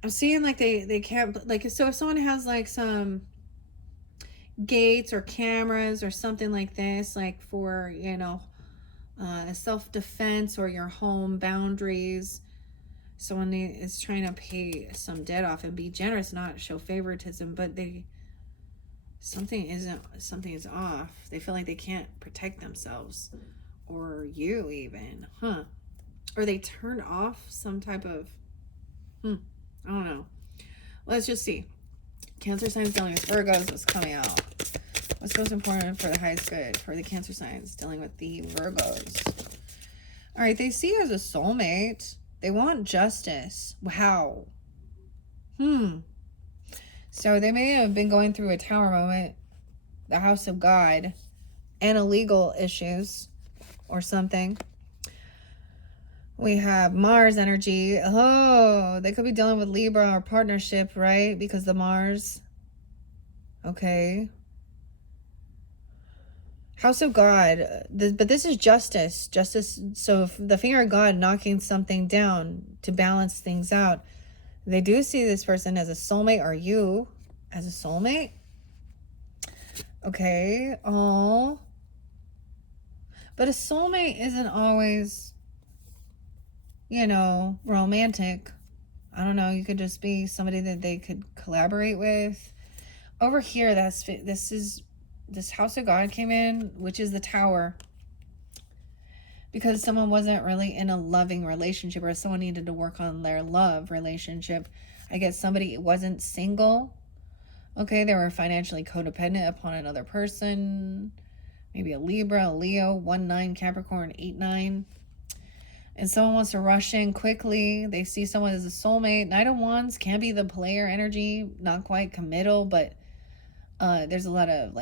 I'm seeing like they can't, like, so if someone has like some gates or cameras or something like this, like for, you know, self-defense or your home boundaries, someone is trying to pay some debt off and be generous, not show favoritism, but something is off. They feel like they can't protect themselves, or you even, or they turned off some type of, I don't know. Let's just see. Cancer signs dealing with Virgos. What's coming out? What's most important for the highest good for the Cancer signs dealing with the Virgos? All right, they see you as a soulmate. They want justice. Wow. So they may have been going through a tower moment, the house of God, and illegal issues or something. We have Mars energy. Oh, they could be dealing with Libra or partnership, right? Because the Mars. Okay. House of God. But this is justice. Justice. So if the finger of God knocking something down to balance things out. They do see this person as a soulmate, or you as a soulmate. Okay. Oh. But a soulmate isn't always, romantic. I don't know. You could just be somebody that they could collaborate with. Over here, this house of God came in, which is the tower. Because someone wasn't really in a loving relationship, or someone needed to work on their love relationship. I guess somebody wasn't single. Okay, they were financially codependent upon another person. Maybe a Libra, a Leo, 1-9 Capricorn, 8-9. And someone wants to rush in quickly. They see someone as a soulmate. Knight of Wands can be the player energy, not quite committal, but there's a lot of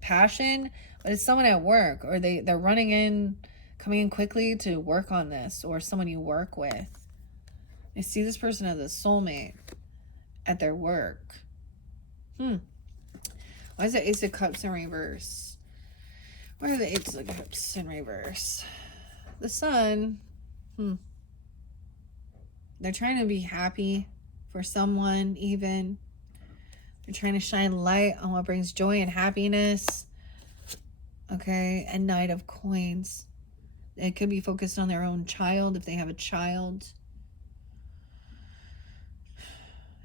passion. But it's someone at work, or they're running in, coming in quickly to work on this, or someone you work with. I see this person as a soulmate at their work. Why is the Ace of Cups in reverse? Where are the Ace of Cups in reverse? The Sun. They're trying to be happy for someone, even. They're trying to shine light on what brings joy and happiness. Okay, and Knight of Coins. It could be focused on their own child, if they have a child.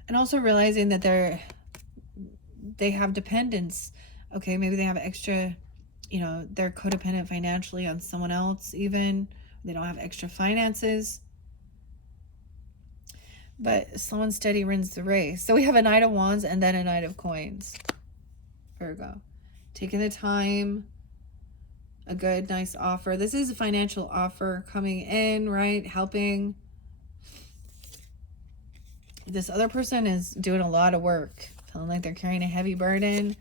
And also realizing that they have dependence. Okay, maybe they have extra, they're codependent financially on someone else, even. They don't have extra finances. But someone steady wins the race. So we have a Knight of Wands and then a Knight of Coins. Virgo. Taking the time. A good, nice offer. This is a financial offer coming in, right? Helping. This other person is doing a lot of work. Feeling like they're carrying a heavy burden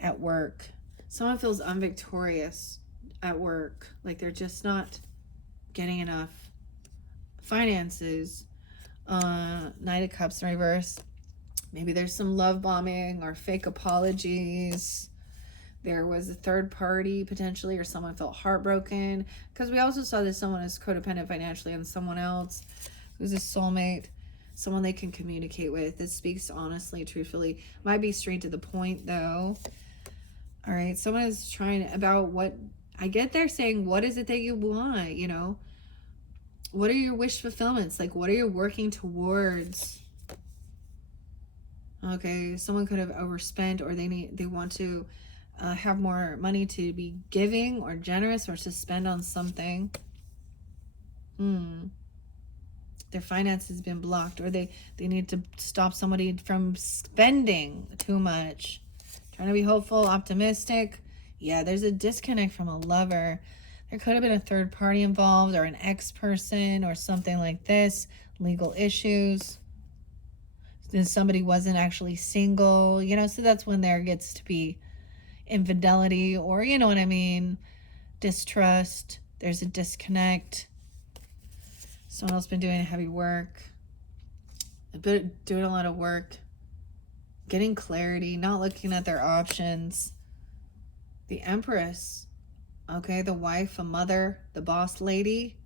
at work. Someone feels unvictorious at work. Like they're just not getting enough finances. Knight of Cups in reverse. Maybe there's some love bombing or fake apologies. There was a third party potentially, or someone felt heartbroken. Because we also saw that someone is codependent financially on someone else who's a soulmate. Someone they can communicate with that speaks honestly, truthfully. Might be straight to the point though. All right, someone is trying about what I get. They're saying, what is it that you want? What are your wish fulfillments? What are you working towards? Okay, someone could have overspent, or they want to have more money to be giving or generous, or to spend on something. Their finances been blocked, or they need to stop somebody from spending too much. Trying to be hopeful, optimistic. Yeah, there's a disconnect from a lover. There could have been a third party involved, or an ex-person, or something like this. Legal issues. Then somebody wasn't actually single, so that's when there gets to be infidelity, or you know what I mean, distrust. There's a disconnect. Someone else been doing heavy work, doing a lot of work, getting clarity, not looking at their options. The Empress. Okay, the wife, a mother, the boss lady.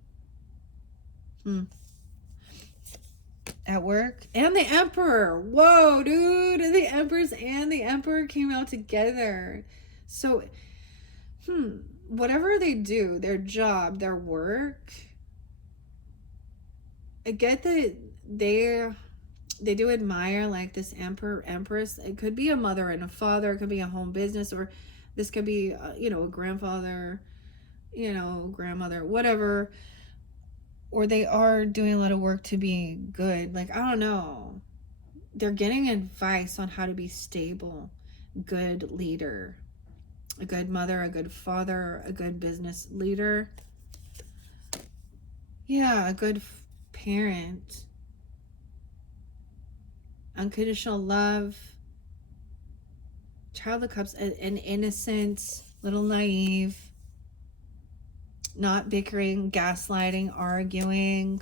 At work. And the Emperor. Whoa, dude. The Empress and the Emperor came out together. So, whatever they do, their job, their work, I get that they do admire this Emperor, Empress. It could be a mother and a father. It could be a home business, or this could be, a grandfather, grandmother, whatever. Or they are doing a lot of work to be good. I don't know. They're getting advice on how to be stable, good leader. A good mother, a good father, a good business leader. Yeah, a good parent. Unconditional love. Child of Cups, an innocent, little naive, not bickering, gaslighting, arguing,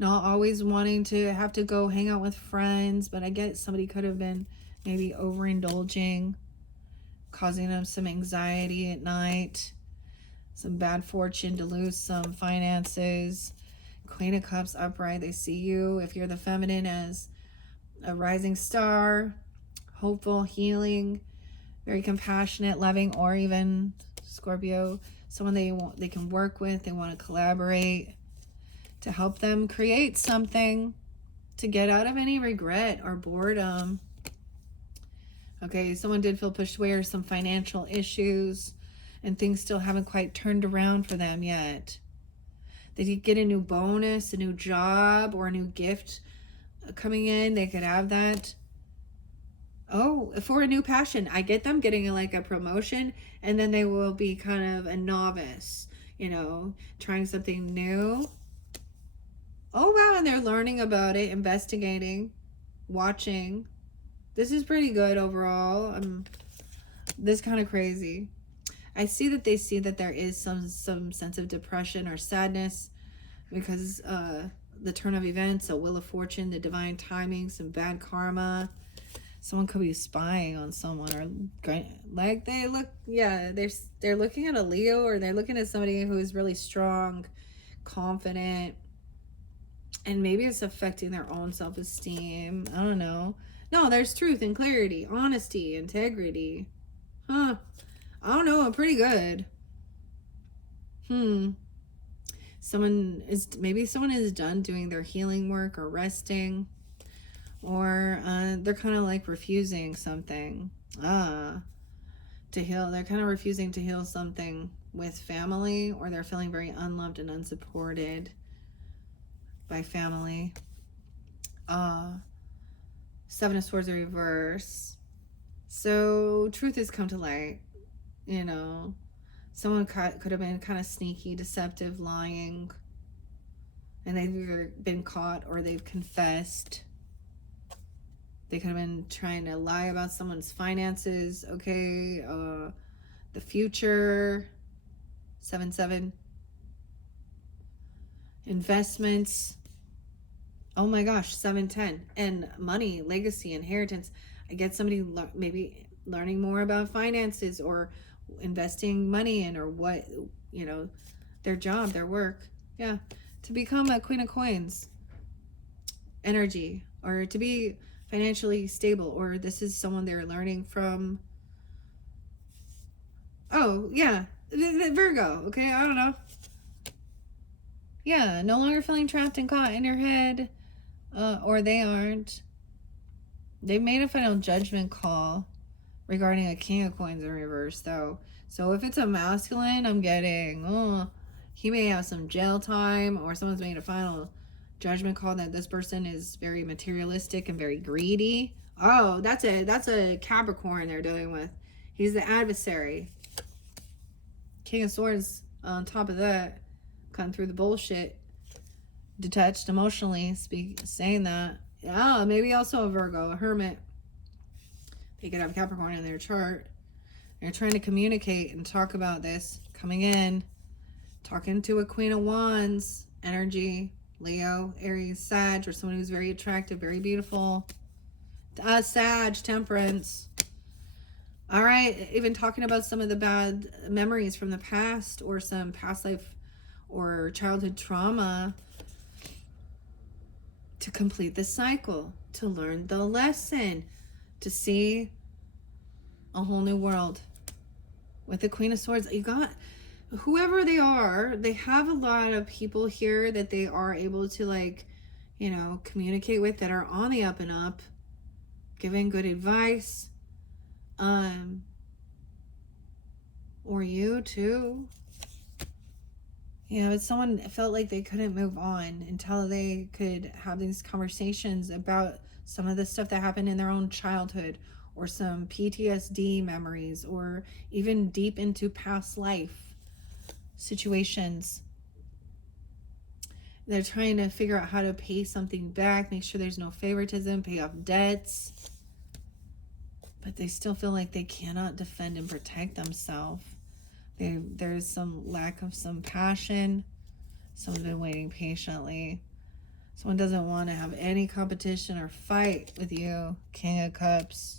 not always wanting to have to go hang out with friends. But I get somebody could have been maybe overindulging, causing them some anxiety at night, some bad fortune to lose some finances. Queen of Cups upright, they see you, if you're the feminine, as a rising star, hopeful, healing, very compassionate, loving, or even Scorpio, someone they can work with, they want to collaborate to help them create something, to get out of any regret or boredom. Okay, someone did feel pushed away, or some financial issues, and things still haven't quite turned around for them yet. They could get a new bonus, a new job, or a new gift coming in. They could have that. Oh, for a new passion. I get them getting like a promotion, and then they will be kind of a novice, trying something new. Oh, wow. And they're learning about it, investigating, watching. This is pretty good overall. This kind of crazy. I see that they see that there is some sense of depression or sadness because the turn of events, a wheel of fortune, the divine timing, some bad karma. Someone could be spying on someone, or like they're looking at a Leo, or they're looking at somebody who is really strong, confident, and maybe it's affecting their own self-esteem. I don't know. No, there's truth and clarity, honesty, integrity. I don't know. Pretty good. Someone is done doing their healing work or resting. Or they're kind of like refusing something to heal. They're kind of refusing to heal something with family, or they're feeling very unloved and unsupported by family. Seven of Swords reverse. So truth has come to light. Someone could have been kind of sneaky, deceptive, lying, and they've either been caught or they've confessed. They could have been trying to lie about someone's finances, okay? The future, 7-7. Investments, oh my gosh, 7-10. And money, legacy, inheritance. I get somebody maybe learning more about finances, or investing money in, or what, their job, their work. Yeah, to become a Queen of Coins energy, or to be financially stable, or this is someone they're learning from. Oh, yeah, the Virgo, okay, I don't know. Yeah, no longer feeling trapped and caught in your head, or they aren't. They've made a final judgment call regarding a King of Coins in reverse, though. So if it's a masculine, I'm getting, he may have some jail time, or someone's made a final judgment call that this person is very materialistic and very greedy. Oh, that's a Capricorn they're dealing with. He's the adversary. King of Swords on top of that, cutting through the bullshit. Detached emotionally, saying that. Yeah, maybe also a Virgo, a hermit. They could have Capricorn in their chart. They're trying to communicate and talk about this. Coming in, talking to a Queen of Wands energy. Leo, Aries, Sag, or someone who's very attractive, very beautiful. Sag, Temperance. All right, even talking about some of the bad memories from the past, or some past life or childhood trauma, to complete the cycle, to learn the lesson, to see a whole new world. With the Queen of Swords, you got whoever they are, they have a lot of people here that they are able to communicate with, that are on the up and up, giving good advice. Or you too. Yeah, but someone felt like they couldn't move on until they could have these conversations about some of the stuff that happened in their own childhood, or some PTSD memories, or even deep into past life situations. They're trying to figure out how to pay something back, make sure there's no favoritism, pay off debts. But they still feel like they cannot defend and protect themselves. There's some lack of some passion. Someone's been waiting patiently. Someone doesn't want to have any competition or fight with you. King of Cups.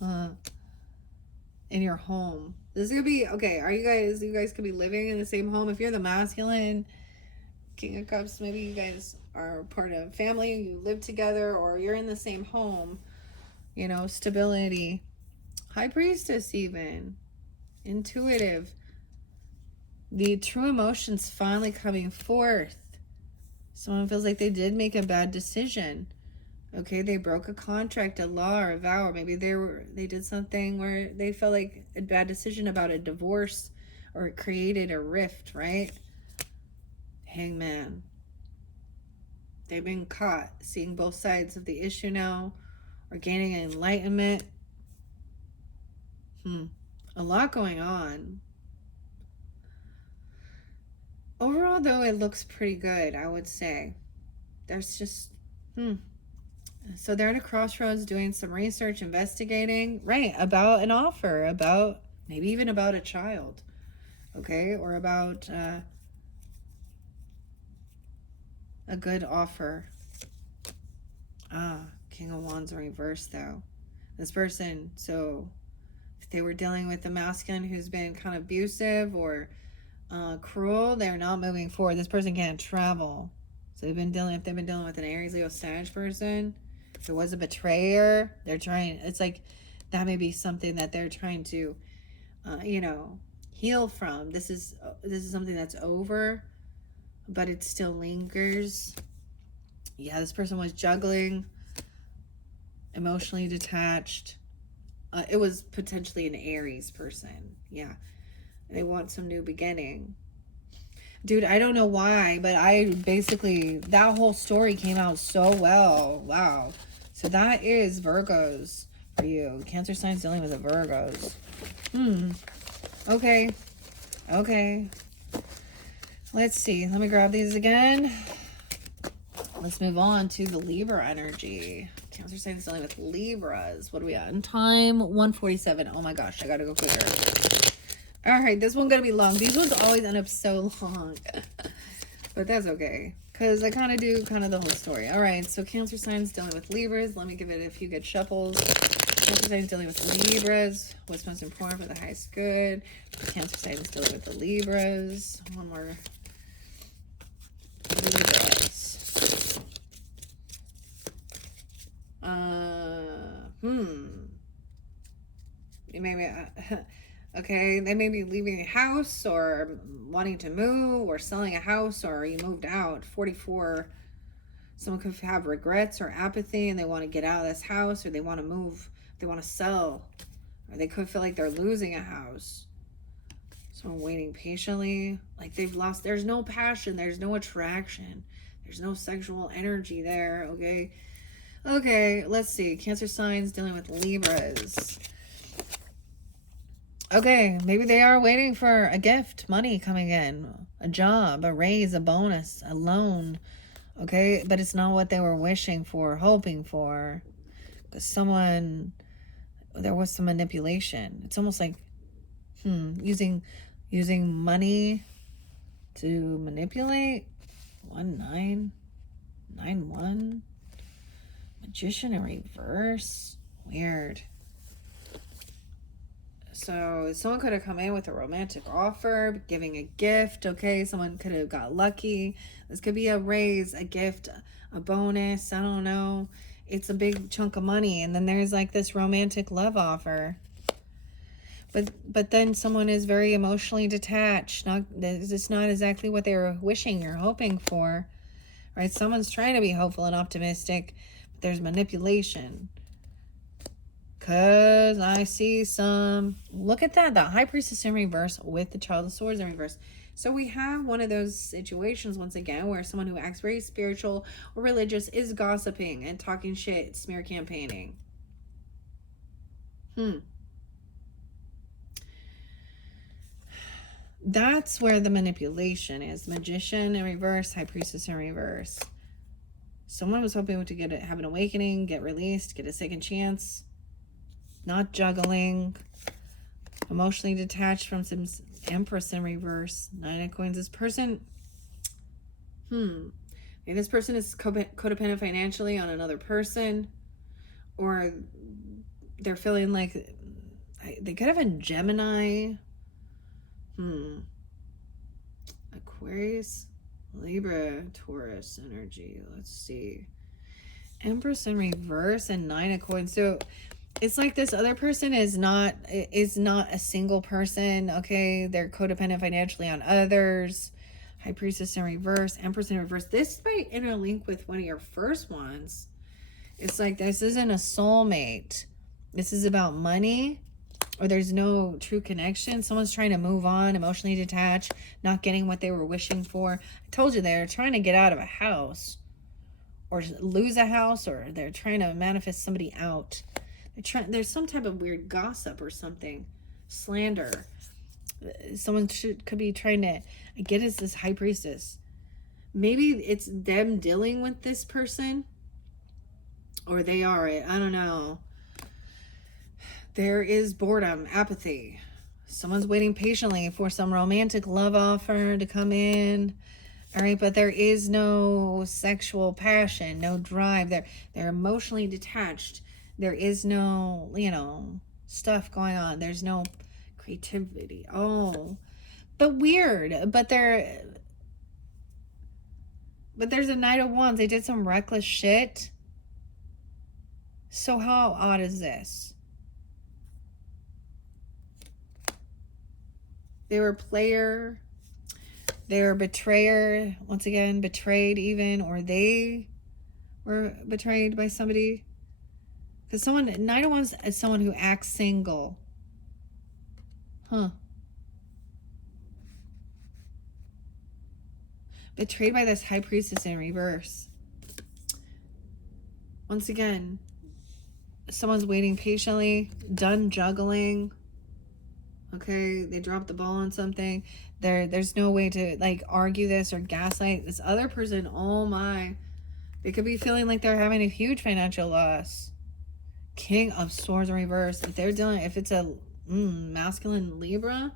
In your home. This is going to be, okay, you guys could be living in the same home. If you're the masculine King of Cups, maybe you guys are part of family, you live together, or you're in the same home. You know, stability. High Priestess even. Intuitive. The true emotions finally coming forth. Someone feels like they did make a bad decision. Okay, they broke a contract, a law, or a vow, or maybe they did something where they felt like a bad decision about a divorce, or it created a rift, right? Hangman. They've been caught seeing both sides of the issue now, or gaining enlightenment. A lot going on. Overall, though, it looks pretty good, I would say. There's just, So they're at a crossroads doing some research, investigating, right, about an offer, about, maybe even about a child, okay? Or about a good offer. King of Wands in reverse, though. This person, so if they were dealing with a masculine who's been kind of abusive or cruel, they're not moving forward. This person can't travel. So if they've been dealing with an Aries, Leo, Sag person, if it was a betrayer, they're trying, it's like, that may be something that they're trying to, heal from. This is something that's over, but it still lingers. Yeah, this person was juggling, emotionally detached. It was potentially an Aries person. Yeah. They want some new beginning. Dude, I don't know why, but that whole story came out so well. Wow. So that is Virgos for you. Cancer signs dealing with the Virgos. Okay. Let's see. Let me grab these again. Let's move on to the Libra energy. Cancer signs dealing with Libras. What are we on? Time 1:47. Oh my gosh, I gotta go quicker. All right, this one's gonna be long. These ones always end up so long. But that's okay, because I kind of do the whole story. All right, so Cancer signs dealing with Libras. Let me give it a few good shuffles. Cancer signs dealing with Libras. What's most important for the highest good? Cancer signs dealing with the Libras. One more. Libras. Maybe, okay, they may be leaving a house or wanting to move or selling a house, or you moved out. 44. Someone could have regrets or apathy and they want to get out of this house, or they want to move, they want to sell, or they could feel like they're losing a house. Someone waiting patiently, like they've lost, there's no passion, there's no attraction, there's no sexual energy there, okay? Okay, let's see. Cancer signs dealing with Libras. Okay, maybe they are waiting for a gift, money coming in, a job, a raise, a bonus, a loan. Okay, but it's not what they were wishing for, hoping for. There was some manipulation. It's almost like, using money to manipulate. 1991. Magician in reverse. Weird. So someone could have come in with a romantic offer, giving a gift, okay? Someone could have got lucky. This could be a raise, a gift, a bonus, I don't know. It's a big chunk of money. And then there's like this romantic love offer. But then someone is very emotionally detached. It's not exactly what they were wishing or hoping for, right? Someone's trying to be hopeful and optimistic, but there's manipulation. Because I see look at that, the High Priestess in reverse with the Child of Swords in reverse. So we have one of those situations, once again, where someone who acts very spiritual or religious is gossiping and talking shit, smear campaigning. Hmm. That's where the manipulation is. Magician in reverse, high priestess in reverse. Someone was hoping to have an awakening, get released, get a second chance. Not juggling. Emotionally detached from some empress in reverse. Nine of coins. This person, this person is codependent financially on another person, or they're feeling like they could have a Gemini. Aquarius, Libra, Taurus energy. Let's see. Empress in reverse and nine of coins. So it's like this other person is not a single person. Okay, they're codependent financially on others. High priestess in reverse, empress in reverse. This might interlink with one of your first ones. It's like this isn't a soulmate. This is about money, or there's no true connection. Someone's trying to move on, emotionally detached, not getting what they were wishing for. I told you they're trying to get out of a house, or lose a house, or they're trying to manifest somebody out. There's some type of weird gossip or something, slander. Someone could be trying to get us this high priestess. Maybe it's them dealing with this person, or they are it. I don't know. There is boredom, apathy. Someone's waiting patiently for some romantic love offer to come in. All right, but there is no sexual passion, no drive. They're emotionally detached. There is no, stuff going on. There's no creativity. Oh, but weird. But there's a Knight of Wands. They did some reckless shit. So how odd is this? They were player. They were betrayer. Once again, betrayed even, or they were betrayed by somebody. Because Knight of Wands is someone who acts single. Huh. Betrayed by this high priestess in reverse. Once again, someone's waiting patiently, done juggling. Okay, they dropped the ball on something. There's no way to argue this or gaslight this other person. Oh my. They could be feeling like they're having a huge financial loss. King of Swords in reverse. If it's a masculine Libra.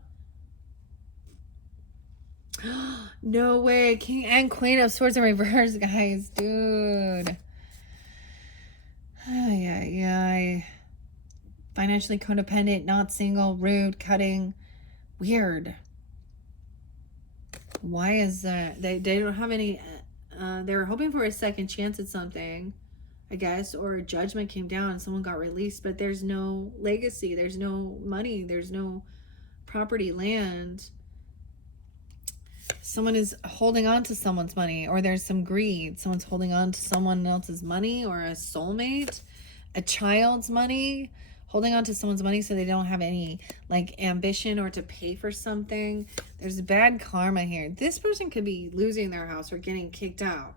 No way. King and Queen of Swords in reverse, guys. Dude. Ay. Financially codependent, not single, rude, cutting. Weird. Why is that? They don't have any. They were hoping for a second chance at something, I guess, or a judgment came down and someone got released, but there's no legacy, there's no money, there's no property, land. Someone is holding on to someone's money, or there's some greed. Someone's holding on to someone else's money, or a soulmate, a child's money, holding on to someone's money so they don't have any ambition or to pay for something. There's bad karma here. This person could be losing their house or getting kicked out.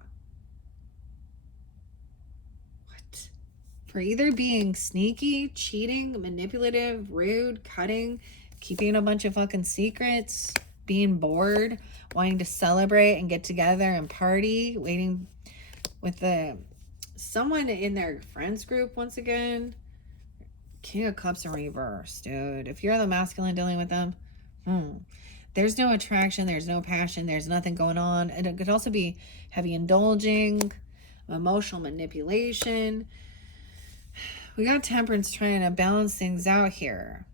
What? For either being sneaky, cheating, manipulative, rude, cutting, keeping a bunch of fucking secrets, being bored, wanting to celebrate and get together and party, waiting with someone in their friends group. Once again, King of Cups in reverse, dude. If you're the masculine dealing with them, there's no attraction, there's no passion, there's nothing going on. And it could also be heavy indulging, emotional manipulation. We got Temperance trying to balance things out here.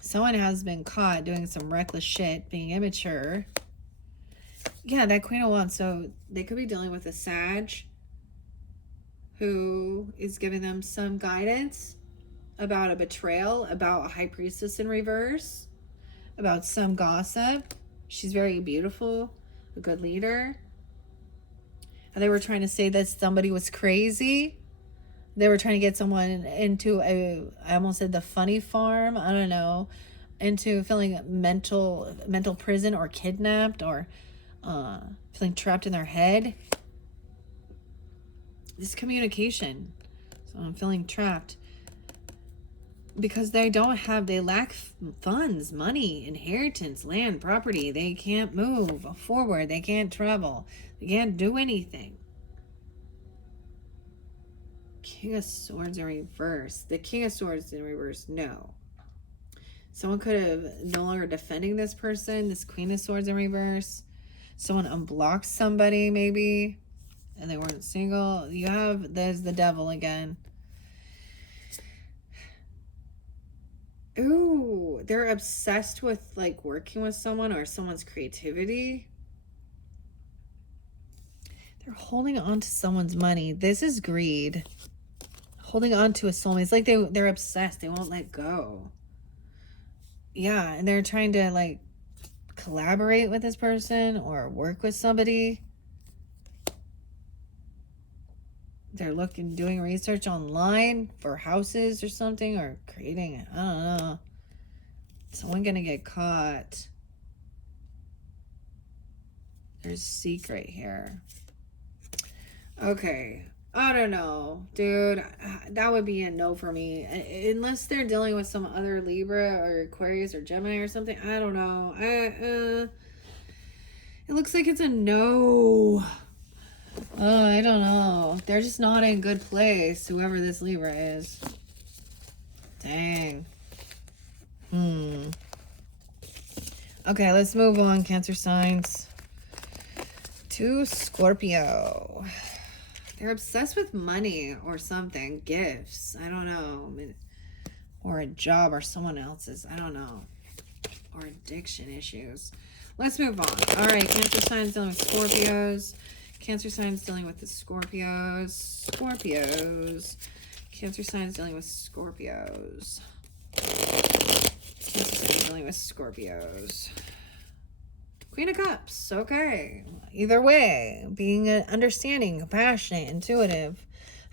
Someone has been caught doing some reckless shit, being immature. Yeah, that Queen of Wands. So they could be dealing with a Sag who is giving them some guidance about a betrayal, about a high priestess in reverse, about some gossip. She's very beautiful, a good leader. And they were trying to say that somebody was crazy. They were trying to get someone into I almost said the funny farm. I don't know, into feeling mental prison or kidnapped or feeling trapped in their head. This communication. So I'm feeling trapped. because they lack funds, money, inheritance, land, property. They can't move forward. They can't travel. They can't do anything. King of Swords in reverse. The King of Swords in reverse, no. Someone could have no longer defending this person. This Queen of Swords in reverse. Someone unblocked somebody, maybe, and they weren't single. There's the Devil again. Ooh, they're obsessed with like working with someone or someone's creativity. They're holding on to someone's money. This is greed. Holding on to a soulmate. It's like they're obsessed. They won't let go. Yeah, and they're trying to like collaborate with this person or work with somebody. They're doing research online for houses or something, or creating it. I don't know. Someone gonna get caught. There's a secret here. Okay. I don't know, dude. That would be a no for me. Unless they're dealing with some other Libra or Aquarius or Gemini or something. I don't know. It looks like it's a no. Oh, I don't know. They're just not in a good place, whoever this Libra is. Dang. Okay, let's move on, Cancer signs. To Scorpio. They're obsessed with money or something. Gifts. I don't know. Or a job or someone else's. I don't know. Or addiction issues. Let's move on. All right, Cancer signs dealing with Scorpios. Cancer signs dealing with the Scorpios. Scorpios. Cancer signs dealing with Scorpios. Cancer signs dealing with Scorpios. Queen of Cups. Okay. Either way, being understanding, compassionate, intuitive.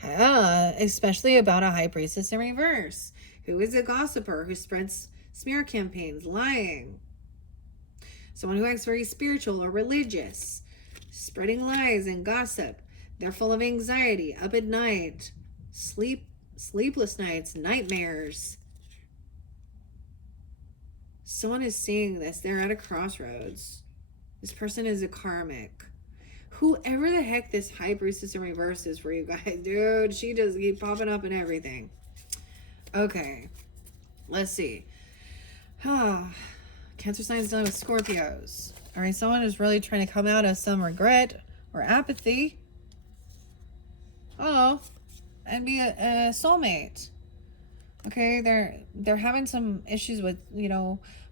Especially about a High Priestess in reverse. Who is a gossiper who spreads smear campaigns, lying. Someone who acts very spiritual or religious. Spreading lies and gossip. They're full of anxiety, up at night, sleepless nights, nightmares. Someone is seeing this. They're at a crossroads. This person is a karmic. Whoever the heck this High Priestess in reverse is for you guys, dude, she does keep popping up and everything. Okay, let's see. Cancer signs dealing with Scorpios. All right, someone is really trying to come out of some regret or apathy. And be a soulmate. Okay, they're having some issues with,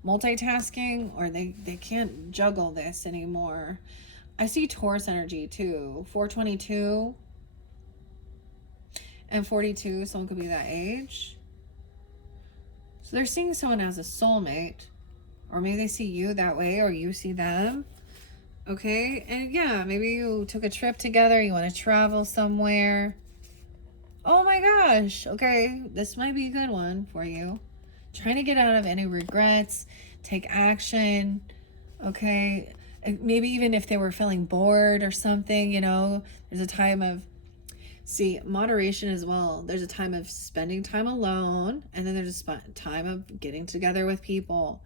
multitasking, or they can't juggle this anymore. I see Taurus energy too. 422 and 42. Someone could be that age. So they're seeing someone as a soulmate. Or maybe they see you that way, or you see them. Okay, and yeah, maybe you took a trip together, you want to travel somewhere. Oh my gosh, okay, this might be a good one for you. Trying to get out of any regrets, take action, okay? Maybe even if they were feeling bored or something, there's a time of, moderation as well. There's a time of spending time alone, and then there's a time of getting together with people.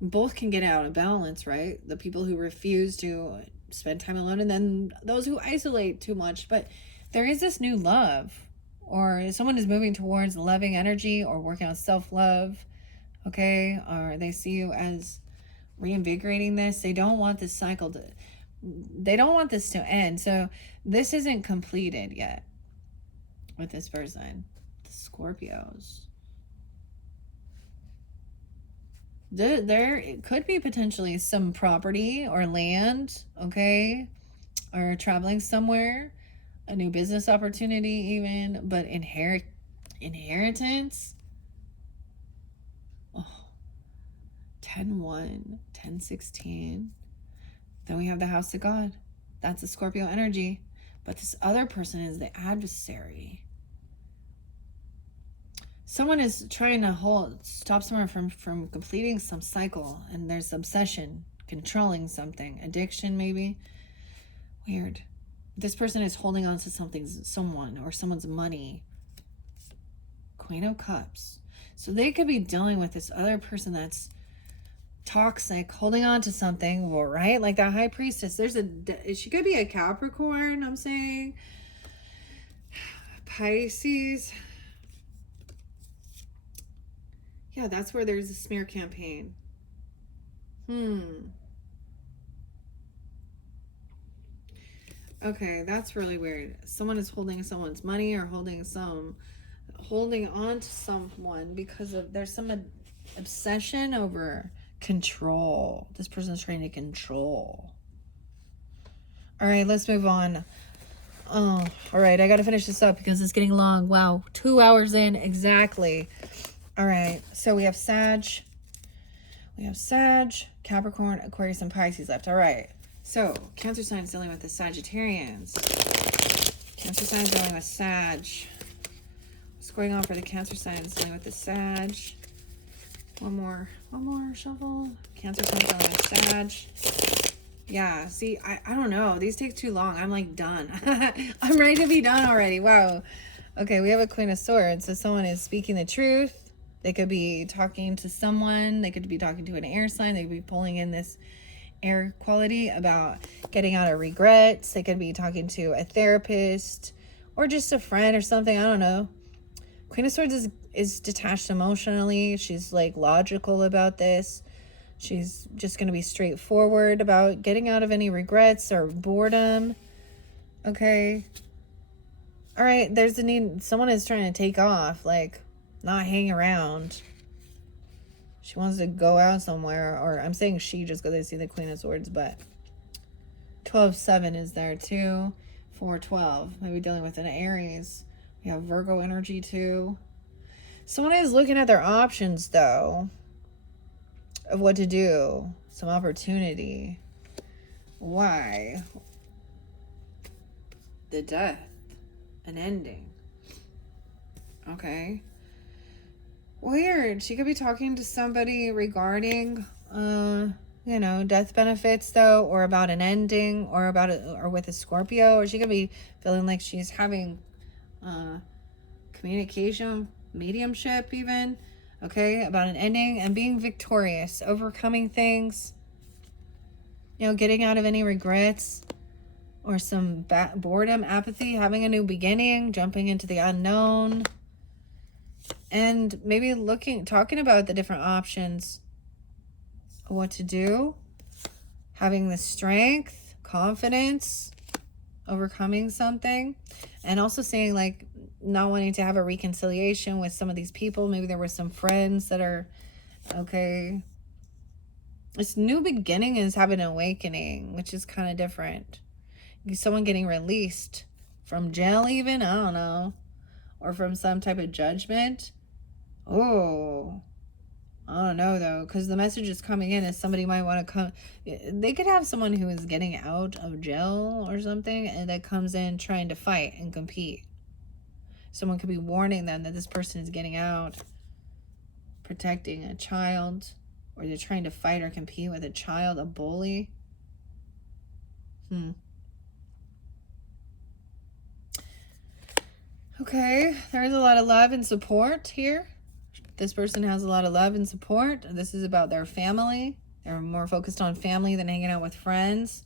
Both can get out of balance, right? The people who refuse to spend time alone, and then those who isolate too much. But there is this new love, or someone is moving towards loving energy or working on self-love, okay? Or they see you as reinvigorating this. They don't want this cycle they don't want this to end. So this isn't completed yet with this person. The Scorpios. There could be potentially some property or land, okay, or traveling somewhere, a new business opportunity even, but inheritance. 10-1, 10-16. Then we have the House of God. That's the Scorpio energy, but this other person is the adversary. Someone is trying to stop someone from completing some cycle, and there's obsession, controlling something, addiction maybe. Weird. This person is holding on to someone or someone's money. Queen of Cups. So they could be dealing with this other person that's toxic, holding on to something, right? Like that High Priestess. She could be a Capricorn, I'm saying. Pisces. Yeah, that's where there's a smear campaign. Okay, that's really weird. Someone is holding someone's money or holding on to someone because of there's some obsession over control. This person's trying to control. All right, let's move on. Oh, all right, I got to finish this up because it's getting long. Wow, 2 hours in exactly. All right, so we have Sag, Capricorn, Aquarius, and Pisces left. All right, so Cancer sign is dealing with the Sagittarians. Cancer sign is dealing with Sag. What's going on for the Cancer sign is dealing with the Sag? One more shuffle. Cancer sign is dealing with Sag. Yeah, see, I don't know. These take too long. I'm like done. I'm ready to be done already. Wow. Okay, we have a Queen of Swords. So someone is speaking the truth. They could be talking to someone. They could be talking to an air sign. They could be pulling in this air quality about getting out of regrets. They could be talking to a therapist or just a friend or something. I don't know. Queen of Swords is detached emotionally. She's like logical about this. She's just going to be straightforward about getting out of any regrets or boredom. Okay. All right. There's a need. Someone is trying to take off, like not hang around. She wants to go out somewhere, or I'm saying she just because I see the Queen of Swords, but 12-7 is there too. 4-12. Maybe dealing with an Aries. We have Virgo energy too. Someone is looking at their options though. Of what to do. Some opportunity. Why? The death. An ending. Okay. Weird. She could be talking to somebody regarding, death benefits though, or about an ending, or or with a Scorpio, or she could be feeling like she's having, communication, mediumship even. Okay, about an ending and being victorious, overcoming things, getting out of any regrets or some boredom, apathy, having a new beginning, jumping into the unknown, and maybe talking about the different options of what to do, having the strength, confidence, overcoming something, and also saying like not wanting to have a reconciliation with some of these people. Maybe there were some friends that are okay. This new beginning is having an awakening, which is kind of different. Someone getting released from jail even, I don't know, or from some type of judgment. Oh, I don't know though, because the message is coming in is somebody might want to come. They could have someone who is getting out of jail or something and that comes in trying to fight and compete. Someone could be warning them that this person is getting out, protecting a child, or they're trying to fight or compete with a child, a bully. Okay, there's a lot of love and support here. This person has a lot of love and support. This is about their family. They're more focused on family than hanging out with friends.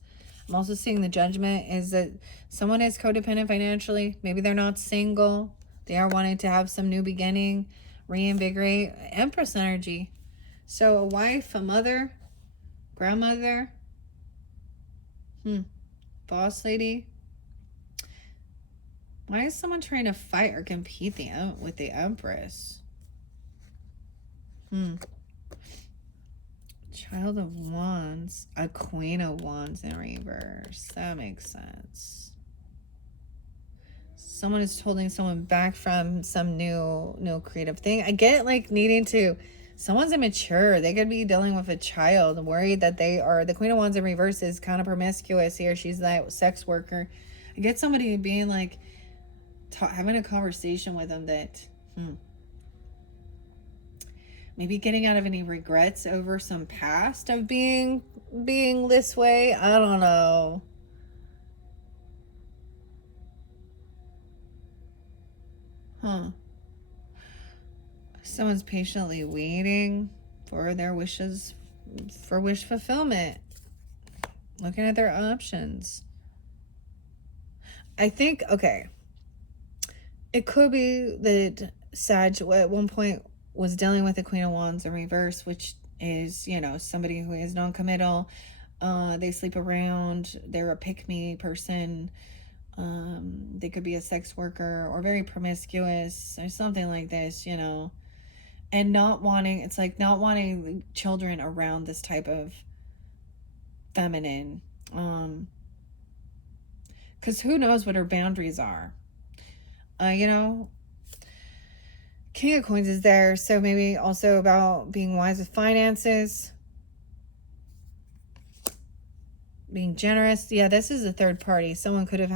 I'm also seeing the judgment is that someone is codependent financially. Maybe they're not single. They are wanting to have some new beginning, reinvigorate. Empress energy. So a wife, a mother, grandmother, boss lady. Why is someone trying to fight or compete with the Empress? Child of Wands, a Queen of Wands in reverse. That makes sense. Someone is holding someone back from some new creative thing. I get like needing to. Someone's immature. They could be dealing with a child, worried that they are. The Queen of Wands in reverse is kind of promiscuous here. She's that sex worker. I get somebody being like, having a conversation with them that, maybe getting out of any regrets over some past of being this way. I don't know. Someone's patiently waiting for their wishes, for wish fulfillment, looking at their options. I think, okay, it could be that Sag at one point was dealing with the Queen of Wands in reverse, which is, somebody who is non-committal. They sleep around. They're a pick-me person. They could be a sex worker or very promiscuous or something like this, and not wanting, it's like not wanting children around this type of feminine. Because who knows what her boundaries are. You know, King of Coins is there, so maybe also about being wise with finances, being generous. Yeah, this is a third party. Someone could have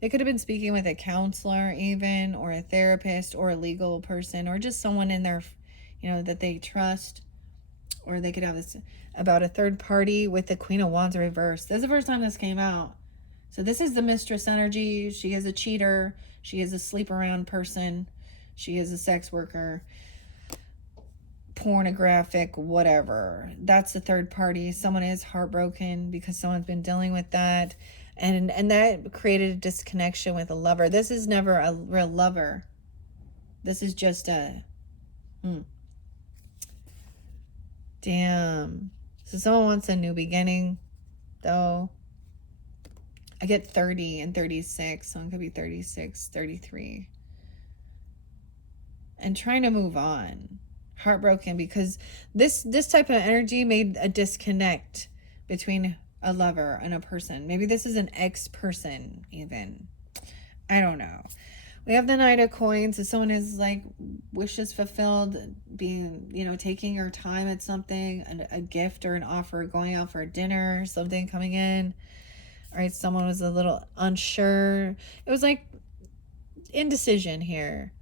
they could have been speaking with a counselor even, or a therapist, or a legal person, or just someone in their, that they trust. Or they could have this about a third party with the Queen of Wands reversed. This is the first time this came out. So this is the mistress energy. She is a cheater. She is a sleep around person. She is a sex worker. Pornographic, whatever. That's the third party. Someone is heartbroken because someone's been dealing with that. And that created a disconnection with a lover. This is never a real lover. This is just a... Damn. So someone wants a new beginning, though. I get 30 and 36. Someone could be 36, 33. And trying to move on. Heartbroken because this type of energy made a disconnect between a lover and a person. Maybe this is an ex-person even. I don't know. We have the Knight of Coins. So someone is like wishes fulfilled, being, taking her time at something, a gift or an offer, going out for a dinner, something coming in. All right, someone was a little unsure. It was like indecision here.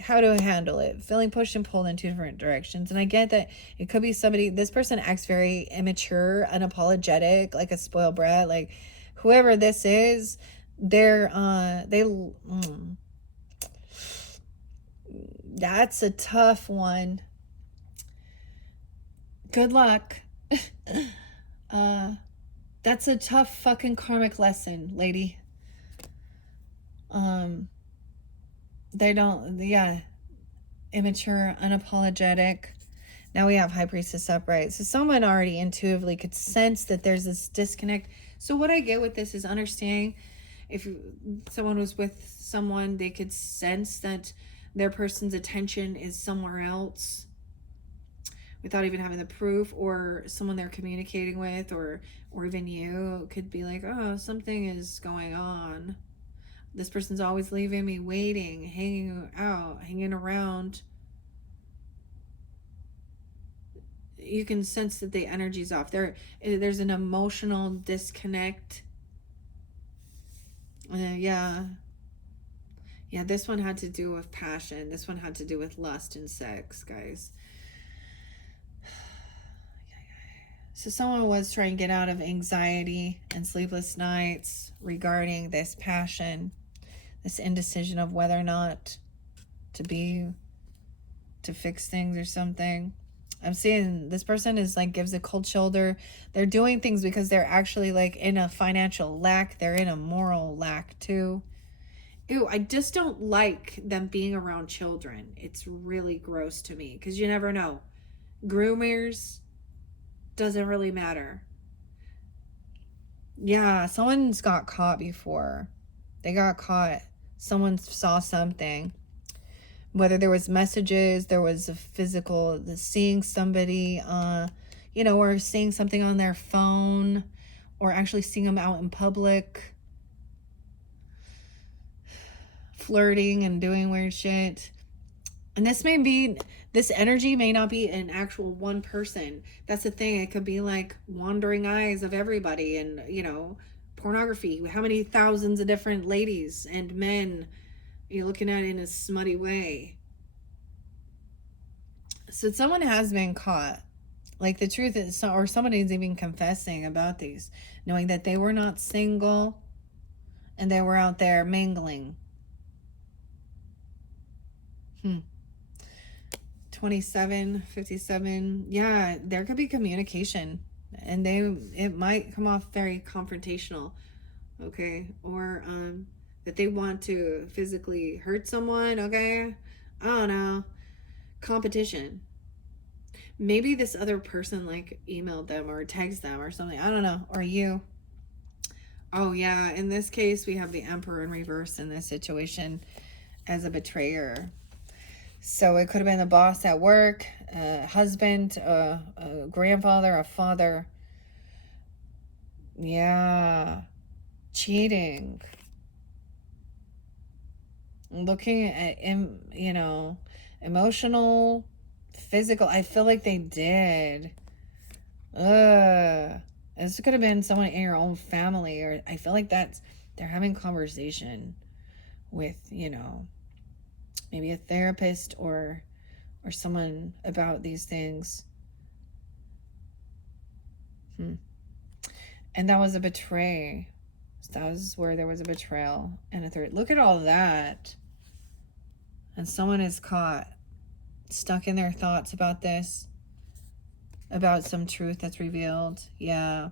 How to handle it, feeling pushed and pulled in two different directions. And I get that it could be somebody, this person acts very immature, unapologetic, like a spoiled brat, like whoever this is, that's a tough one. Good luck. That's a tough fucking karmic lesson, lady. They don't, immature, unapologetic. Now we have High Priestess upright. So someone already intuitively could sense that there's this disconnect. So what I get with this is understanding if someone was with someone, they could sense that their person's attention is somewhere else without even having the proof, or someone they're communicating with, or even you could be like, oh, something is going on. This person's always leaving me waiting, hanging out, hanging around. You can sense that the energy's off. There's an emotional disconnect. Yeah, this one had to do with passion. This one had to do with lust and sex, guys. So someone was trying to get out of anxiety and sleepless nights regarding this passion, this indecision of whether or not to fix things or something. I'm seeing this person is like gives a cold shoulder. They're doing things because they're actually like in a financial lack. They're in a moral lack too. Ew, I just don't like them being around children. It's really gross to me because you never know. Groomers, doesn't really matter. Yeah, someone's got caught before. They got caught. Someone saw something. Whether there was messages, there was a physical, seeing somebody, or seeing something on their phone, or actually seeing them out in public, flirting and doing weird shit. And this energy may not be an actual one person. That's the thing. It could be like wandering eyes of everybody and, pornography. How many thousands of different ladies and men you're looking at it in a smutty way. So someone has been caught. Like the truth is, or somebody's even confessing about these, knowing that they were not single and they were out there mingling. 27, 57. Yeah, there could be communication, and it might come off very confrontational, okay? Or that they want to physically hurt someone, okay? I don't know. Competition. Maybe this other person like emailed them or texted them or something. I don't know. Or you. Oh yeah, in this case we have the Emperor in reverse in this situation as a betrayer. So it could have been the boss at work, a husband, a grandfather, a father. Yeah. Cheating. Looking at, emotional, physical. I feel like they did. Ugh. This could have been someone in your own family, or I feel like they're having conversation with, maybe a therapist or someone about these things. And that was a betray. So that was where there was a betrayal and a third. Look at all that. And someone is caught, stuck in their thoughts about this, about some truth that's revealed. Yeah.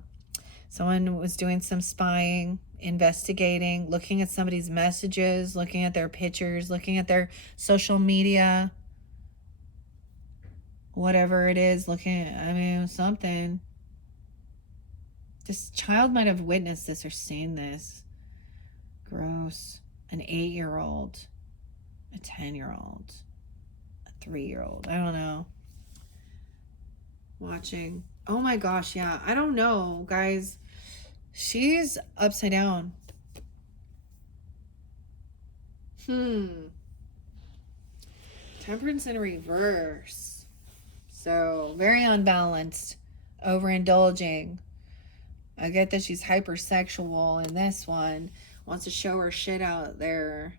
Someone was doing some spying, investigating, looking at somebody's messages, looking at their pictures, looking at their social media, whatever it is, something. This child might have witnessed this or seen this. Gross. An 8-year-old, a 10-year-old, a 3-year-old. I don't know. Watching. Oh my gosh, yeah. I don't know, guys. She's upside down. Temperance in reverse. So, very unbalanced. Overindulging. I get that she's hypersexual in this one. Wants to show her shit out there.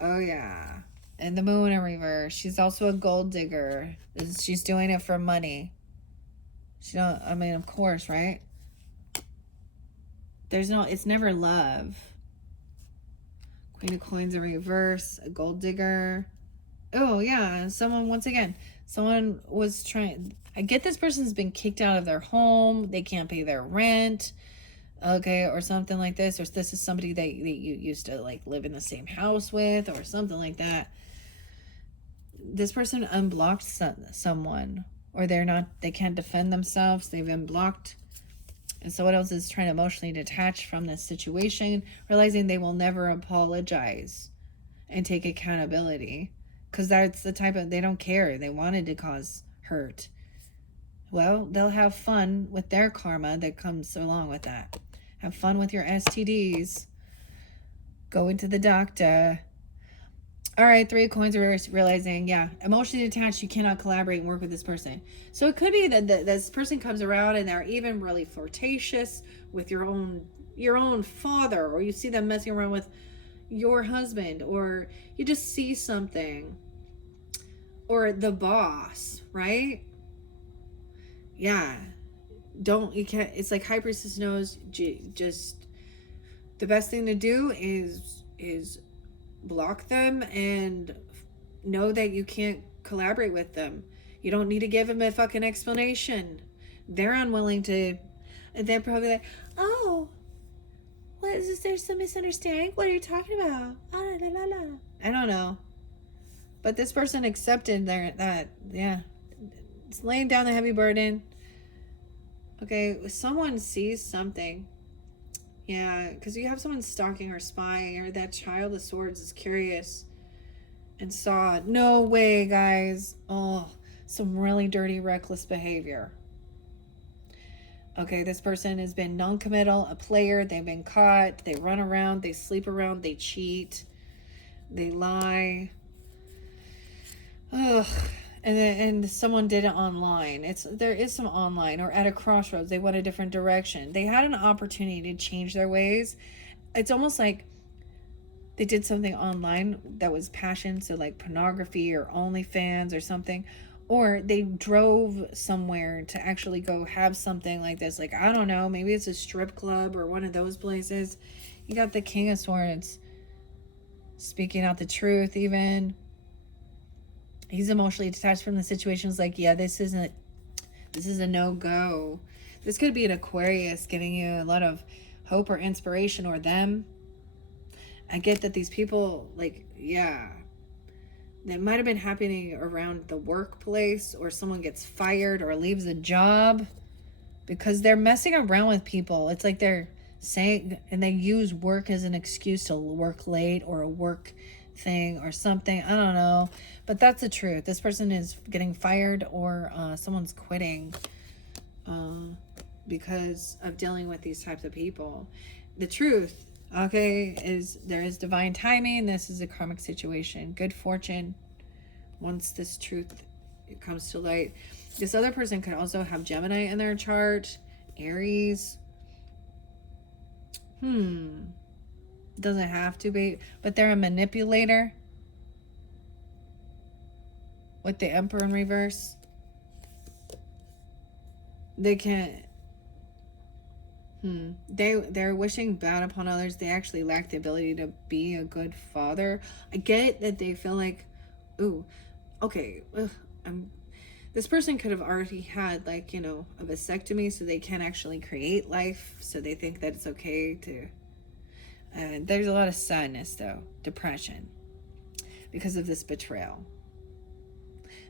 Oh, yeah. And the moon in reverse. She's also a gold digger. She's doing it for money. Of course, right? It's never love. Queen of Coins in reverse. A gold digger. Oh, yeah. Someone was trying. I get this person's been kicked out of their home. They can't pay their rent. Okay, or something like this. Or this is somebody that you used to like live in the same house with or something like that. This person unblocked someone, or they can't defend themselves. They've been blocked. And someone else is trying to emotionally detach from this situation, realizing they will never apologize and take accountability. Because that's the type of, they don't care. They wanted to cause hurt. Well, they'll have fun with their karma that comes along with that. Have fun with your STDs. Go into the doctor. All right, 3 of Coins are realizing, yeah, emotionally detached, you cannot collaborate and work with this person. So it could be that this person comes around and they're even really flirtatious with your own father, or you see them messing around with your husband, or you just see something, or the boss, right? Yeah. It's like High Priestess knows, just the best thing to do is block them and know that you can't collaborate with them. You don't need to give them a fucking explanation. They're unwilling to. They're probably like, oh, what is this? There's some misunderstanding. What are you talking about? I don't know. But this person accepted it's laying down the heavy burden. Okay, someone sees something. Yeah, because you have someone stalking or spying, or that Child of Swords is curious and saw it. No way, guys. Oh, some really dirty, reckless behavior. Okay, this person has been non-committal, a player. They've been caught. They run around. They sleep around. They cheat. They lie. Ugh. And someone did it online. There is some online, or at a crossroads. They went a different direction. They had an opportunity to change their ways. It's almost like they did something online that was passion, so like pornography or OnlyFans or something, or they drove somewhere to actually go have something like this. Like, I don't know, maybe it's a strip club or one of those places. You got the King of Swords speaking out the truth, even. He's emotionally detached from the situation. It's like, yeah, this is a no-go. This could be an Aquarius giving you a lot of hope or inspiration, or them. I get that these people, like, yeah, that might have been happening around the workplace, or someone gets fired or leaves a job because they're messing around with people. It's like they're saying, and they use work as an excuse to work late, or a work thing or something. I don't know. But that's the truth. This person is getting fired, or someone's quitting because of dealing with these types of people. The truth, okay, is there is divine timing. This is a karmic situation. Good fortune once this truth comes to light. This other person could also have Gemini in their chart, Aries. Doesn't have to be, but they're a manipulator with the Emperor in reverse. They can't. They're wishing bad upon others. They actually lack the ability to be a good father. I get that they feel like, ooh, okay, this person could have already had, like, you know, a vasectomy, so they can't actually create life. So they think that it's okay to. There's a lot of sadness, though, depression, because of this betrayal.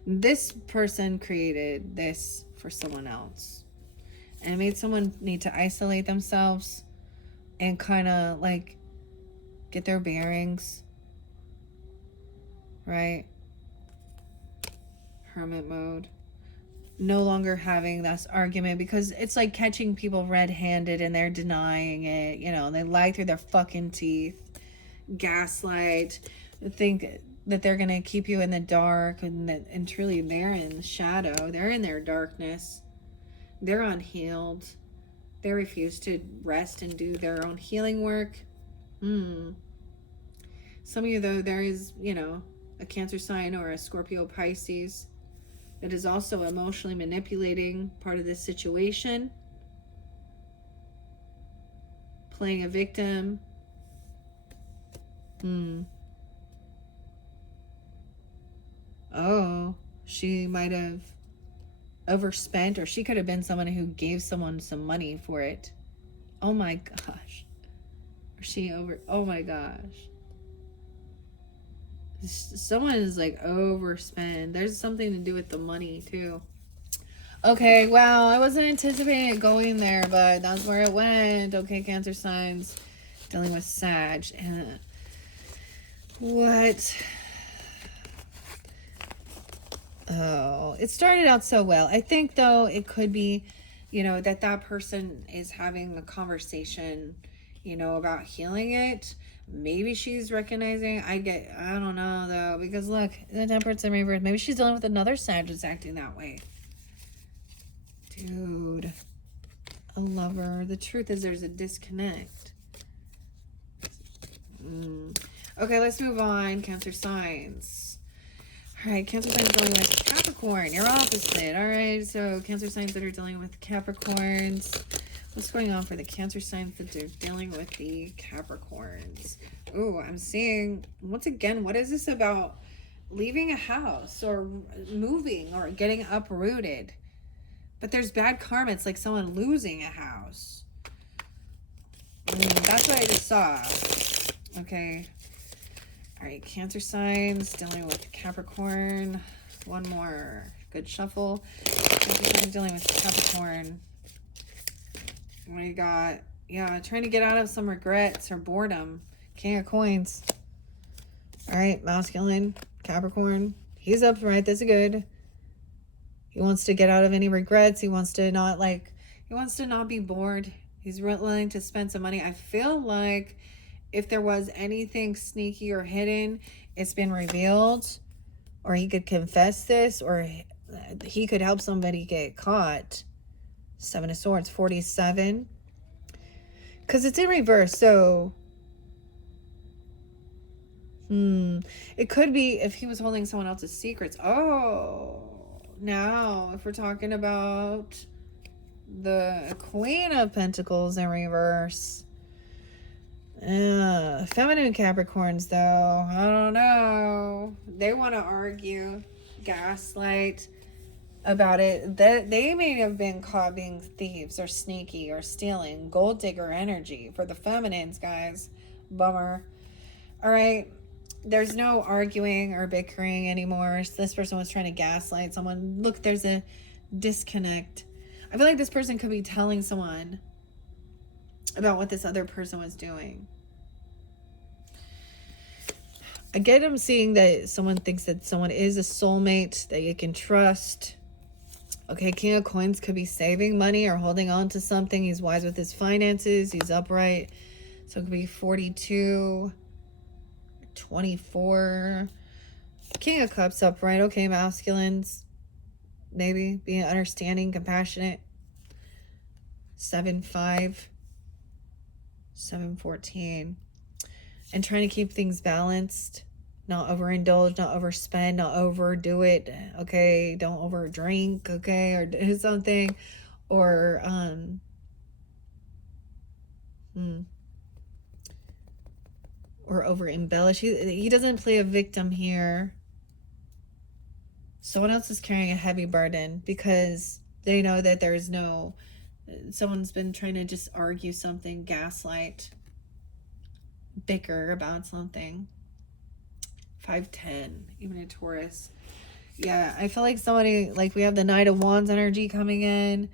This person created this for someone else, and it made someone need to isolate themselves and kind of like get their bearings, right? Hermit mode. No longer having this argument, because it's like catching people red-handed and they're denying it, you know, they lie through their fucking teeth, gaslight, think that they're gonna keep you in the dark, and truly they're in the shadow, they're in their darkness, they're unhealed, they refuse to rest and do their own healing work. Some of you, though, there is, you know, a Cancer sign or a Scorpio Pisces that is also emotionally manipulating part of this situation, playing a victim. Oh, she might have overspent, or she could have been someone who gave someone some money for it. Oh my gosh. Oh my gosh. Someone is like overspend. There's something to do with the money too. Okay, wow, I wasn't anticipating it going there, but that's where it went. Okay, Cancer signs dealing with Sag. What? Oh, it started out so well. I think, though, it could be, you know, that person is having a conversation, you know, about healing it. Maybe she's recognizing. I don't know, though, because look, the Temperance in reverse. Maybe she's dealing with another Sag that's acting that way. Dude, a lover. The truth is there's a disconnect. Okay, let's move on. Cancer signs. All right, Cancer signs dealing with Capricorn. You're opposite. All right, so Cancer signs that are dealing with Capricorns. What's going on for the Cancer signs that are dealing with the Capricorns? Oh, I'm seeing, once again, what is this about leaving a house or moving or getting uprooted? But there's bad karma. It's like someone losing a house. That's what I just saw. Okay. All right, Cancer signs dealing with Capricorn. One more. Good shuffle. Cancer signs dealing with Capricorn. What do you got? Yeah, trying to get out of some regrets or boredom. King of Coins. All right, masculine, Capricorn. He's upright. That's good. He wants to get out of any regrets. He wants to not be bored. He's willing to spend some money. I feel like if there was anything sneaky or hidden, it's been revealed, or he could confess this, or he could help somebody get caught. 7 of Swords, 47. Because it's in reverse, so it could be if he was holding someone else's secrets. Oh, now if we're talking about the Queen of Pentacles in reverse. Feminine Capricorns, though, I don't know. They want to argue. gaslight about it. That they may have been caught being thieves or sneaky or stealing. Gold digger energy for the feminines, guys. Bummer. All right. There's no arguing or bickering anymore. This person was trying to gaslight someone. Look, there's a disconnect. I feel like this person could be telling someone about what this other person was doing. Again, I'm seeing that someone thinks that someone is a soulmate that you can trust. Okay, King of Coins could be saving money or holding on to something. He's wise with his finances. He's upright. So it could be 42, 24. King of Cups upright. Okay, masculines. Maybe being understanding, compassionate. 7-5. 7-14. And trying to keep things balanced. Not overindulge, not overspend, not overdo it. Okay, don't overdrink, okay, or do something. Or or over embellish. He doesn't play a victim here. Someone else is carrying a heavy burden because they know that there is no, someone's been trying to just argue something, gaslight, bicker about something. 5-10, even a Taurus. Yeah, I feel like somebody, like we have the Knight of Wands energy coming in.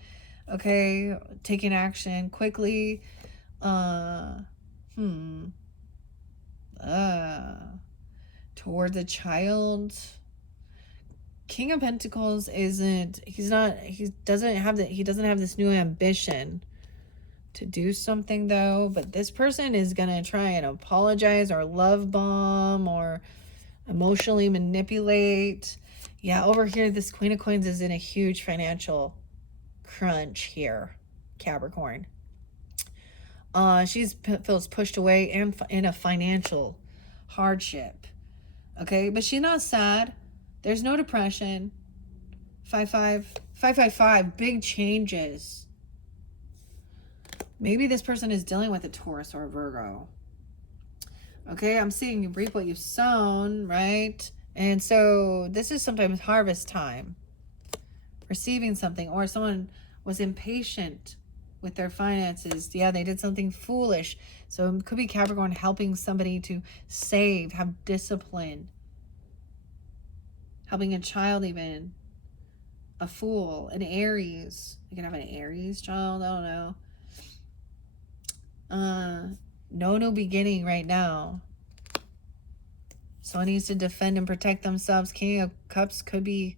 Okay, taking action quickly. Towards a child. King of Pentacles he doesn't have this new ambition to do something though, but this person is gonna try and apologize or love bomb or emotionally manipulate. Yeah, over here this Queen of Coins is in a huge financial crunch here, Capricorn. She feels pushed away and in a financial hardship. Okay, but she's not sad. There's no depression. 5-5. 5-5-5. Big changes. Maybe this person is dealing with a Taurus or a Virgo. Okay, I'm seeing you reap what you've sown, right? And so this is sometimes harvest time. Receiving something, or someone was impatient with their finances. Yeah, they did something foolish. So it could be Capricorn helping somebody to save, have discipline. Helping a child even. A Fool, an Aries. You can have an Aries child, I don't know. No new beginning right now. Someone needs to defend and protect themselves. King of Cups could be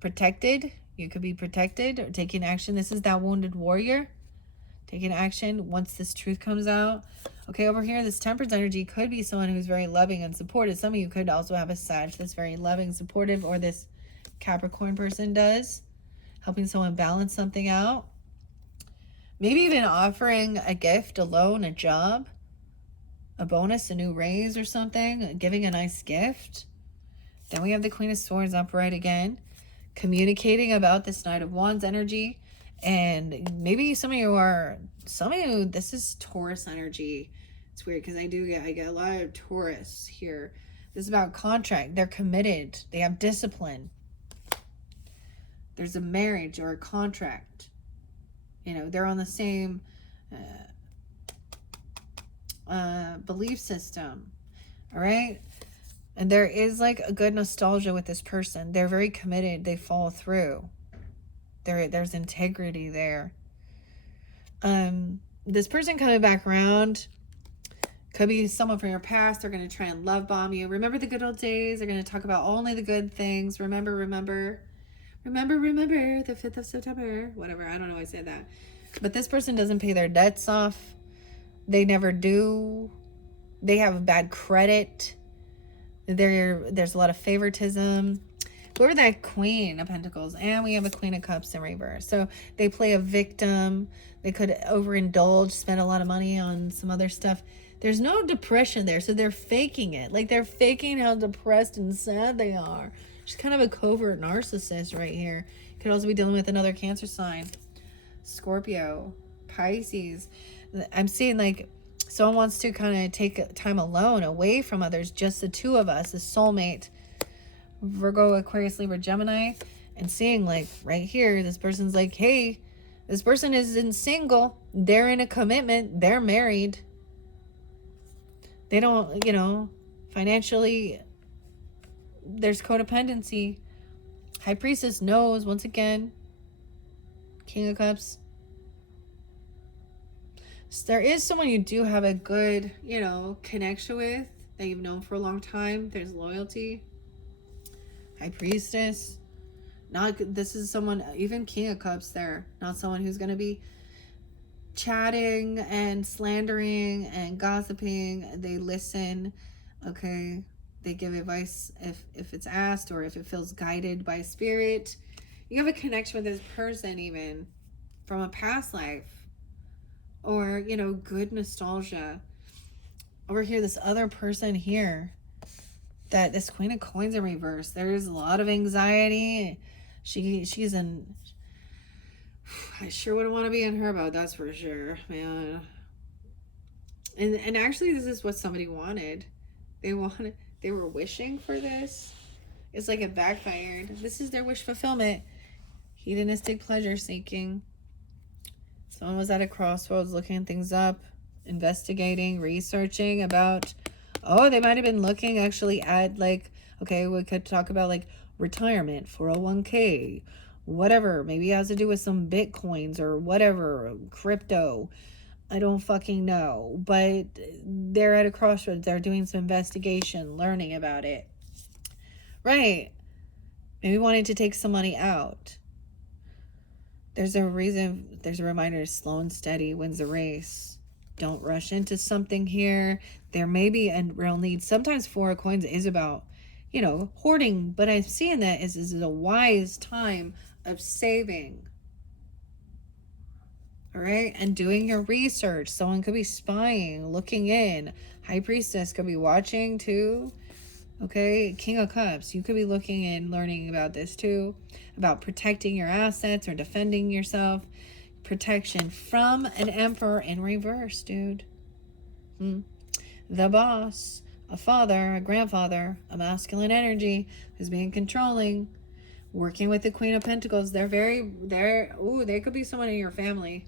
protected. You could be protected or taking action. This is that wounded warrior. Taking action once this truth comes out. Okay, over here, this Temperance energy could be someone who's very loving and supportive. Some of you could also have a Sag that's very loving, supportive, or this Capricorn person does. Helping someone balance something out. Maybe even offering a gift, a loan, a job, a bonus, a new raise or something. Giving a nice gift. Then we have the Queen of Swords upright again. Communicating about this Knight of Wands energy. And maybe some of you, this is Taurus energy. It's weird because I get a lot of Taurus here. This is about contract. They're committed. They have discipline. There's a marriage or a contract. You know, they're on the same belief system. All right. And there is like a good nostalgia with this person. They're very committed. They follow through. There's integrity there. This person coming back around could be someone from your past. They're going to try and love bomb you. Remember the good old days. They're going to talk about only the good things. Remember the 5th of September. Whatever. I don't know why I said that. But this person doesn't pay their debts off. They never do. They have bad credit. There's a lot of favoritism. We're that Queen of Pentacles, and we have a Queen of Cups in reverse. So they play a victim. They could overindulge, spend a lot of money on some other stuff. There's no depression there, so they're faking it. Like they're faking how depressed and sad they are. She's kind of a covert narcissist right here. Could also be dealing with another Cancer sign. Scorpio, Pisces. I'm seeing like someone wants to kind of take time alone, away from others, just the two of us, a soulmate Virgo, Aquarius, Libra, Gemini, and seeing like right here, this person's like, hey, this person isn't single. They're in a commitment. They're married. They don't, financially, there's codependency. High Priestess knows, once again. King of Cups. So there is someone you do have a good, connection with that you've known for a long time. There's loyalty. High Priestess. This is someone, even King of Cups there, not someone who's going to be chatting and slandering and gossiping. They listen, okay? They give advice if it's asked or if it feels guided by spirit. You have a connection with this person even from a past life or, good nostalgia. Over here, this other person here, that this Queen of Coins in reverse, there's a lot of anxiety. She's in, I sure wouldn't want to be in her boat, that's for sure, man. And actually, this is what somebody wanted. They were wishing for this. It's like it backfired. This is their wish fulfillment. Hedonistic pleasure seeking. Someone was at a crossroads looking things up, investigating, researching about, they might have been looking actually at like, okay, we could talk about like retirement, 401k, whatever. Maybe it has to do with some bitcoins or whatever, crypto. I don't fucking know. But they're at a crossroads. They're doing some investigation, learning about it. Right. Maybe wanting to take some money out. There's a reason, there's a reminder, slow and steady wins the race. Don't rush into something here. There may be a real need. Sometimes Four of Coins is about, hoarding, but I'm seeing that is a wise time of saving. All right, and doing your research. Someone could be spying, looking in. High Priestess could be watching too. Okay, King of Cups, you could be looking and learning about this too, about protecting your assets or defending yourself. Protection from an Emperor in reverse, dude. The boss, a father, a grandfather, a masculine energy who's being controlling, working with the Queen of Pentacles. They could be someone in your family.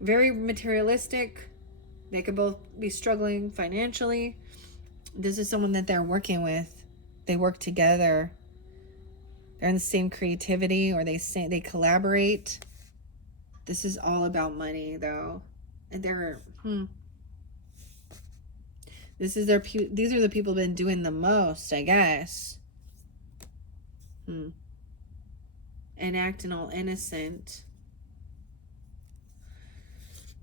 Very materialistic. They could both be struggling financially. This is someone that they're working with. They work together. They're in the same creativity, or they collaborate. This is all about money, though. And these are the people been doing the most, I guess. And acting all innocent.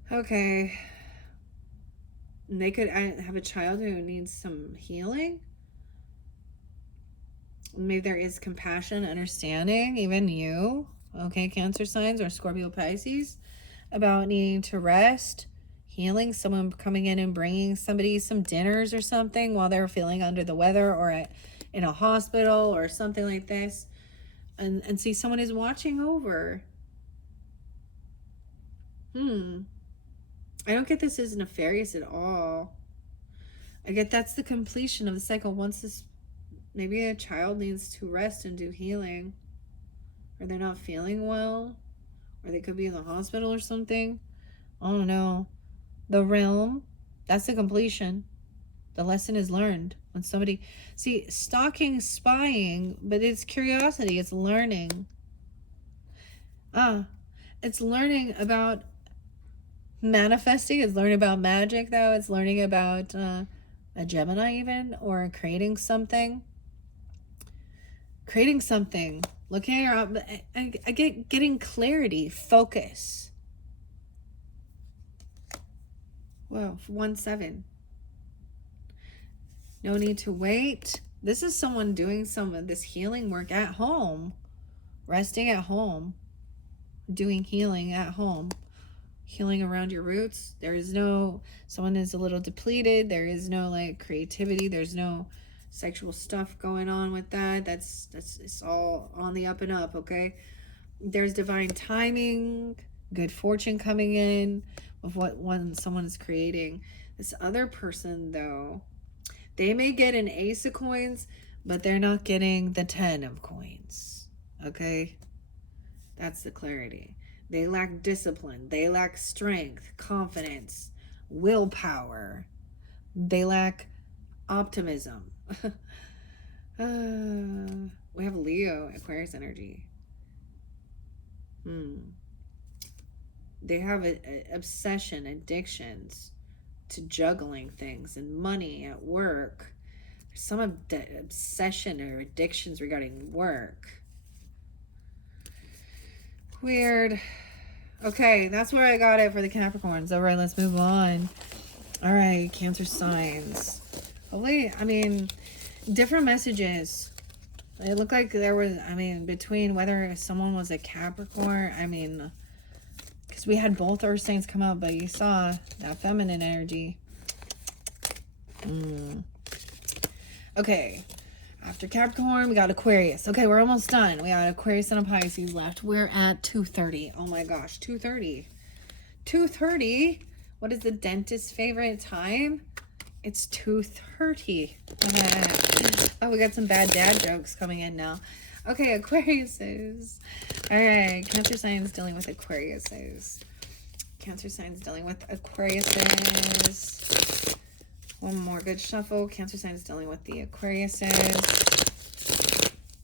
Okay. And they could have a child who needs some healing. Maybe there is compassion, understanding, even you, okay, Cancer signs or Scorpio, Pisces, about needing to rest, healing, someone coming in and bringing somebody some dinners or something while they're feeling under the weather or in a hospital or something like this. And see, someone is watching over. I don't get this as nefarious at all. I get that's the completion of the cycle. Once this, maybe a child needs to rest and do healing, or they're not feeling well, or they could be in the hospital or something. I don't know. The realm, that's the completion. The lesson is learned. When somebody, see, stalking, spying, but it's curiosity, it's learning. It's learning about manifesting. It's learning about magic, though. It's learning about a Gemini even, or creating something. Looking at your, I get getting clarity, focus. Whoa, 1-7. No need to wait. This is someone doing some of this healing work at home, resting at home, doing healing at home. Healing around your roots. Someone is a little depleted. There is no like creativity. There's no sexual stuff going on with that. It's all on the up and up, okay? There's divine timing, good fortune coming in of when someone is creating. This other person, though, They may get an ace of coins, but they're not getting the 10 of coins. Okay? That's the clarity. They lack discipline. They lack strength, confidence, willpower. They lack optimism. We have Leo, Aquarius energy. They have a obsession, addictions to juggling things and money at work. There's some obsession or addictions regarding work. Weird. Okay, that's where I got it for the Capricorns. All right, let's move on. All right, Cancer signs. Hopefully, I mean, different messages. It looked like there was, I mean, between whether someone was a Capricorn, I mean, because we had both Earth signs come out, but you saw that feminine energy. Okay, after Capricorn, we got Aquarius. Okay, we're almost done. We got Aquarius and a Pisces left. We're at 2:30. Oh my gosh, 2:30. 2:30? What is the dentist's favorite time? It's 2:30. Oh, we got some bad dad jokes coming in now. Okay, Aquariuses. All right, Cancer signs dealing with Aquariuses. Cancer signs dealing with Aquariuses. One more good shuffle. Cancer signs dealing with the Aquariuses.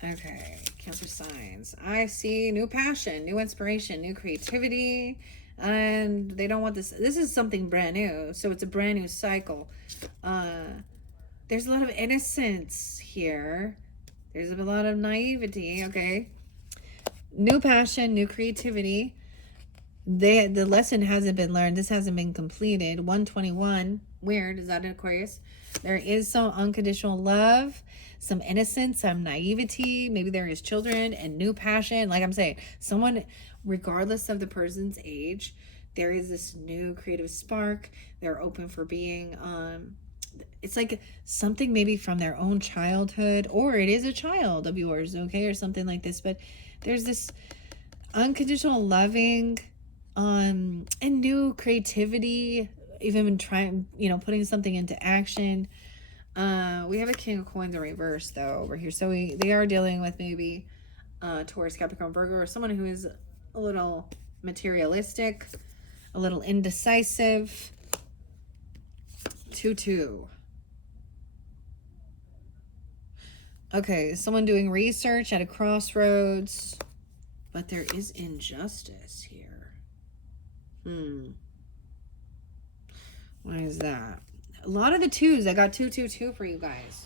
Okay, Cancer signs. I see new passion, new inspiration, new creativity. And they don't want this. This is something brand new. So it's a brand new cycle. There's a lot of innocence here. There's a lot of naivety. Okay. New passion, new creativity. The lesson hasn't been learned. This hasn't been completed. 121. Weird. Is that an Aquarius? There is some unconditional love, some innocence, some naivety. Maybe there is children and new passion. Like I'm saying, someone, regardless of the person's age, there is this new creative spark. They're open for being, it's like something maybe from their own childhood, or it is a child of yours, okay, or something like this. But there's this unconditional loving, and new creativity, even trying, putting something into action. We have a King of Coins in reverse though over here, so they are dealing with maybe Taurus, Capricorn, Virgo, or someone who is a little materialistic, a little indecisive. 2-2. Okay, someone doing research at a crossroads, but there is injustice here. Why is that? A lot of the twos. I got 2-2-2 for you guys.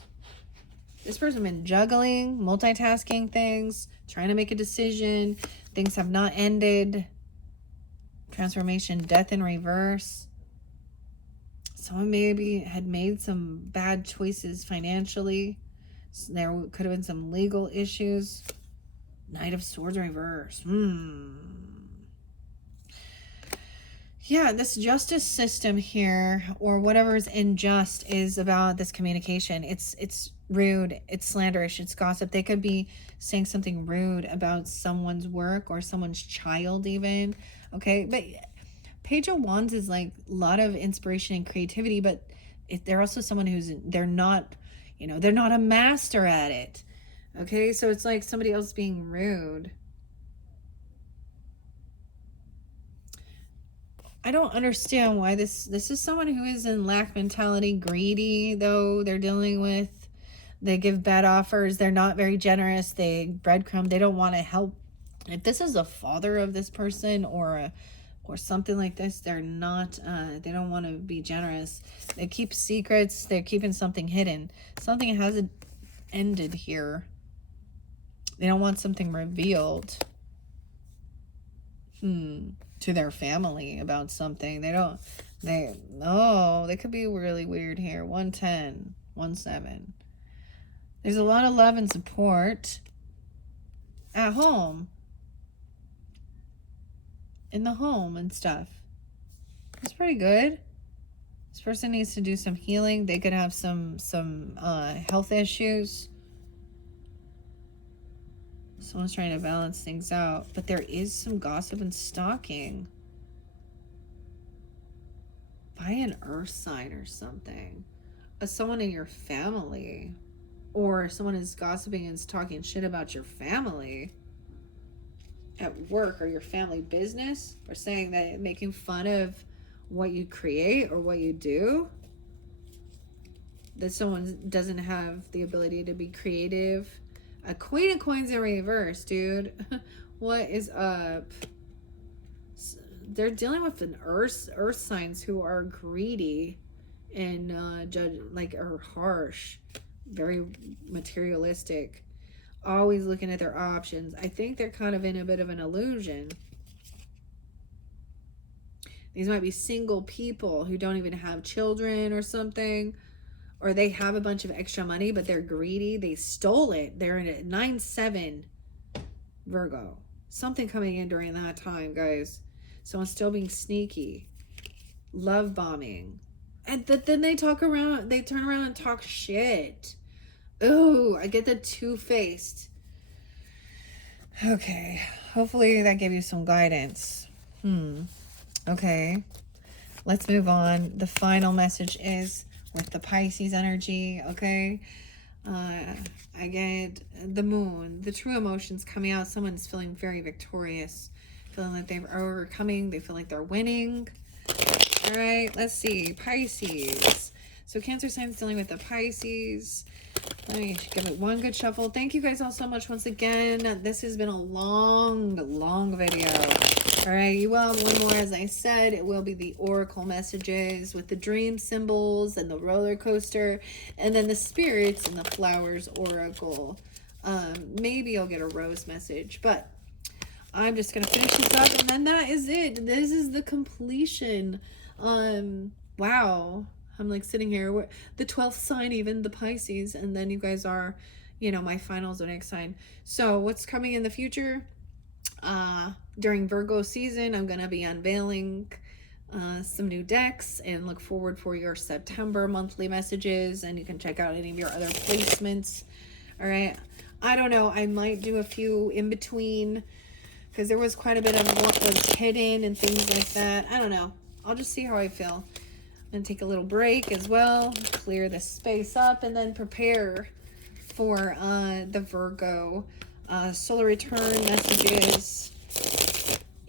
This person been juggling, multitasking things, trying to make a decision. Things have not ended. Transformation, death in reverse. Someone maybe had made some bad choices financially. So there could have been some legal issues. Knight of Swords in reverse. Yeah, this justice system here, or whatever is unjust, is about this communication. It's rude, it's slanderous, it's gossip. They could be saying something rude about someone's work or someone's child even. Okay, but Page of Wands is like a lot of inspiration and creativity, but they're also someone who's, they're not a master at it. Okay, so it's like somebody else being rude. I don't understand why this is someone who is in lack mentality, greedy though. They're dealing with, they give bad offers, they're not very generous, they breadcrumb, they don't want to help. If this is a father of this person or something like this, they're not they don't want to be generous. They keep secrets, they're keeping something hidden. Something hasn't ended here. They don't want something revealed to their family about something. They could be really weird here. 110, 17. There's a lot of love and support at home, in the home and stuff. It's pretty good. This person needs to do some healing. They could have some health issues. Someone's trying to balance things out, but there is some gossip and stalking by an earth sign or something. someone in your family, or someone is gossiping and is talking shit about your family at work or your family business, or saying that, making fun of what you create or what you do, that someone doesn't have the ability to be creative. A Queen of Coins in reverse, dude. What is up? They're dealing with an earth signs who are greedy and are harsh, very materialistic, always looking at their options. I think they're kind of in a bit of an illusion. These might be single people who don't even have children or something, or they have a bunch of extra money, but they're greedy. They stole it. They're in a 9-7 Virgo. Something coming in during that time, guys. Someone's still being sneaky. Love bombing. And then they turn around and talk shit. Ooh, I get the two-faced. Okay. Hopefully that gave you some guidance. Okay. Let's move on. The final message is with the Pisces energy, okay? I get the moon, the true emotions coming out. Someone's feeling very victorious, feeling like they're overcoming. They feel like they're winning. All right, let's see. Pisces. So Cancer signs dealing with the Pisces. Let me give it one good shuffle. Thank you guys all so much once again. This has been a long video. All right, you will have one more. As I said, it will be the oracle messages with the dream symbols and the roller coaster, and then the spirits and the flowers oracle. Maybe you'll get a rose message, but I'm just gonna finish this up, and then that is it. This is the completion. Wow. I'm like sitting here, the 12th sign, even the Pisces, and then you guys are, my final zodiac sign. So what's coming in the future? During Virgo season, I'm going to be unveiling some new decks, and look forward for your September monthly messages, and you can check out any of your other placements. All right. I don't know. I might do a few in between, because there was quite a bit of what was hidden and things like that. I don't know. I'll just see how I feel. And take a little break as well, clear the space up, and then prepare for the Virgo solar return messages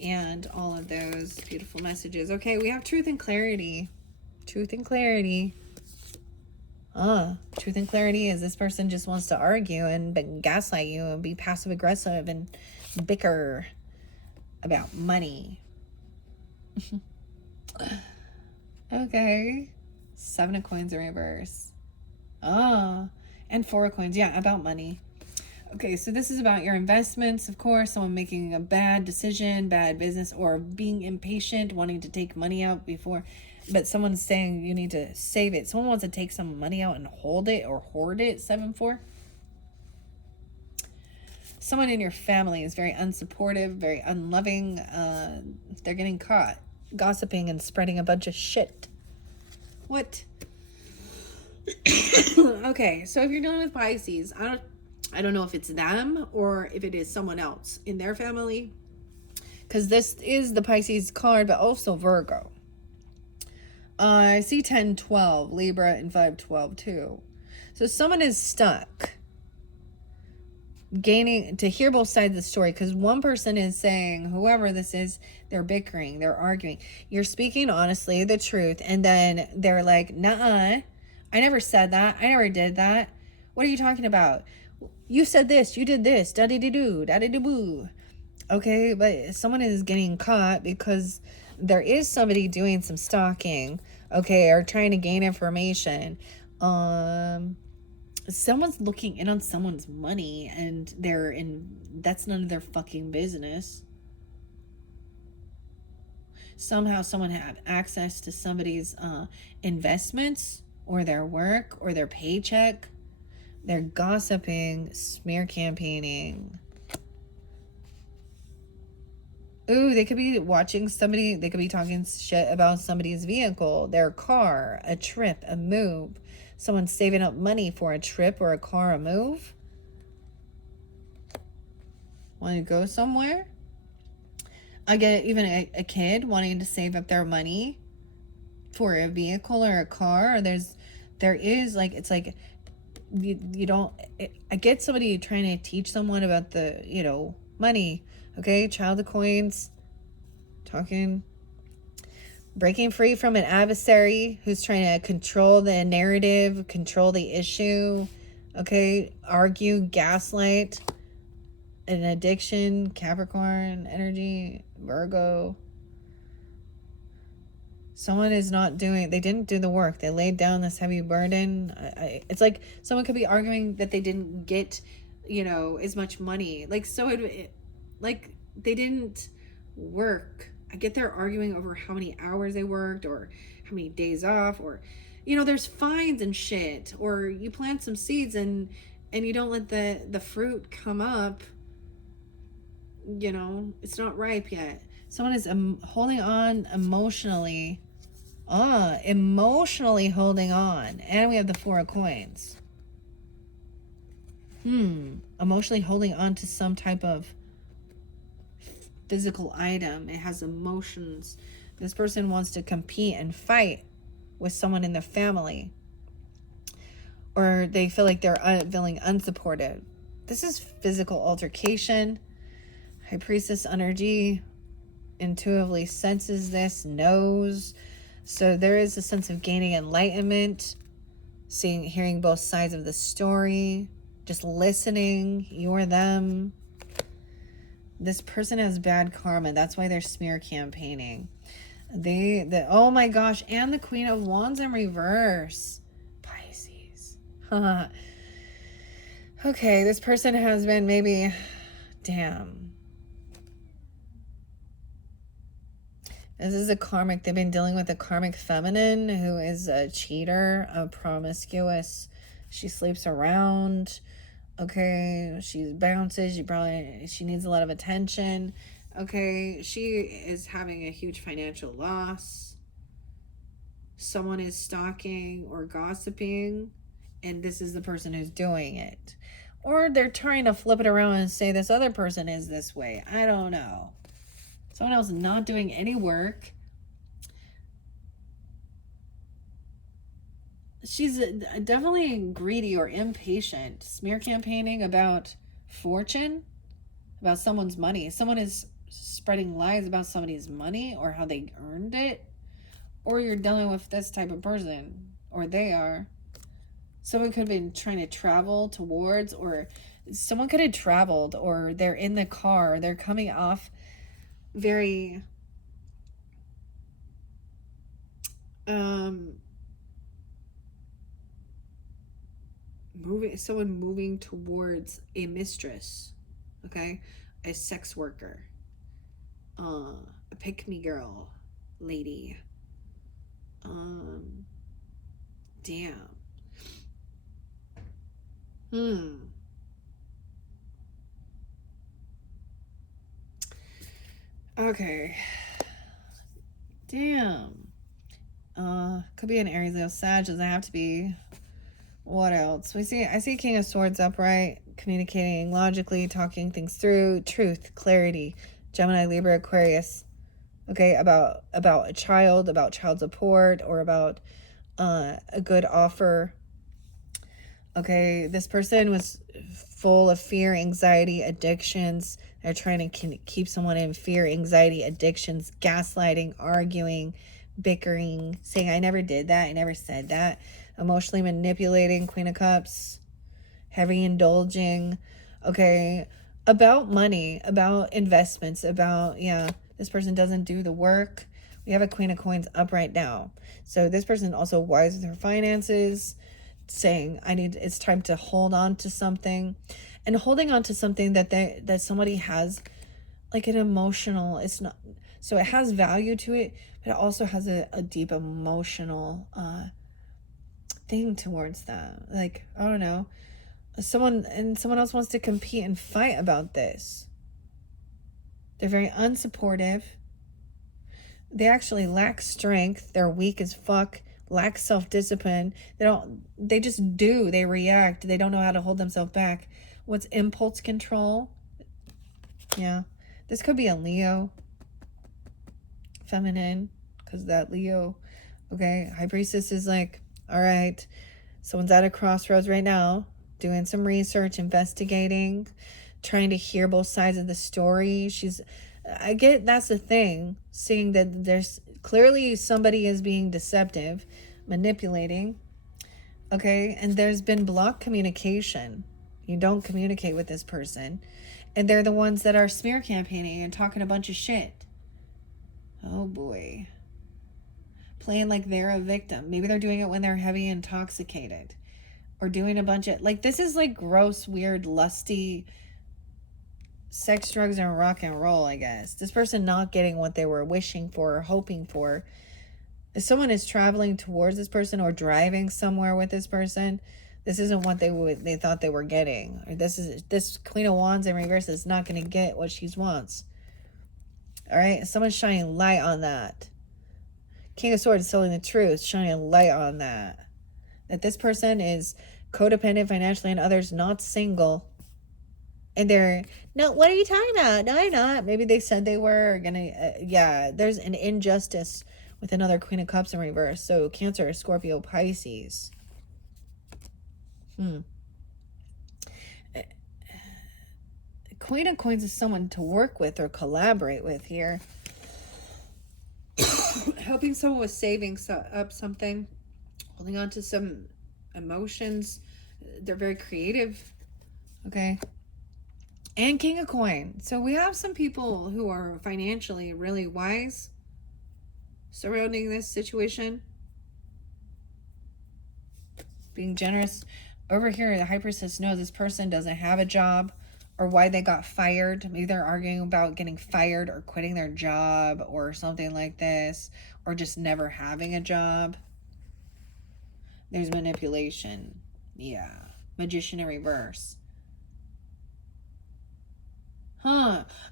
and all of those beautiful messages. Okay, we have truth and clarity. Truth and clarity. Truth and clarity is this person just wants to argue and gaslight you and be passive aggressive and bicker about money. Okay. 7 of coins in reverse. And 4 of coins. Yeah, about money. Okay, so this is about your investments, of course. Someone making a bad decision, bad business, or being impatient, wanting to take money out before. But someone's saying you need to save it. Someone wants to take some money out and hold it or hoard it, 7-4. Someone in your family is very unsupportive, very unloving. They're getting caught gossiping and spreading a bunch of shit. What? Okay, so if you're dealing with Pisces, I don't know if it's them or if it is someone else in their family, because this is the Pisces card, but also Virgo. I see 10-12, Libra, and 5-12 too. So someone is stuck gaining to hear both sides of the story, because one person is saying, whoever this is, they're bickering, they're arguing. You're speaking honestly the truth, and then they're like, nuh-uh, I never said that, I never did that. What are you talking about? You said this, you did this, da-di-di-doo, da-di-di-boo. Okay, but someone is getting caught because there is somebody doing some stalking, okay, or trying to gain information. Someone's looking in on someone's money, and that's none of their fucking business. Somehow someone had access to somebody's investments or their work or their paycheck. They're gossiping, smear campaigning. Ooh, they could be watching somebody, they could be talking shit about somebody's vehicle, their car, a trip, a move. Someone's saving up money for a trip or a car, a move. Want to go somewhere? I get even a kid wanting to save up their money for a vehicle or a car. Or there's there is like, it's like you don't, I get somebody trying to teach someone about the, money. Okay, child of coins, talking, breaking free from an adversary who's trying to control the narrative, control the issue. Okay, argue, gaslight, an addiction, Capricorn energy, Virgo. Someone is not doing, they didn't do the work. They laid down this heavy burden. It's like someone could be arguing that they didn't get, as much money. Like, so like they didn't work. I get they're arguing over how many hours they worked or how many days off, or, there's fines and shit, or you plant some seeds and you don't let the fruit come up. It's not ripe yet. Someone is holding on emotionally. Emotionally holding on. And we have the Four of Coins. Emotionally holding on to some type of physical item. It has emotions. This person wants to compete and fight with someone in their family. Or they feel like they're feeling unsupported. This is physical altercation. High Priestess energy intuitively senses this, knows. So there is a sense of gaining enlightenment, hearing both sides of the story, just listening, you're them. This person has bad karma. That's why they're smear campaigning. Oh my gosh, and the Queen of Wands in reverse. Pisces. Okay, this person has been maybe, damn. This is a karmic. They've been dealing with a karmic feminine who is a cheater, a promiscuous. She sleeps around. Okay, she bounces. She needs a lot of attention. Okay, she is having a huge financial loss. Someone is stalking or gossiping, and this is the person who's doing it. Or they're trying to flip it around and say this other person is this way. I don't know. Someone else not doing any work. She's definitely greedy or impatient. Smear campaigning about fortune, about someone's money. Someone is spreading lies about somebody's money or how they earned it. Or you're dealing with this type of person, or they are. Someone could have been trying to travel towards, or someone could have traveled, or they're in the car, they're coming off very moving towards a mistress, okay, a sex worker, a pick-me girl lady. Damn. Okay. Damn. Could be an Aries, Leo, Sag. Doesn't have to be. What else? I see King of Swords upright, communicating logically, talking things through, truth, clarity. Gemini, Libra, Aquarius. Okay, about a child, about child support, or about a good offer. Okay, this person was full of fear, anxiety, addictions. They're trying to keep someone in fear, anxiety, addictions, gaslighting, arguing, bickering, saying, I never did that, I never said that. Emotionally manipulating, Queen of Cups, heavy indulging. Okay, about money, about investments, about, this person doesn't do the work. We have a Queen of Coins upright now. So this person also wise with her finances, saying it's time to hold on to something, and holding on to something that somebody has like an emotional, it's not, so it has value to it, but it also has a deep emotional thing towards that. Like, I don't know, someone else wants to compete and fight about this. They're very unsupportive. They actually lack strength. They're weak as fuck. Lack self-discipline. They just do. They react. They don't know how to hold themselves back. What's impulse control? Yeah. This could be a Leo. Feminine. Because that Leo. Okay. High Priestess is like All right. Someone's at a crossroads right now, doing some research, investigating, trying to hear both sides of the story. I get that's the thing, seeing that there's clearly somebody is being deceptive, manipulating. Okay. And there's been blocked communication. You don't communicate with this person. And they're the ones that are smear campaigning and talking a bunch of shit. Oh boy. Playing like they're a victim. Maybe they're doing it when they're heavy intoxicated. Or doing a bunch of, like, this is like gross, weird, lusty sex, drugs, and rock and roll, I guess. This person not getting what they were wishing for or hoping for. If someone is traveling towards this person or driving somewhere with this person, this isn't what they thought they were getting. Or this Queen of Wands in reverse is not going to get what she wants. All right, someone's shining light on that. King of Swords is telling the truth, shining a light on that. That this person is codependent financially and others, not single. And they're, no, what are you talking about? No, I'm not. Maybe they said they were gonna, yeah, there's an injustice with another Queen of Cups in reverse. So Cancer, Scorpio, Pisces. Queen of Coins is someone to work with or collaborate with here. Helping someone with saving up something, holding on to some emotions. They're very creative. Okay. And King of Coin. So we have some people who are financially really wise surrounding this situation. Being generous. Over here, the High Priestess knows this person doesn't have a job or why they got fired. Maybe they're arguing about getting fired or quitting their job or something like this, or just never having a job. There's manipulation. Yeah. Magician in reverse.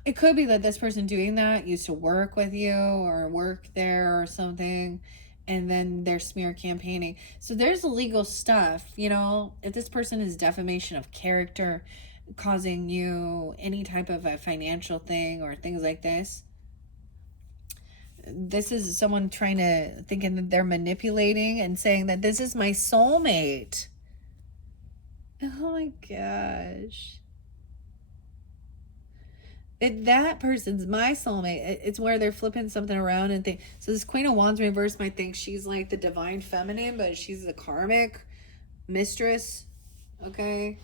It could be that this person doing that used to work with you or work there or something, and then they're smear campaigning. So there's legal stuff, you know, if this person is defamation of character, causing you any type of a financial thing or things like this. This is someone thinking that they're manipulating and saying that this is my soulmate. Oh my gosh. That person's my soulmate. It's where they're flipping something around and think. So this Queen of Wands reverse might think she's like the divine feminine, but she's the karmic mistress, okay,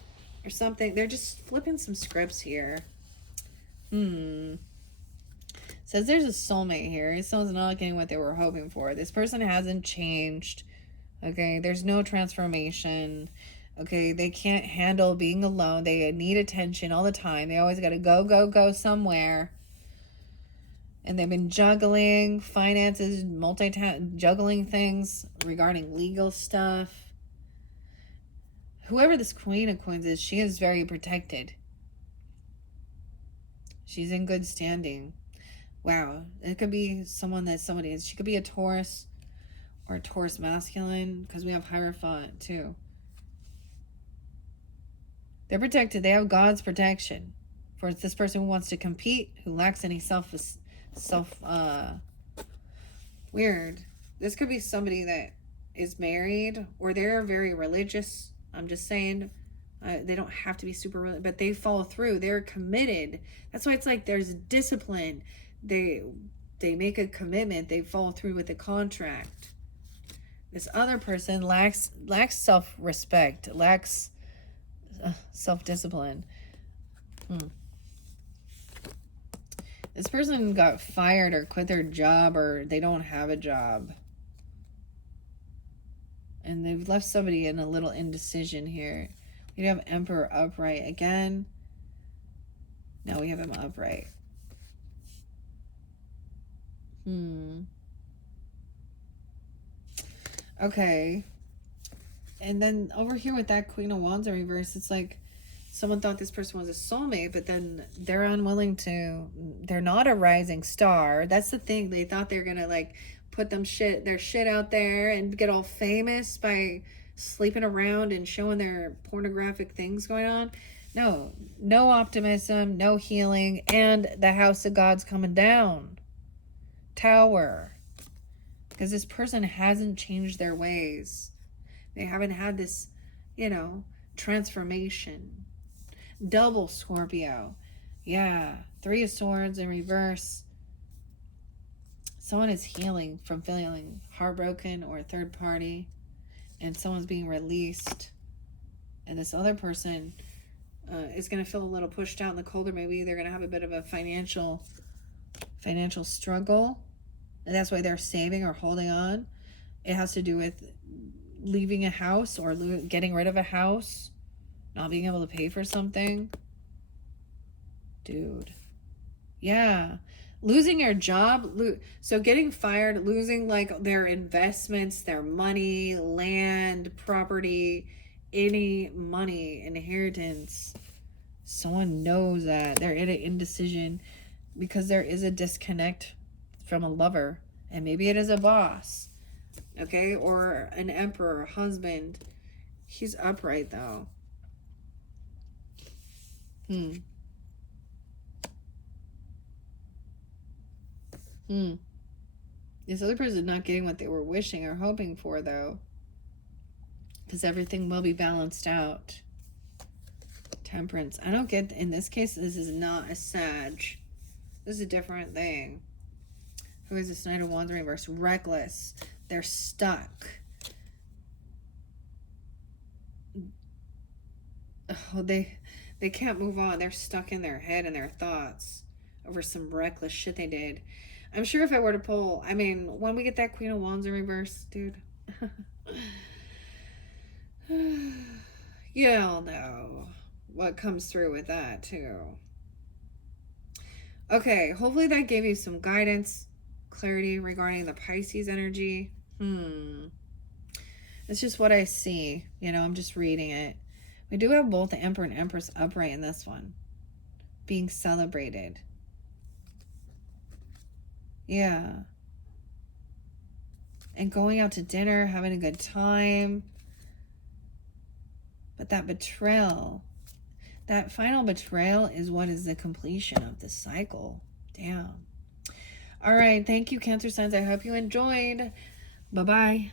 or something. They're just flipping some scripts here. Says there's a soulmate here. Someone's not getting what they were hoping for. This person hasn't changed. Okay, there's no transformation. Okay, they can't handle being alone. They need attention all the time. They always got to go somewhere. And they've been juggling finances, juggling things regarding legal stuff. Whoever this Queen of Coins is, she is very protected. She's in good standing. Wow, it could be she could be a Taurus or a Taurus masculine, because we have Hierophant too. They're protected. They have God's protection. For this person who wants to compete, who lacks any weird. This could be somebody that is married, or they're very religious. I'm just saying, they don't have to be super religious, but they follow through. They're committed. That's why it's like there's discipline. They make a commitment. They follow through with the contract. This other person lacks self-respect, lacks self-discipline. This person got fired or quit their job, or they don't have a job. And they've left somebody in a little indecision here. We have Emperor upright again. Now we have him upright. Okay. And then over here with that Queen of Wands in reverse, it's like someone thought this person was a soulmate, but then they're unwilling to. They're not a rising star. That's the thing. They thought they were gonna like put their shit out there and get all famous by sleeping around and showing their pornographic things going on. No optimism, no healing, and the house of God's coming down. Tower. Because this person hasn't changed their ways. They haven't had this, you know, transformation. Double Scorpio. Yeah. Three of Swords in reverse. Someone is healing from feeling heartbroken or a third party, and someone's being released. And this other person is going to feel a little pushed out in the cold, or maybe they're going to have a bit of a financial struggle, and that's why they're saving or holding on. It has to do with leaving a house or getting rid of a house, not being able to pay for something. Dude. Yeah. Losing your job. So getting fired, losing like their investments, their money, land, property, any money, inheritance. Someone knows that they're in an indecision because there is a disconnect from a lover, and maybe it is a boss, okay, or an emperor, husband. He's upright though. This other person not getting what they were wishing or hoping for though, because everything will be balanced out. Temperance. I don't get, in this case, this is not a Sag. This is a different thing. Who is this Knight of Wands in reverse? Reckless. They're stuck. Oh, they can't move on. They're stuck in their head and their thoughts over some reckless shit they did. I'm sure if I were to pull, I mean, when we get that Queen of Wands in reverse, dude, you'll know what comes through with that too. Okay, hopefully that gave you some guidance, clarity regarding the Pisces energy. It's just what I see. You know, I'm just reading it. We do have both the Emperor and Empress upright in this one, being celebrated. Yeah. And going out to dinner, having a good time. But that betrayal, that final betrayal is what is the completion of the cycle. Damn. All right. Thank you, Cancer signs. I hope you enjoyed. Bye-bye.